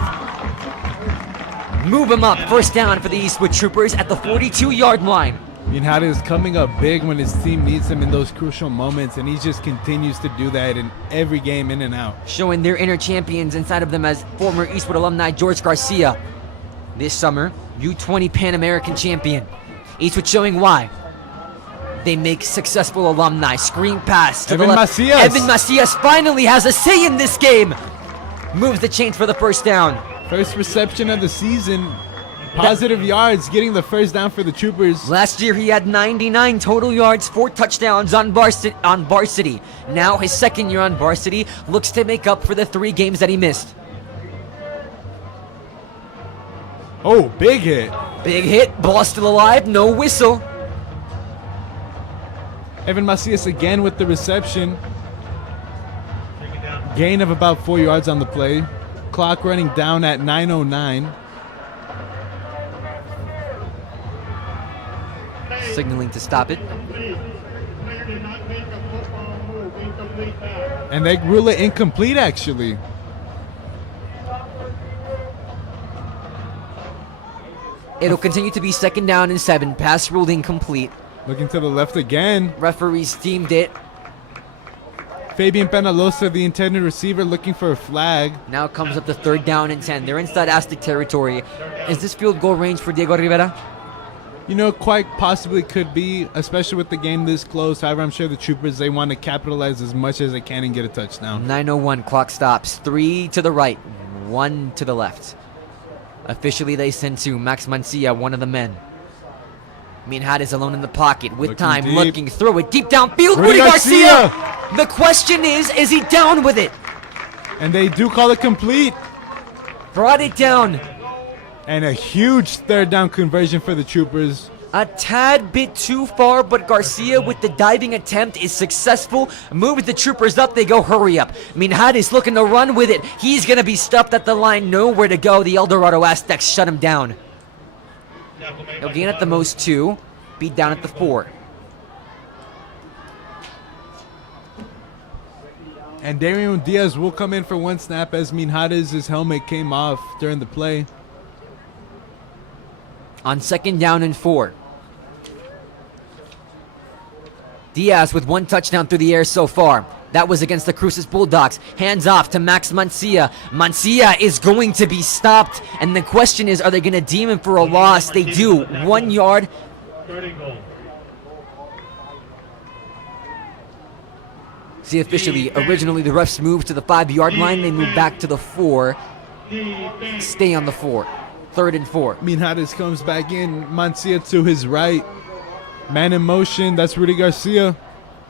Move him up. 1st down for the Eastwood Troopers at the 42-yard line. Minhares is coming up big when his team needs him in those crucial moments, and he just continues to do that in every game, in and out. Showing their inner champions inside of them as former Eastwood alumni George Garcia. this summer, U20 Pan American champion. Eastwood showing why. They make successful alumni. Screen pass to Evan the left. Macias. Evan Macias finally has a say in this game. Moves the chains for the first down. First reception of the season. Positive yards, getting the first down for the Troopers. Last year he had 99 total yards, 4 touchdowns on varsity. Now his second year on varsity looks to make up for the 3 games that he missed. Oh, big hit. Big hit, ball still alive, no whistle. Evan Macias again with the reception. Take it down. Gain of about 4 yards on the play. Clock running down at 9:09. Signaling to stop it. Incomplete. Player did not make a football move. Incomplete pass. And they rule it incomplete, actually. It'll continue to be 2nd down and 7. Pass ruled incomplete. Looking to the left again. Referees deemed it. Fabian Penalosa, the intended receiver, looking for a flag. Now comes up to 3rd down and 10. They're inside Aztec territory. Is this field goal range for Diego Rivera? You know, quite possibly could be, especially with the game this close. However, I'm sure the Troopers, they want to capitalize as much as they can and get a touchdown. 9:01, clock stops. 3 to the right, 1 to the left. Officially, they send to Max Mancia, one of the men. Minhad is alone in the pocket with Looking time, deep. looking through it. Deep downfield, Rudy Rudy Garcia! Garcia! The question is he down with it? And they do call it complete. Brought it down. And a huge 3rd down conversion for the Troopers. A tad bit too far, but Garcia with the diving attempt is successful. Moves the Troopers up, they go hurry up. Minhad is looking to run with it. He's going to be stuffed at the line, nowhere to go. The El Dorado Aztecs shut him down. He'll gain at the most 2, beat down at the 4. And Darian Diaz will come in for 1 snap as Minhad's helmet came off during the play. On 2nd down and 4. Diaz with 1 touchdown through the air so far. That was against the Cruces Bulldogs. Hands off to Max Mancia. Mancia is going to be stopped. And the question is, are they going to deem him for a loss? They do. 1 yard. 3rd and goal. See, officially, originally the refs moved to the 5-yard line. They moved back to the 4. Defense. Stay on the 4. 3rd and 4. Minhadez comes back in. Mancia to his right. Man in motion. That's Rudy Garcia.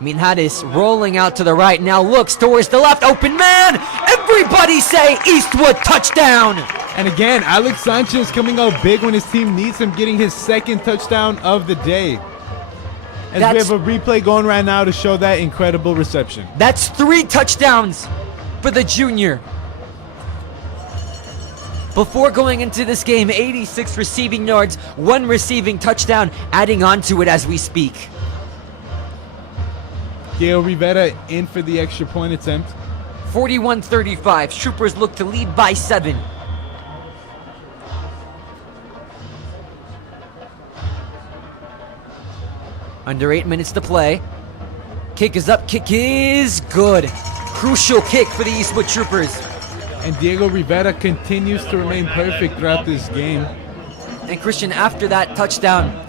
Minhadis rolling out to the right, now looks towards the left, open man! Everybody say Eastwood touchdown! And again, Alex Sanchez coming out big when his team needs him, getting his 2nd touchdown of the day. As That's- we have a replay going right now to show that incredible reception. That's 3 touchdowns for the junior. Before going into this game, 86 receiving yards, 1 receiving touchdown, adding on to it as we speak. Gail Rivera in for the extra point attempt. 41-35, Troopers look to lead by 7. Under 8 minutes to play. Kick is up, kick is good. Crucial kick for the Eastwood Troopers. And Diego Rivera continues to remain perfect throughout this game. And Christian, after that touchdown,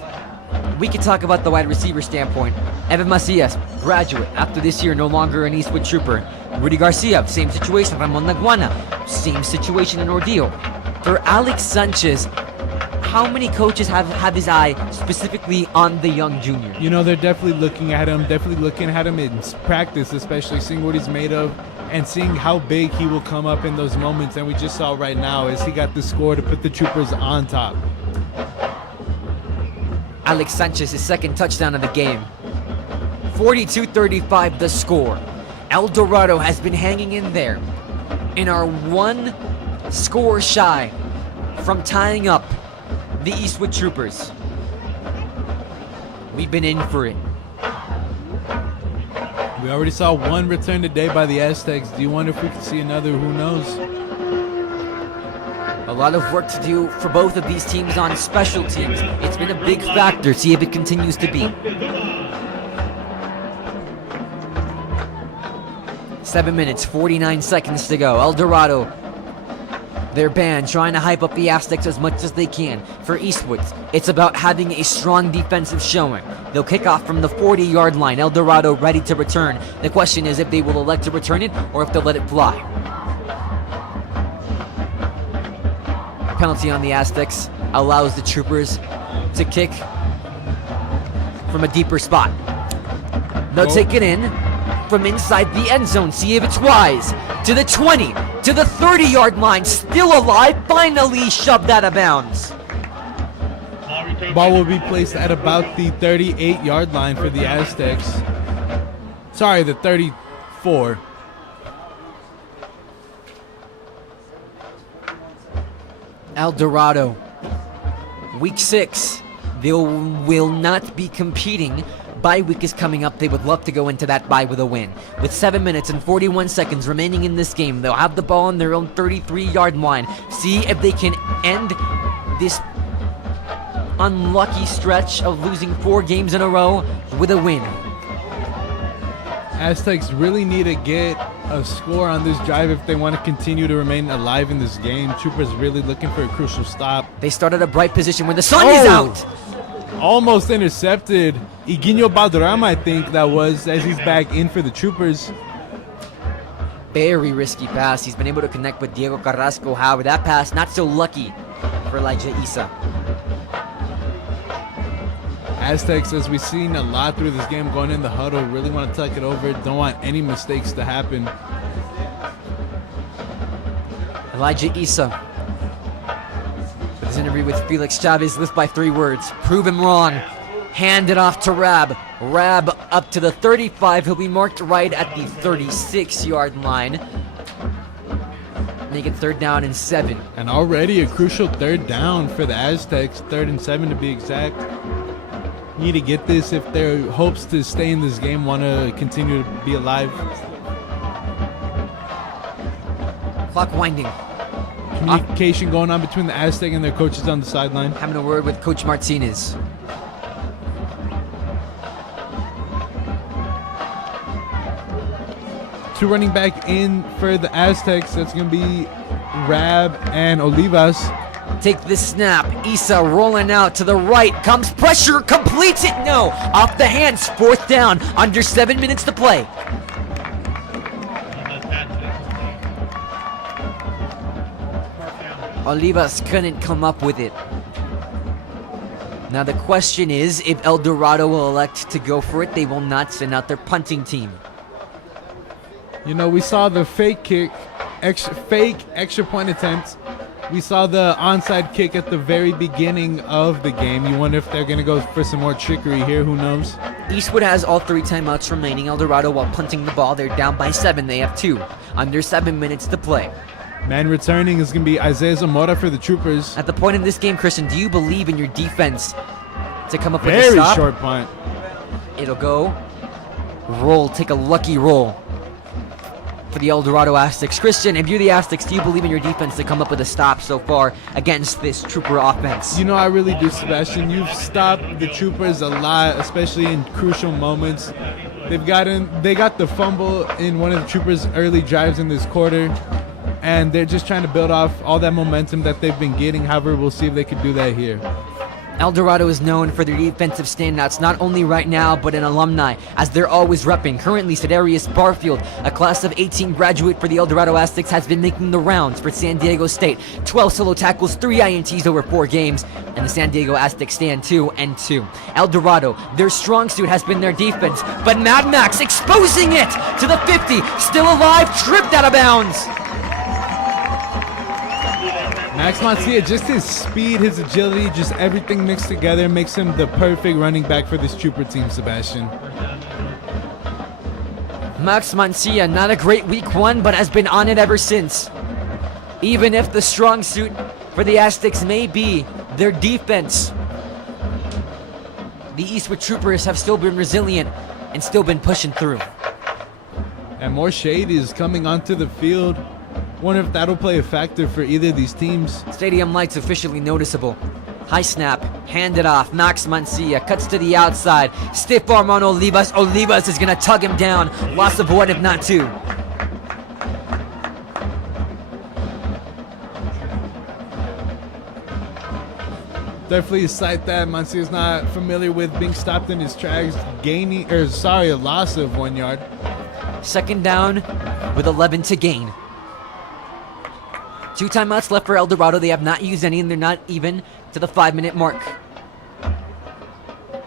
we can talk about the wide receiver standpoint. Evan Macias, graduate, after this year no longer an Eastwood Trooper. Rudy Garcia, same situation. Ramon Laguana, same situation and ordeal. For Alex Sanchez, how many coaches have his eye specifically on the young junior? You know, they're definitely looking at him in practice, especially seeing what he's made of and seeing how big he will come up in those moments. And we just saw right now as he got the score to put the Troopers on top. Alex Sanchez, his 2nd touchdown of the game. 42-35 the score. El Dorado has been hanging in there and are 1 score shy from tying up the Eastwood Troopers. We've been in for it. We already saw 1 return today by the Aztecs. Do you wonder if we can see another? Who knows? A lot of work to do for both of these teams on special teams. It's been a big factor. See if it continues to be. 7 minutes, 49 seconds to go. El Dorado Their band trying to hype up the Aztecs as much as they can. For Eastwoods, it's about having a strong defensive showing. They'll kick off from the 40-yard line. El Dorado ready to return. The question is if they will elect to return it or if they'll let it fly. Penalty on the Aztecs allows the Troopers to kick from a deeper spot. They'll take it in from inside the end zone. See if it's wise. To the 20, to the 30-yard line. Still alive. Finally shoved out of bounds. Ball will be placed at about the 38-yard line for the Aztecs. Sorry, the 34. El Dorado, week 6. They will not be competing. Bye week is coming up. They would love to go into that bye with a win. With 7 minutes and 41 seconds remaining in this game, they'll have the ball on their own 33-yard line. See if they can end this unlucky stretch of losing 4 games in a row with a win. Aztecs really need to get a score on this drive if they want to continue to remain alive in this game. Troopers really looking for a crucial stop. They started a bright position when the sun is out. Almost intercepted. Iguino Balderrama, I think that was, as he's back in for the Troopers. Very risky pass. He's been able to connect with Diego Carrasco. However, that pass not so lucky for Elijah Isa. Aztecs, as we've seen a lot through this game, going in the huddle, really want to tuck it over. Don't want any mistakes to happen. Elijah Isa, with his interview with Felix Chavez, lives by 3 words. Prove him wrong. Hand it off to Rab. Rab up to the 35. He'll be marked right at the 36-yard line. Make it 3rd down and 7. And already a crucial 3rd down for the Aztecs. 3rd and 7 to be exact. Need to get this if their hopes to stay in this game want to continue to be alive. Clock winding. Communication going on between the Aztec and their coaches on the sideline. Having a word with Coach Martinez. Two running back in for the Aztecs. That's going to be Rab and Olivas. Take the snap. Isa rolling out to the right. Comes pressure. Completes it. No. Off the hands. 4th down. Under 7 minutes to play. Olivas couldn't come up with it. Now the question is if El Dorado will elect to go for it. They will not send out their punting team. You know, we saw the fake kick, fake extra point attempt. We saw the onside kick at the very beginning of the game. You wonder if they're going to go for some more trickery here. Who knows? Eastwood has all 3 timeouts remaining. El Dorado, while punting the ball, they're down by 7. They have 2. Under 7 minutes to play. Man returning is going to be Isaiah Zamora for the Troopers. At the point in this game, Christian, do you believe in your defense to come up with a Very stop? short punt. It'll go. Roll. Take a lucky roll for the El Dorado Aztecs. Christian, if you're the Aztecs, do you believe in your defense to come up with a stop so far against this Trooper offense? You know, I really do, Sebastian. You've stopped the Troopers a lot, especially in crucial moments. They got the fumble in one of the Troopers' early drives in this quarter, and they're just trying to build off all that momentum that they've been getting. However, we'll see if they can do that here. El Dorado is known for their defensive standouts, not only right now, but in alumni, as they're always repping. Currently, Cedarius Barfield, a class of 18 graduate for the El Dorado Aztecs, has been making the rounds for San Diego State. 12 solo tackles, 3 INTs over 4 games, and the San Diego Aztecs stand 2-2. El Dorado, their strong suit has been their defense, but Mad Max exposing it to the 50, still alive, tripped out of bounds. Max Mancia, just his speed, his agility, just everything mixed together makes him the perfect running back for this Trooper team, Sebastian. Max Mancia, not a great week 1, but has been on it ever since. Even if the strong suit for the Aztecs may be their defense, the Eastwood Troopers have still been resilient and still been pushing through. And more shade is coming onto the field. Wonder if that'll play a factor for either of these teams. Stadium lights officially noticeable. High snap, hand it off. Max Mancia cuts to the outside. Stiff arm on Olivas. Olivas is going to tug him down. Loss of 1, if not 2. Definitely cite that. Mancillo's not familiar with being stopped in his tracks, a loss of 1 yard. Second down with 11 to gain. 2 timeouts left for El Dorado. They have not used any, and they're not even to the 5-minute mark.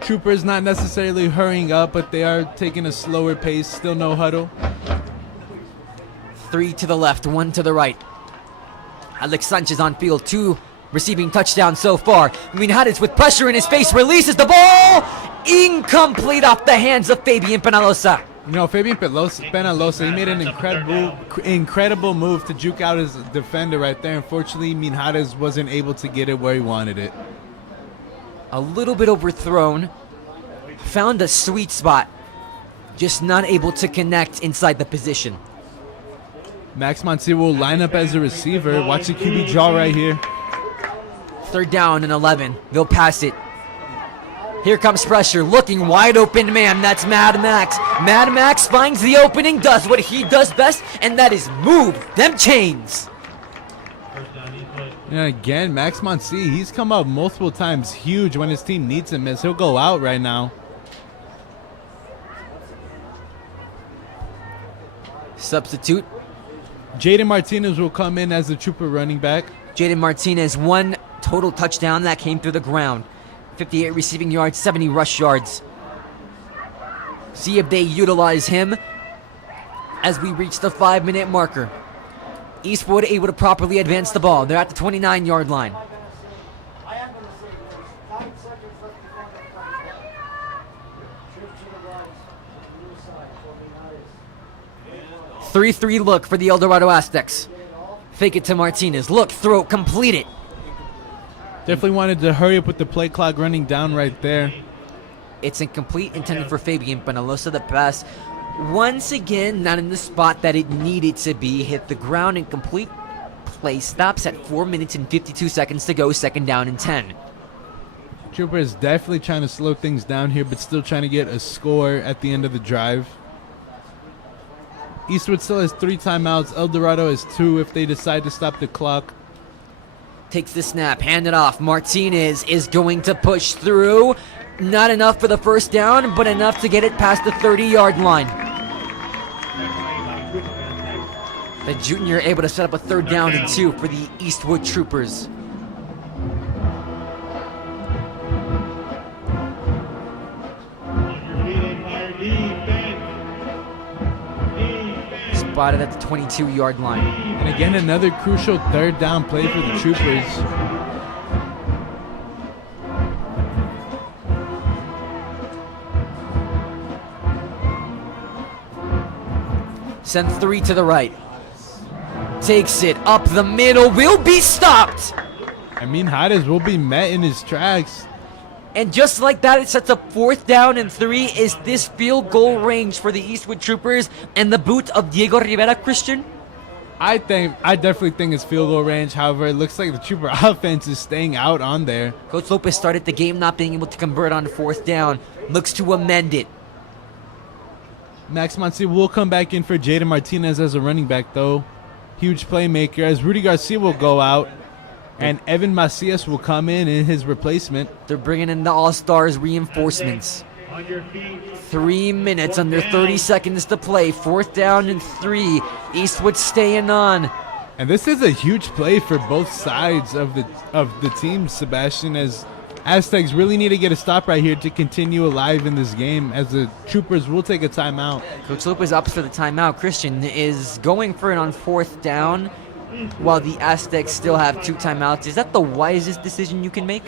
Troopers not necessarily hurrying up, but they are taking a slower pace. Still no huddle. 3 to the left, 1 to the right. Alex Sanchez on field, 2 receiving touchdowns so far. Minhares with pressure in his face releases the ball. Incomplete off the hands of Fabian Penalosa. You know, Fabian Penalosa, he made an incredible move to juke out his defender right there. Unfortunately, Minhares wasn't able to get it where he wanted it. A little bit overthrown. Found a sweet spot. Just not able to connect inside the position. Max Mancillo will line up as a receiver. Watch the QB draw right here. 3rd down and 11. They'll pass it. Here comes pressure. Looking wide open man. That's Mad Max. Mad Max finds the opening, does what he does best, and that is move them chains. And again, Max Mancillo, he's come up multiple times huge when his team needs him, as he'll go out right now. Substitute. Jaden Martinez will come in as the Trooper running back. Jaden Martinez, 1 total touchdown that came through the ground. 58 receiving yards, 70 rush yards. See if they utilize him as we reach the 5-minute marker. Eastwood able to properly advance the ball. They're at the 29-yard line. Three look for the El Dorado Aztecs. Fake it to Martinez. Look, throw, complete it. Definitely wanted to hurry up with the play clock running down right there. It's incomplete, intended for Fabian Penalosa. The pass, once again, not in the spot that it needed to be. Hit the ground. Incomplete. Play stops at 4 minutes and 52 seconds to go. 2nd down and 10. Trooper is definitely trying to slow things down here, but still trying to get a score at the end of the drive. Eastwood still has 3 timeouts. El Dorado has 2 if they decide to stop the clock. Takes the snap, hand it off. Martinez is going to push through. Not enough for the 1st down, but enough to get it past the 30-yard line. The junior able to set up a 3rd down and 2 for the Eastwood Troopers. Spotted at the 22-yard line. And again, another crucial 3rd down play for the Troopers. Send 3 to the right. Takes it up the middle. Will be stopped. I mean, Hades will be met in his tracks. And just like that, it sets up 4th down and 3. Is this field goal range for the Eastwood Troopers and the boot of Diego Rivera, Christian? I definitely think it's field goal range. However, it looks like the Trooper offense is staying out on there. Coach Lopez started the game not being able to convert on 4th down. Looks to amend it. Max Mancillo will come back in for Jaden Martinez as a running back, though. Huge playmaker, as Rudy Garcia will go out. And Evan Macias will come in his replacement. They're bringing in the All-Stars reinforcements. 3 minutes, under 30 seconds to play. 4th down and 3. Eastwood staying on. And this is a huge play for both sides of the team, Sebastian, as Aztecs really need to get a stop right here to continue alive in this game, as the Troopers will take a timeout. Coach Lopez opts for the timeout. Christian is going for it on 4th down, while the Aztecs still have 2 timeouts. Is that the wisest decision you can make?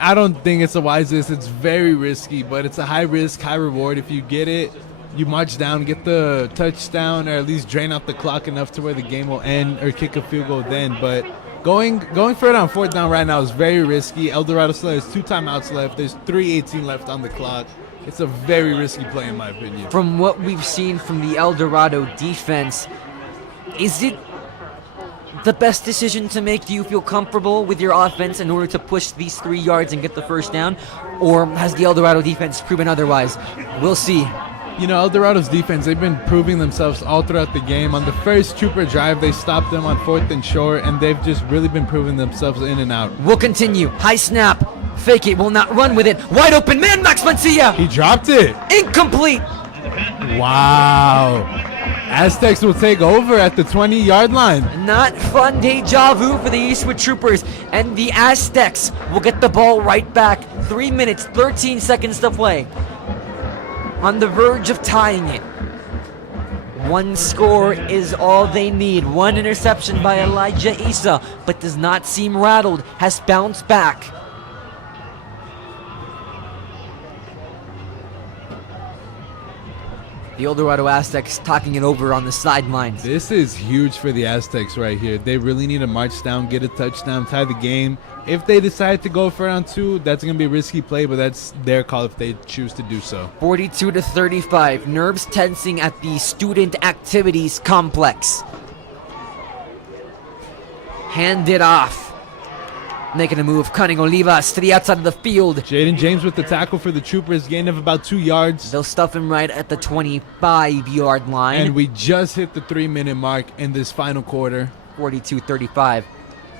I don't think it's the wisest. It's very risky, but it's a high risk, high reward. If you get it, you march down, get the touchdown, or at least drain out the clock enough to where the game will end, or kick a field goal then. But going for it on 4th down right now is very risky. El Dorado still has 2 timeouts left. There's 3:18 left on the clock. It's a very risky play in my opinion. From what we've seen from the El Dorado defense, is it the best decision to make? Do you feel comfortable with your offense in order to push these 3 yards and get the 1st down? Or has the El Dorado defense proven otherwise? We'll see. You know, El Dorado's defense, they've been proving themselves all throughout the game. On the first Trooper drive, they stopped them on 4th and short, and they've just really been proving themselves in and out. We'll continue. High snap. Fake it. Will not run with it. Wide open man, Max Mancia. He dropped it. Incomplete. Wow. Aztecs will take over at the 20-yard line. Not fun deja vu for the Eastwood Troopers. And the Aztecs will get the ball right back. 3 minutes, 13 seconds to play. On the verge of tying it. One score is all they need. One interception by Elijah Issa, but does not seem rattled. Has bounced back. The El Dorado Aztecs talking it over on the sidelines. This is huge for the Aztecs right here. They really need to march down, get a touchdown, tie the game. If they decide to go for round 2, that's going to be a risky play, but that's their call if they choose to do so. 42-35. Nerves tensing at the Student Activities Complex. Hand it off. Making a move, cutting Olivas to the outside of the field. Jaden James with the tackle for the Troopers, gain of about 2 yards. They'll stuff him right at the 25-yard line. And we just hit the 3-minute mark in this final quarter. 42-35.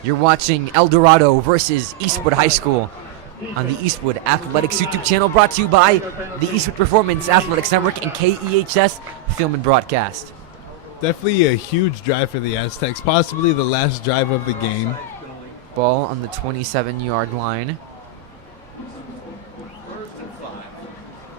You're watching El Dorado versus Eastwood High School on the Eastwood Athletics YouTube channel, brought to you by the Eastwood Performance Athletics Network and KEHS Film and Broadcast. Definitely a huge drive for the Aztecs, possibly the last drive of the game. Ball on the 27-yard line.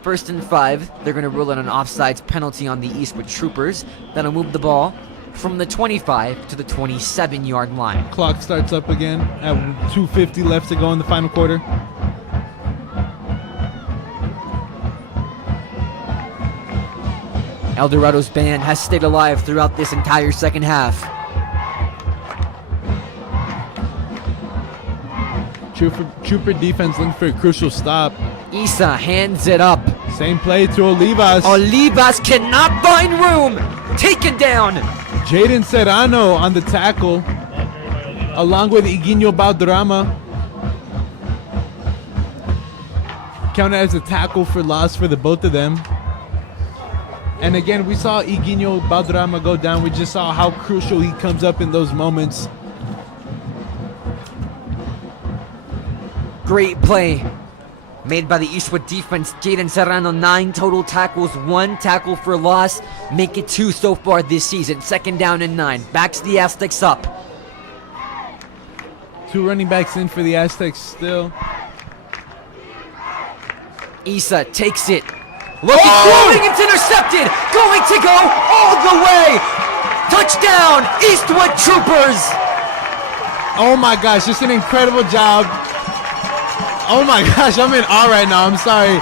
1st and 5. They're going to rule out an offsides penalty on the Eastwood Troopers. That'll move the ball from the 25 to the 27-yard line. Clock starts up again at 2:50 left to go in the final quarter. El Dorado's band has stayed alive throughout this entire second half. Trooper defense looking for a crucial stop. Isa hands it up. Same play to Olivas. Olivas cannot find room. Taken down. Jaden Serrano on the tackle, along with Higuino Baldrama. Counted as a tackle for loss for the both of them. And again, we saw Higuino Baldrama go down. We just saw how crucial he comes up in those moments. Great play made by the Eastwood defense. Jaden Serrano, 9 total tackles, 1 tackle for loss. Make it 2 so far this season. 2nd down and 9. Backs the Aztecs up. 2 running backs in for the Aztecs still. Isa takes it. Looking, throwing, it's intercepted. Going to go all the way. Touchdown, Eastwood Troopers. Oh my gosh, just an incredible job. Oh my gosh, I'm in awe right now. I'm sorry.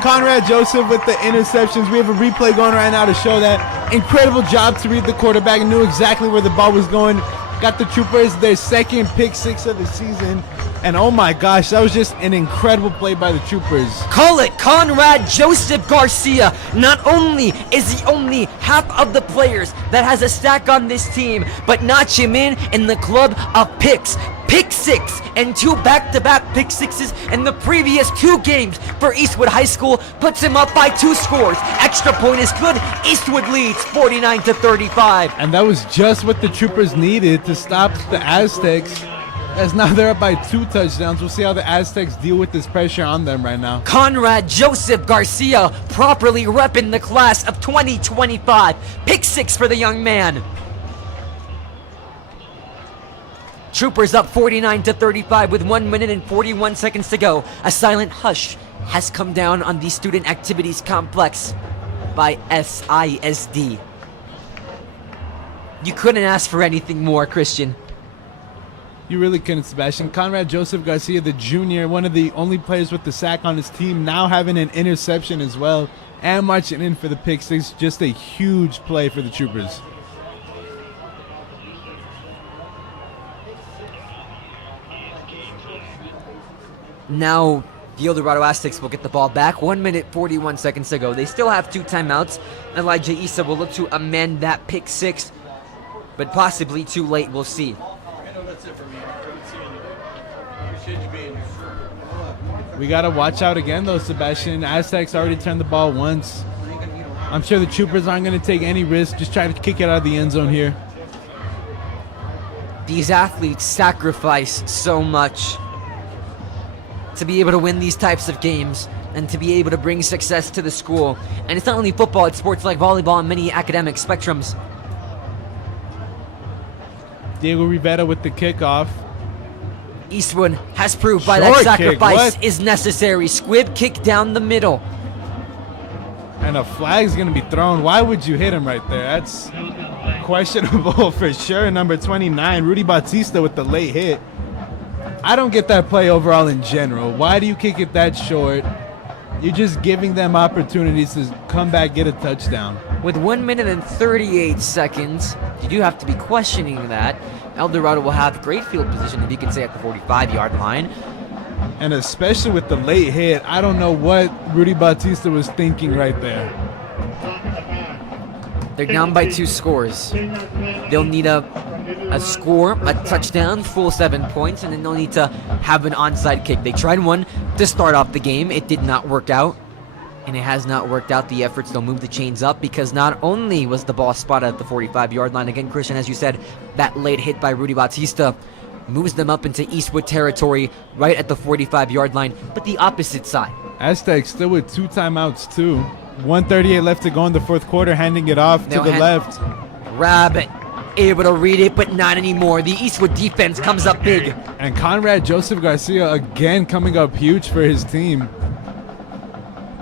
Conrad Joseph with the interceptions. We have a replay going right now to show that. Incredible job to read the quarterback and knew exactly where the ball was going. Got the Troopers their 2nd pick 6 of the season. And oh my gosh, that was just an incredible play by the Troopers. Call it Conrad Joseph Garcia. Not only is he only half of the players that has a sack on this team, but notch him in the club of picks. Pick 6 and 2 back-to-back pick 6s in the previous 2 games for Eastwood High School puts him up by 2 scores. Extra point is good. Eastwood leads 49-35. And that was just what the Troopers needed to stop the Aztecs. As now they're up by 2 touchdowns. We'll see how the Aztecs deal with this pressure on them right now. Conrad Joseph Garcia properly repping the class of 2025. Pick 6 for the young man. Troopers up 49-35 with 1 minute and 41 seconds to go. A silent hush has come down on the Student Activities Complex by SISD. You couldn't ask for anything more, Christian. You really couldn't, Sebastian. Conrad Joseph Garcia, the junior, one of the only players with the sack on his team, now having an interception as well and marching in for the pick 6. Just a huge play for the Troopers. Now, the El Dorado Aztecs will get the ball back. 1 minute, 41 seconds to go. They still have 2 timeouts. Elijah Issa will look to amend that pick 6, but possibly too late. We'll see. We got to watch out again, though, Sebastian. Aztecs already turned the ball once. I'm sure the Troopers aren't going to take any risk. Just try to kick it out of the end zone here. These athletes sacrifice so much to be able to win these types of games and to be able to bring success to the school. And it's not only football, it's sports like volleyball and many academic spectrums. Diego Rivera with the kickoff. Eastwood has proved by that Short kick, sacrifice what? is necessary. Squib kick down the middle. And a flag's going to be thrown. Why would you hit him right there? That's questionable for sure. Number 29, Rudy Bautista with the late hit. I don't get that play overall in general. Why do you kick it that short? You're just giving them opportunities to come back, get a touchdown. With 1 minute and 38 seconds, you do have to be questioning that. El Dorado will have great field position, if you can say, at the 45-yard line. And especially with the late hit, I don't know what Rudy Bautista was thinking right there. They're down by 2 scores. They'll need a score, a touchdown, full 7 points, and then they'll need to have an onside kick. They tried one to start off the game. It did not work out, and it has not worked out. The efforts, they'll move the chains up because not only was the ball spotted at the 45-yard line, again, Christian, as you said, that late hit by Rudy Bautista moves them up into Eastwood territory right at the 45-yard line, but the opposite side. Aztecs still with 2 timeouts, too. 1:38 left to go in the fourth quarter, handing it off to the left. Rab able to read it, but not anymore. The Eastwood defense comes up big. And Conrad Joseph Garcia again coming up huge for his team.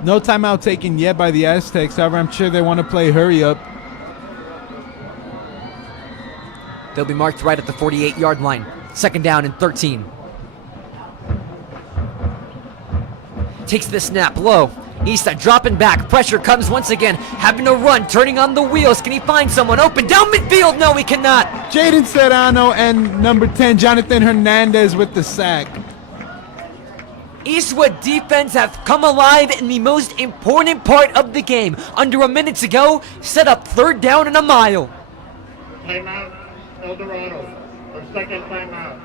No timeout taken yet by the Aztecs. However, I'm sure they want to play hurry up. They'll be marked right at the 48-yard line. 2nd down and 13. Takes the snap low. Issa dropping back. Pressure comes once again. Having to run. Turning on the wheels. Can he find someone open down midfield? No, he cannot. Jaden Serrano and number 10, Jonathan Hernandez with the sack. Eastwood defense have come alive in the most important part of the game. Under a minute to go, set up 3rd down and a mile. Timeout, El Dorado. Our second timeout.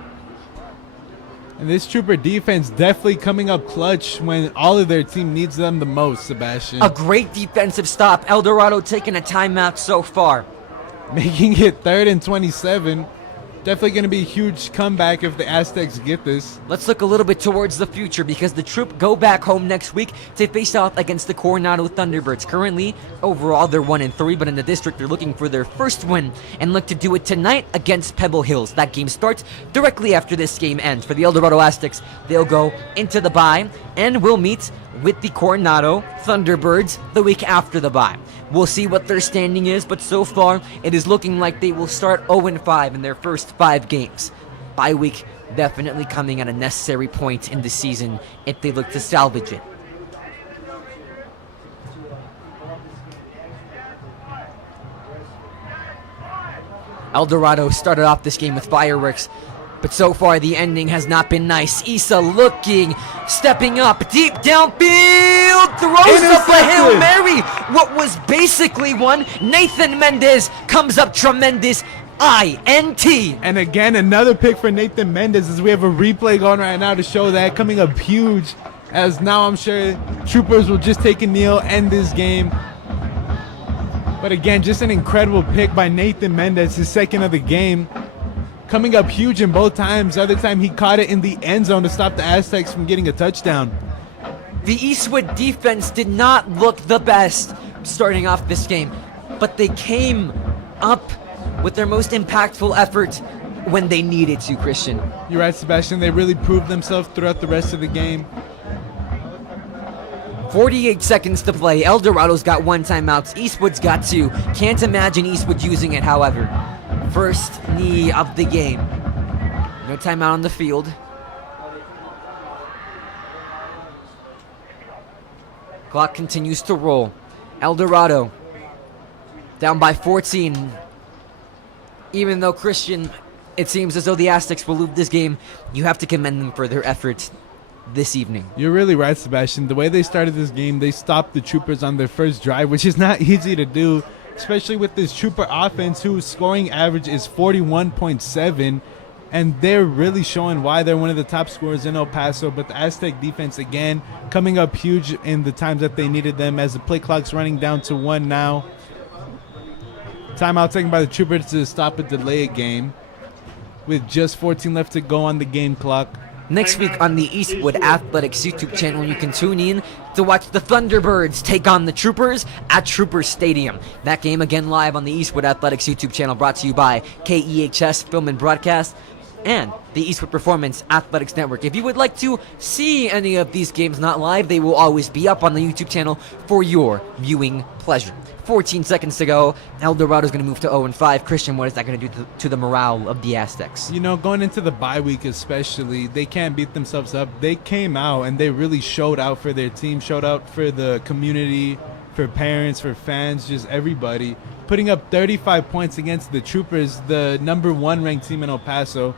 And this Trooper defense definitely coming up clutch when all of their team needs them the most, Sebastian. A great defensive stop. El Dorado taking a timeout so far. Making it 3rd and 27. Definitely going to be a huge comeback if the Aztecs get this. Let's look a little bit towards the future because the Troop go back home next week to face off against the Coronado Thunderbirds. Currently, overall, they're 1-3, but in the district, they're looking for their first win and look to do it tonight against Pebble Hills. That game starts directly after this game ends. For the El Dorado Aztecs, they'll go into the bye and will meet with the Coronado Thunderbirds the week after the bye. We'll see what their standing is, but so far, it is looking like they will start 0-5 in their first 5 games. Bye week definitely coming at a necessary point in the season if they look to salvage it. El Dorado started off this game with fireworks, but so far the ending has not been nice. Issa looking, stepping up, deep downfield, throws up a Hail Mary. What was basically one, Nathan Mendez comes up tremendous, INT. And again, another pick for Nathan Mendez as we have a replay going right now to show that coming up huge, as now I'm sure Troopers will just take a kneel, end this game. But again, just an incredible pick by Nathan Mendez, his 2nd of the game. Coming up huge in both times. The other time he caught it in the end zone to stop the Aztecs from getting a touchdown. The Eastwood defense did not look the best starting off this game, but they came up with their most impactful effort when they needed to, Christian. You're right, Sebastian. They really proved themselves throughout the rest of the game. 48 seconds to play. El Dorado's got 1 timeout. Eastwood's got 2. Can't imagine Eastwood using it, however. First knee of the game. No timeout on the field. Clock continues to roll. El Dorado down by 14. Even though, Christian, it seems as though the Aztecs will lose this game, you have to commend them for their efforts this evening. You're really right, Sebastian. The way they started this game, they stopped the Troopers on their first drive, which is not easy to do, especially with this Trooper offense whose scoring average is 41.7. and they're really showing why they're one of the top scorers in El Paso. But the Aztec defense, again, coming up huge in the times that they needed them, as the play clock's running down to 1 now. Timeout taken by the Troopers to stop a delay game with just 14 left to go on the game clock. Next week on the Eastwood Athletics YouTube channel, you can tune in to watch the Thunderbirds take on the Troopers at Troopers Stadium. That game again live on the Eastwood Athletics YouTube channel, brought to you by KEHS Film and Broadcast and the Eastwood Performance Athletics Network. If you would like to see any of these games not live, they will always be up on the YouTube channel for your viewing pleasure. 14 seconds to go. El Dorado is going to move to 0-5. Christian, what is that going to do to the morale of the Aztecs? You know, going into the bye week especially, they can't beat themselves up. They came out and they really showed out for their team, showed out for the community, for parents, for fans, just everybody. Putting up 35 points against the Troopers, the #1 ranked team in El Paso.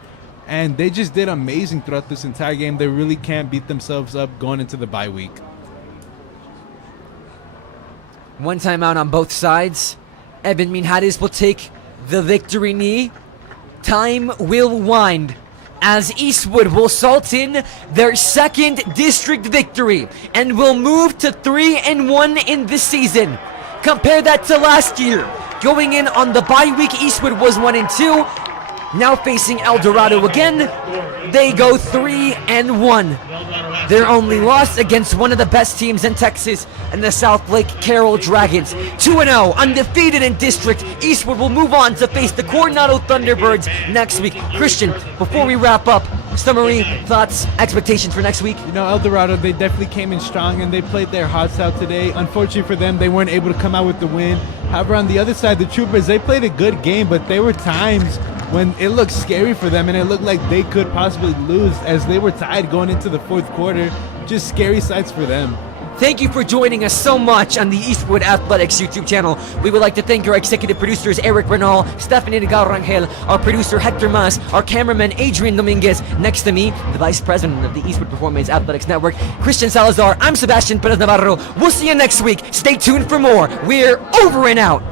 And they just did amazing throughout this entire game. They really can't beat themselves up going into the bye week. One timeout on both sides. Evan Minhares will take the victory knee. Time will wind as Eastwood will salt in their second district victory and will move to 3-1 in this season. Compare that to last year. Going in on the bye week, Eastwood was 1-2. Now facing El Dorado again, they go 3-1. Their only loss against one of the best teams in Texas and the South Lake Carroll Dragons. 2-0, undefeated in district. Eastwood will move on to face the Coronado Thunderbirds next week. Christian, before we wrap up, summary, thoughts, expectations for next week? You know, El Dorado, they definitely came in strong and they played their hearts out today. Unfortunately for them, they weren't able to come out with the win. However, on the other side, the Troopers, they played a good game, but there were times when it looked scary for them and it looked like they could possibly lose as they were tied going into the fourth quarter. Just scary sights for them. Thank you for joining us so much on the Eastwood Athletics YouTube channel. We would like to thank our executive producers Eric Bernal, Stephanie Rangel, our producer Hector Mas, our cameraman Adrian Dominguez. Next to me, the vice president of the Eastwood Performance Athletics Network, Christian Salazar. I'm Sebastian Perez Navarro. We'll see you next week. Stay tuned for more. We're over and out.